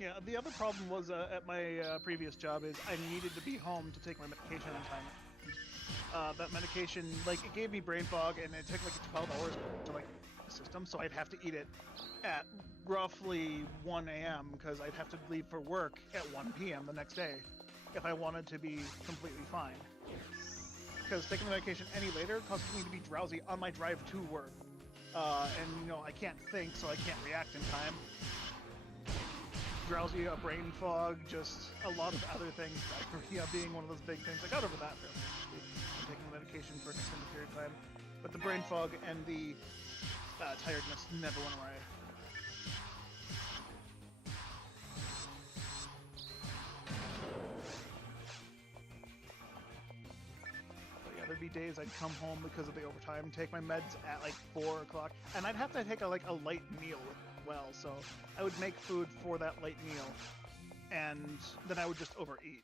Yeah, the other problem was at my previous job is I needed to be home to take my medication on time. That medication, like, it gave me brain fog, and it took like 12 hours to like the system, so I'd have to eat it at roughly 1 a.m. because I'd have to leave for work at 1 p.m. the next day if I wanted to be completely fine. Because taking the medication any later causes me to be drowsy on my drive to work, and you know I can't think, so I can't react in time. Drowsy, a brain fog, just a lot of other things. Diarrhea being one of those big things. I got over that fairly quickly. I'm taking the medication for an extended period of time, but the brain fog and the tiredness never went away. But yeah, there'd be days I'd come home because of the overtime, take my meds at like 4 o'clock, and I'd have to take a light meal well, so I would make food for that late meal, and then I would just overeat,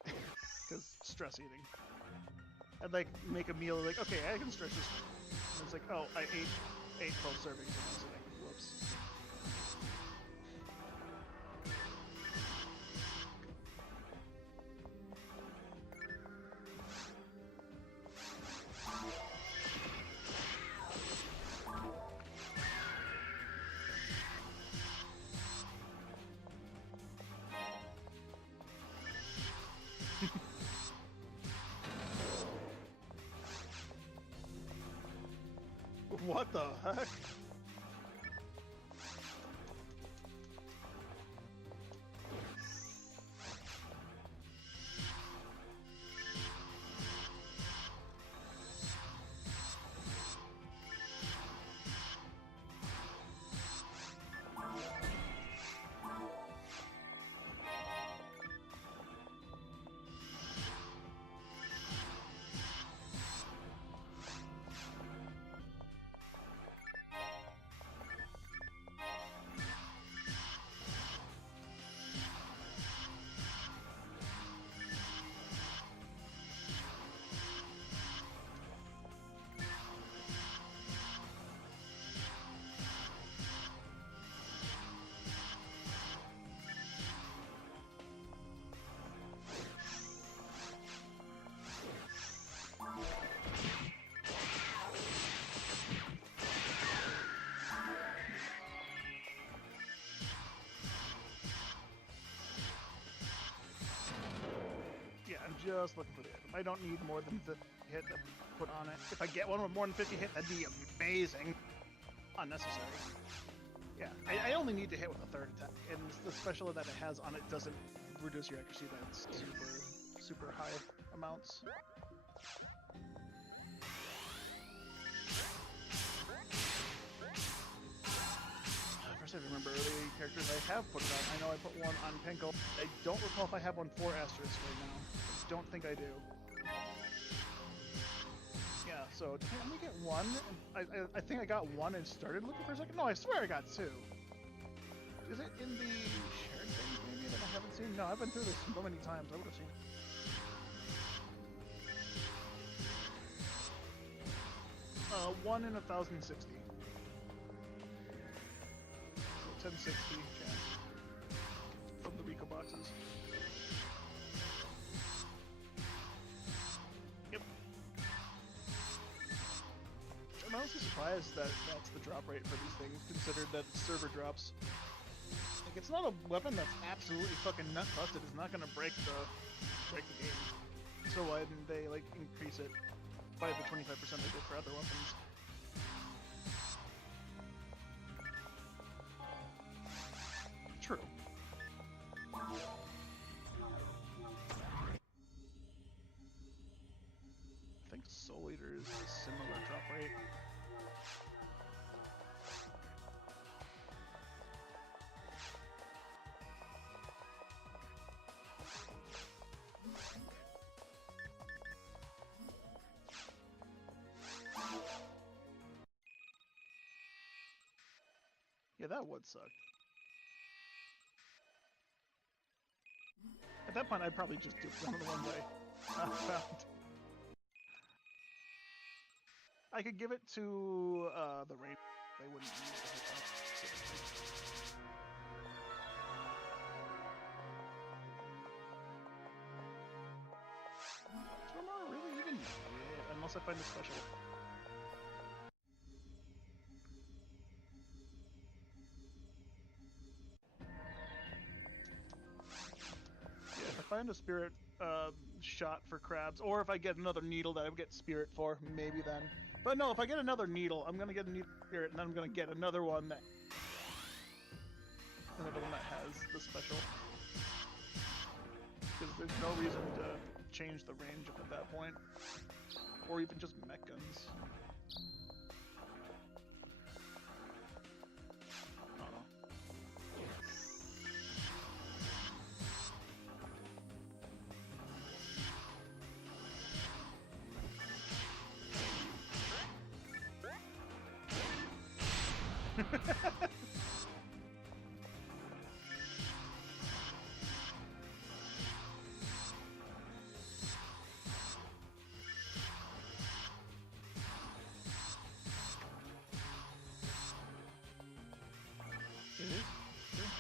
because stress eating. I'd like make a meal like, okay, I can stretch this, and it's like, oh, I ate 12 servings in one sitting, whoops. What the heck? just looking for the item. I don't need more than 50 hit to put on it. If I get one with more than 50 hit, that'd be amazing. Unnecessary. Yeah, I only need to hit with a third attack, and the special that it has on it doesn't reduce your accuracy. That's super high amounts. First, I remember early characters I have put it on. I know I put one on Penko. I don't recall if I have one for Asterisk right now. I don't think I do. Yeah, so did I only get one? I think I got one and started looking for a second. No, I swear I got two. Is it in the shared things maybe that I haven't seen? No, I've been through this so many times. I would have seen it. One in 1,060. So 1060 chance from the Rico boxes. Yep. I'm honestly surprised that that's the drop rate for these things, considered that it's server drops. Like, it's not a weapon that's absolutely fucking nut busted. It's not gonna break the game. So why didn't they like increase it by the 25% they did for other weapons? True. I think Soul Eater is a similar drop rate. Yeah, that would suck. At that point, I'd probably just do one of the ones I found. I could give it to the raid. They wouldn't need to hit up. Stormar really even? Yeah, unless I find a special. Yeah, if I find a spirit shot for crabs, or if I get another needle that I would get spirit for, maybe then. But no, if I get another needle, I'm gonna get a needle spirit, and then I'm gonna get another one that has the special. Because there's no reason to change the range at that point, or even just mech guns. It is. Sure.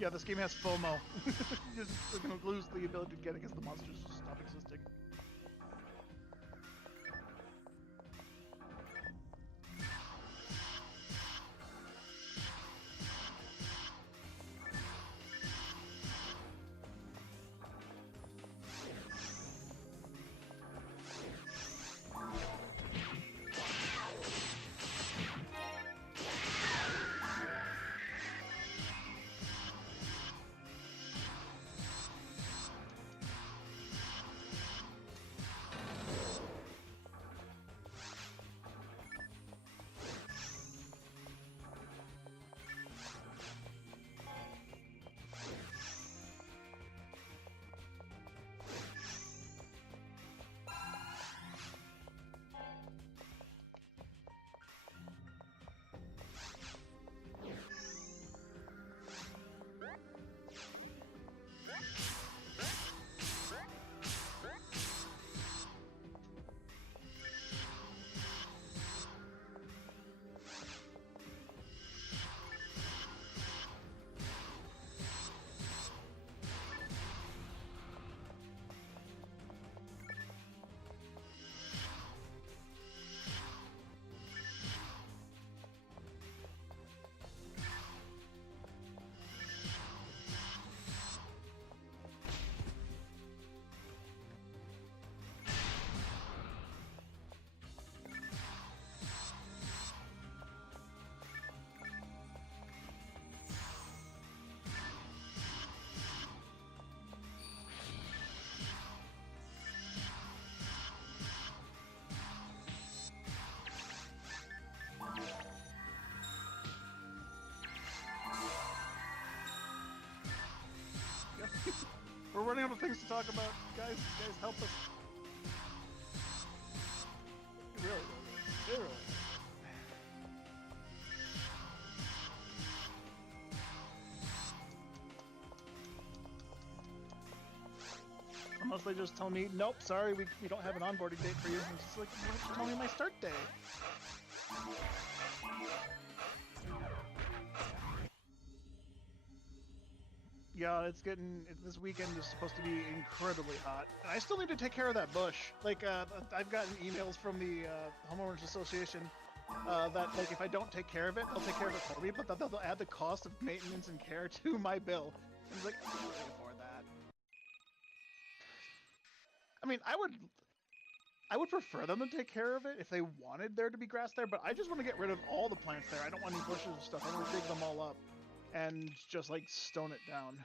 Yeah, this game has FOMO. You're just gonna lose the ability to get it because the monsters just stop existing. of things to talk about. Guys, help us. Really. Unless they just tell me, nope, sorry, we don't have an onboarding date for you. And it's just like, tell me my start day. Yeah, this weekend is supposed to be incredibly hot. And I still need to take care of that bush. Like, I've gotten emails from the Homeowners Association that, like, if I don't take care of it, they'll take care of it for me, but that they'll add the cost of maintenance and care to my bill. And it's like, I can't really afford that. I mean, I would prefer them to take care of it if they wanted there to be grass there, but I just want to get rid of all the plants there. I don't want any bushes and stuff. I want to dig them all up and just, like, stone it down.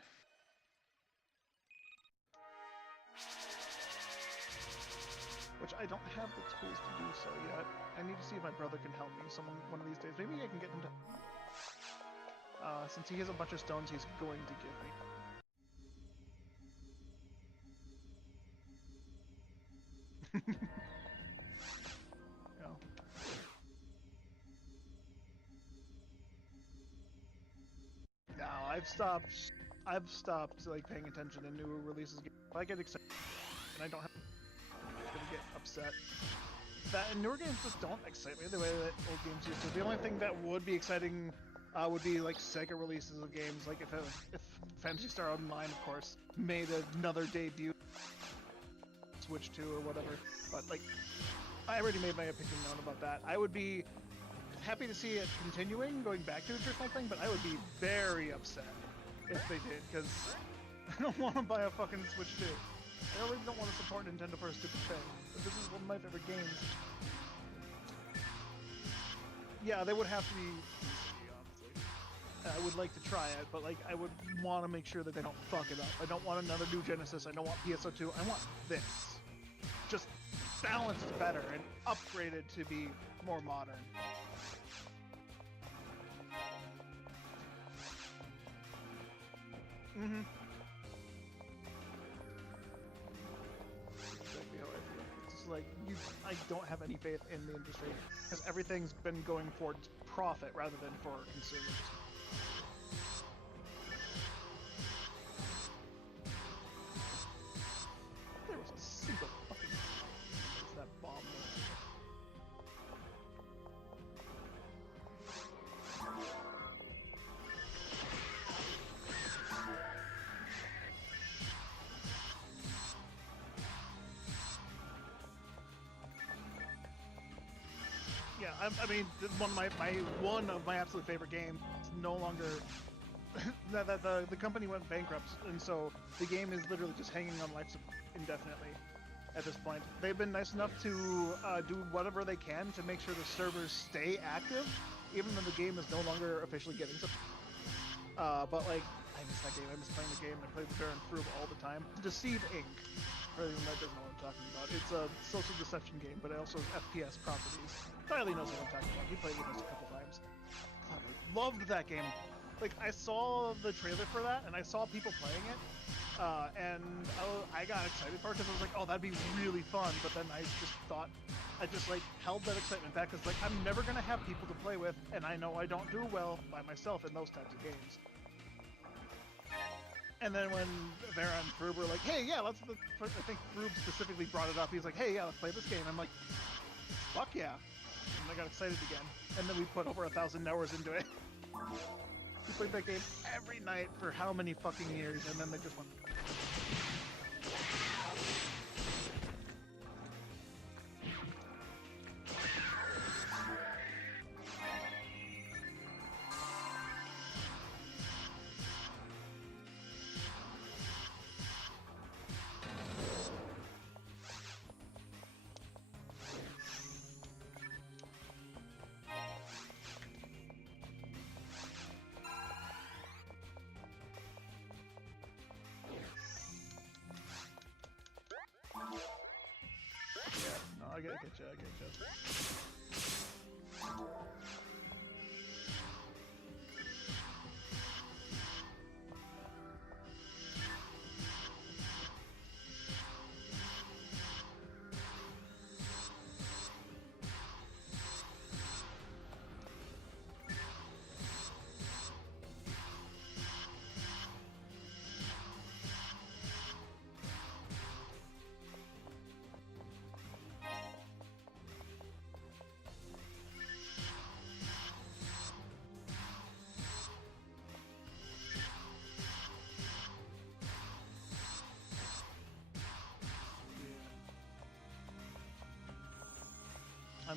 Which I don't have the tools to do so yet. I need to see if my brother can help me one of these days. Maybe I can get him to... since he has a bunch of stones he's going to give me. Yeah. No, I've stopped like paying attention to new releases. If I get excited and I don't have, I'm gonna get upset. That and newer games just don't excite me the way that old games used to. The only thing that would be exciting would be like Sega releases of games, like if Phantasy Star Online, of course, made another debut, Switch 2 or whatever. But like, I already made my opinion known about that. I would be happy to see it continuing, going back to the traditional thing, but I would be very upset if they did, because I don't want to buy a fucking Switch 2. I really don't want to support Nintendo for a stupid thing, but this is one of my favorite games. Yeah, they would have to be, honestly. I would like to try it, but like, I would want to make sure that they don't fuck it up. I don't want another new Genesis, I don't want PSO2, I want this. Just balanced better and upgraded to be more modern. Mm-hmm. Exactly how I feel. It's just like, I don't have any faith in the industry, because everything's been going towards profit rather than for consumers. There was a single fucking... What's that bomb there? Yeah, I mean, one of my absolute favorite games is no longer... the company went bankrupt, and so the game is literally just hanging on life support indefinitely at this point. They've been nice enough to do whatever they can to make sure the servers stay active, even though the game is no longer officially getting support. But like, I miss that game, I miss playing the game, I play with Baron Frube all the time. Deceive Inc., for anyone that doesn't know what I'm talking about. It's a social deception game, but it also has FPS properties. Tyler knows what I'm talking about, he played with us a couple times. Fuck, I loved that game. Like, I saw the trailer for that, and I saw people playing it, and I got excited for it, because I was like, oh, that'd be really fun, but then I just like, held that excitement back, because, like, I'm never gonna have people to play with, and I know I don't do well by myself in those types of games. And then when Vera and Frube were like, hey, yeah, I think Frube specifically brought it up, he's like, hey, yeah, let's play this game. I'm like, fuck yeah. And I got excited again, and then we put over 1,000 hours into it. We played that game every night for how many fucking years, and then they just went... I get you.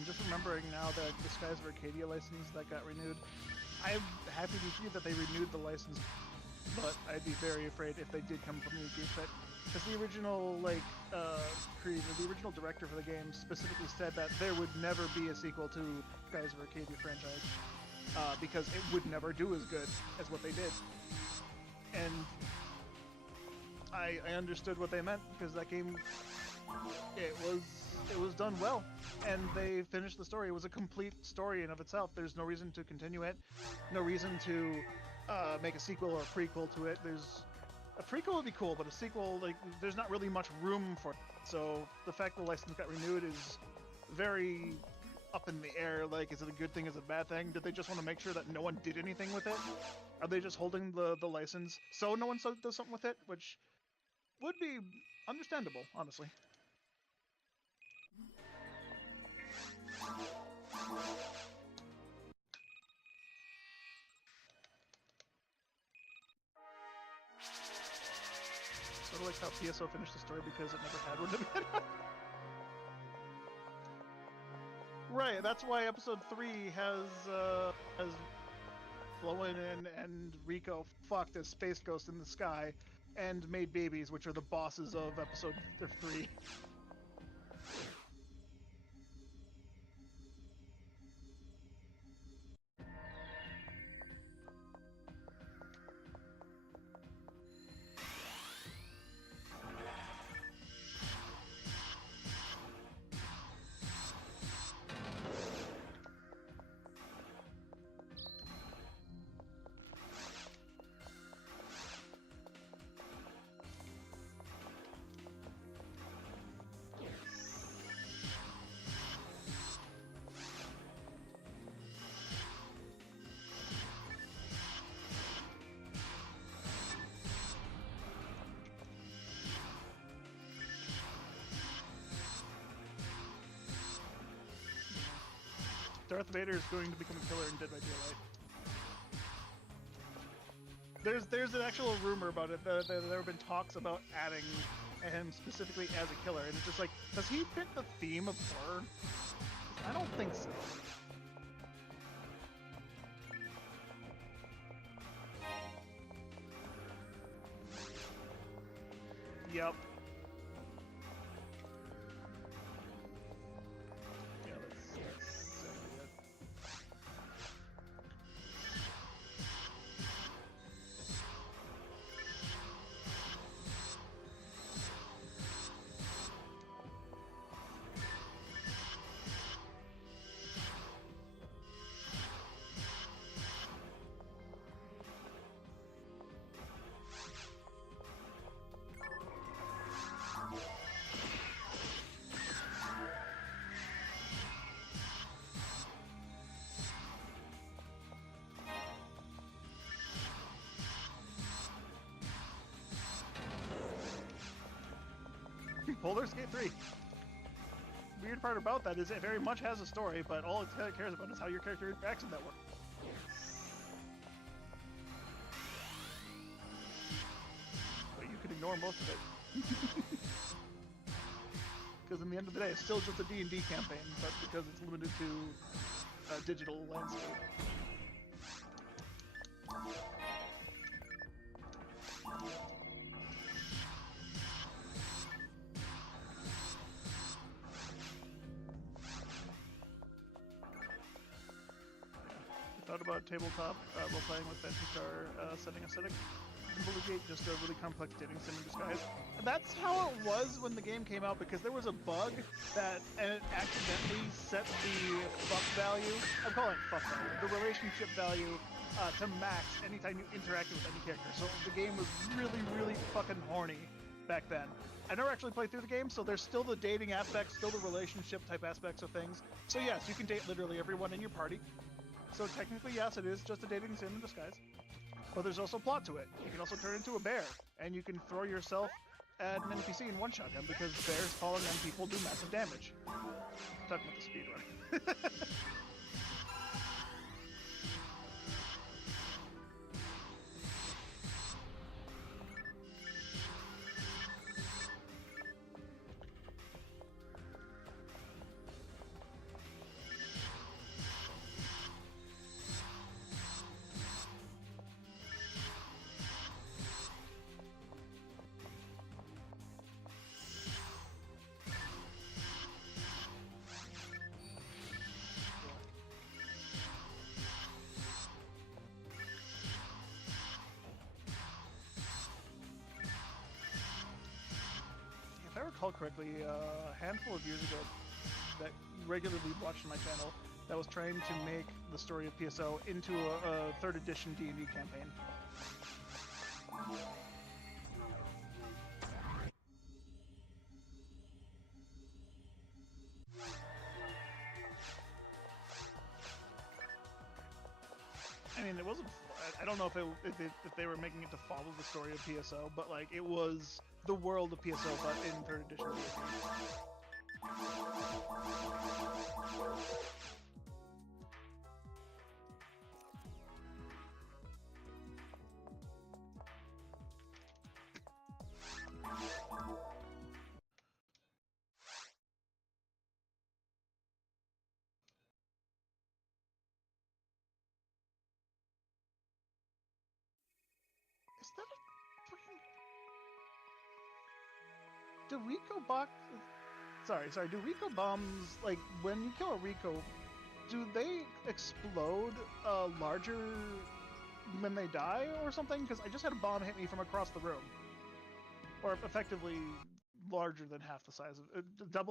I'm just remembering now that the Skies of Arcadia license that got renewed. I'm happy to hear that they renewed the license, but I'd be very afraid if they did come from the group that, because the original creator, the original director for the game specifically said that there would never be a sequel to Skies of Arcadia franchise because it would never do as good as what they did. And I understood what they meant because that game, it was done well, and they finished the story. It was a complete story in of itself. There's no reason to continue it, no reason to make a sequel or a prequel to it. There's a prequel would be cool, but a sequel, like, there's not really much room for it. So the fact the license got renewed is very up in the air. Like, is it a good thing? Is it a bad thing? Did they just want to make sure that no one did anything with it? Are they just holding the license so no one does something with it? Which would be understandable, honestly. Sort of like how PSO finished the story because it never had one to begin with. Right, that's why episode 3 has Flowen and Rico fucked as Space Ghost in the sky and made babies, which are the bosses of episode 3. Darth Vader is going to become a killer in Dead by Daylight. There's an actual rumor about it. There have been talks about adding him specifically as a killer, and it's just like, does he fit the theme of horror? I don't think so. Yep. Boulder Skate 3. Weird part about that is it very much has a story, but all it cares about is how your character interacts with that world. But you could ignore most of it. Because in the end of the day, it's still just a D&D campaign, but because it's limited to a digital landscape. About tabletop role-playing with Fantasy Star setting aesthetic. Gate, just a really complex dating sim in disguise. And that's how it was when the game came out, because there was a bug that accidentally set the fuck value, I'm calling it fuck value, the relationship value to max anytime you interacted with any character. So the game was really, really fucking horny back then. I never actually played through the game, so there's still the dating aspects, still the relationship type aspects of things. So yes, you can date literally everyone in your party. So technically, yes, it is just a dating sim in disguise. But there's also plot to it. You can also turn into a bear, and you can throw yourself at an NPC and one-shot him, because bears falling on people do massive damage. I'm talking about the speedrun. correctly, a handful of years ago that regularly watched my channel that was trying to make the story of PSO into a 3rd edition D&D campaign. I mean, it wasn't. I don't know if they were making it to follow the story of PSO, but like it was the world of PSO, but in 3rd edition D&D. Is that a freaking... Do Rico box... Sorry. Do Rico bombs, like, when you kill a Rico, do they explode larger when they die or something? Because I just had a bomb hit me from across the room. Or effectively larger than half the size of... double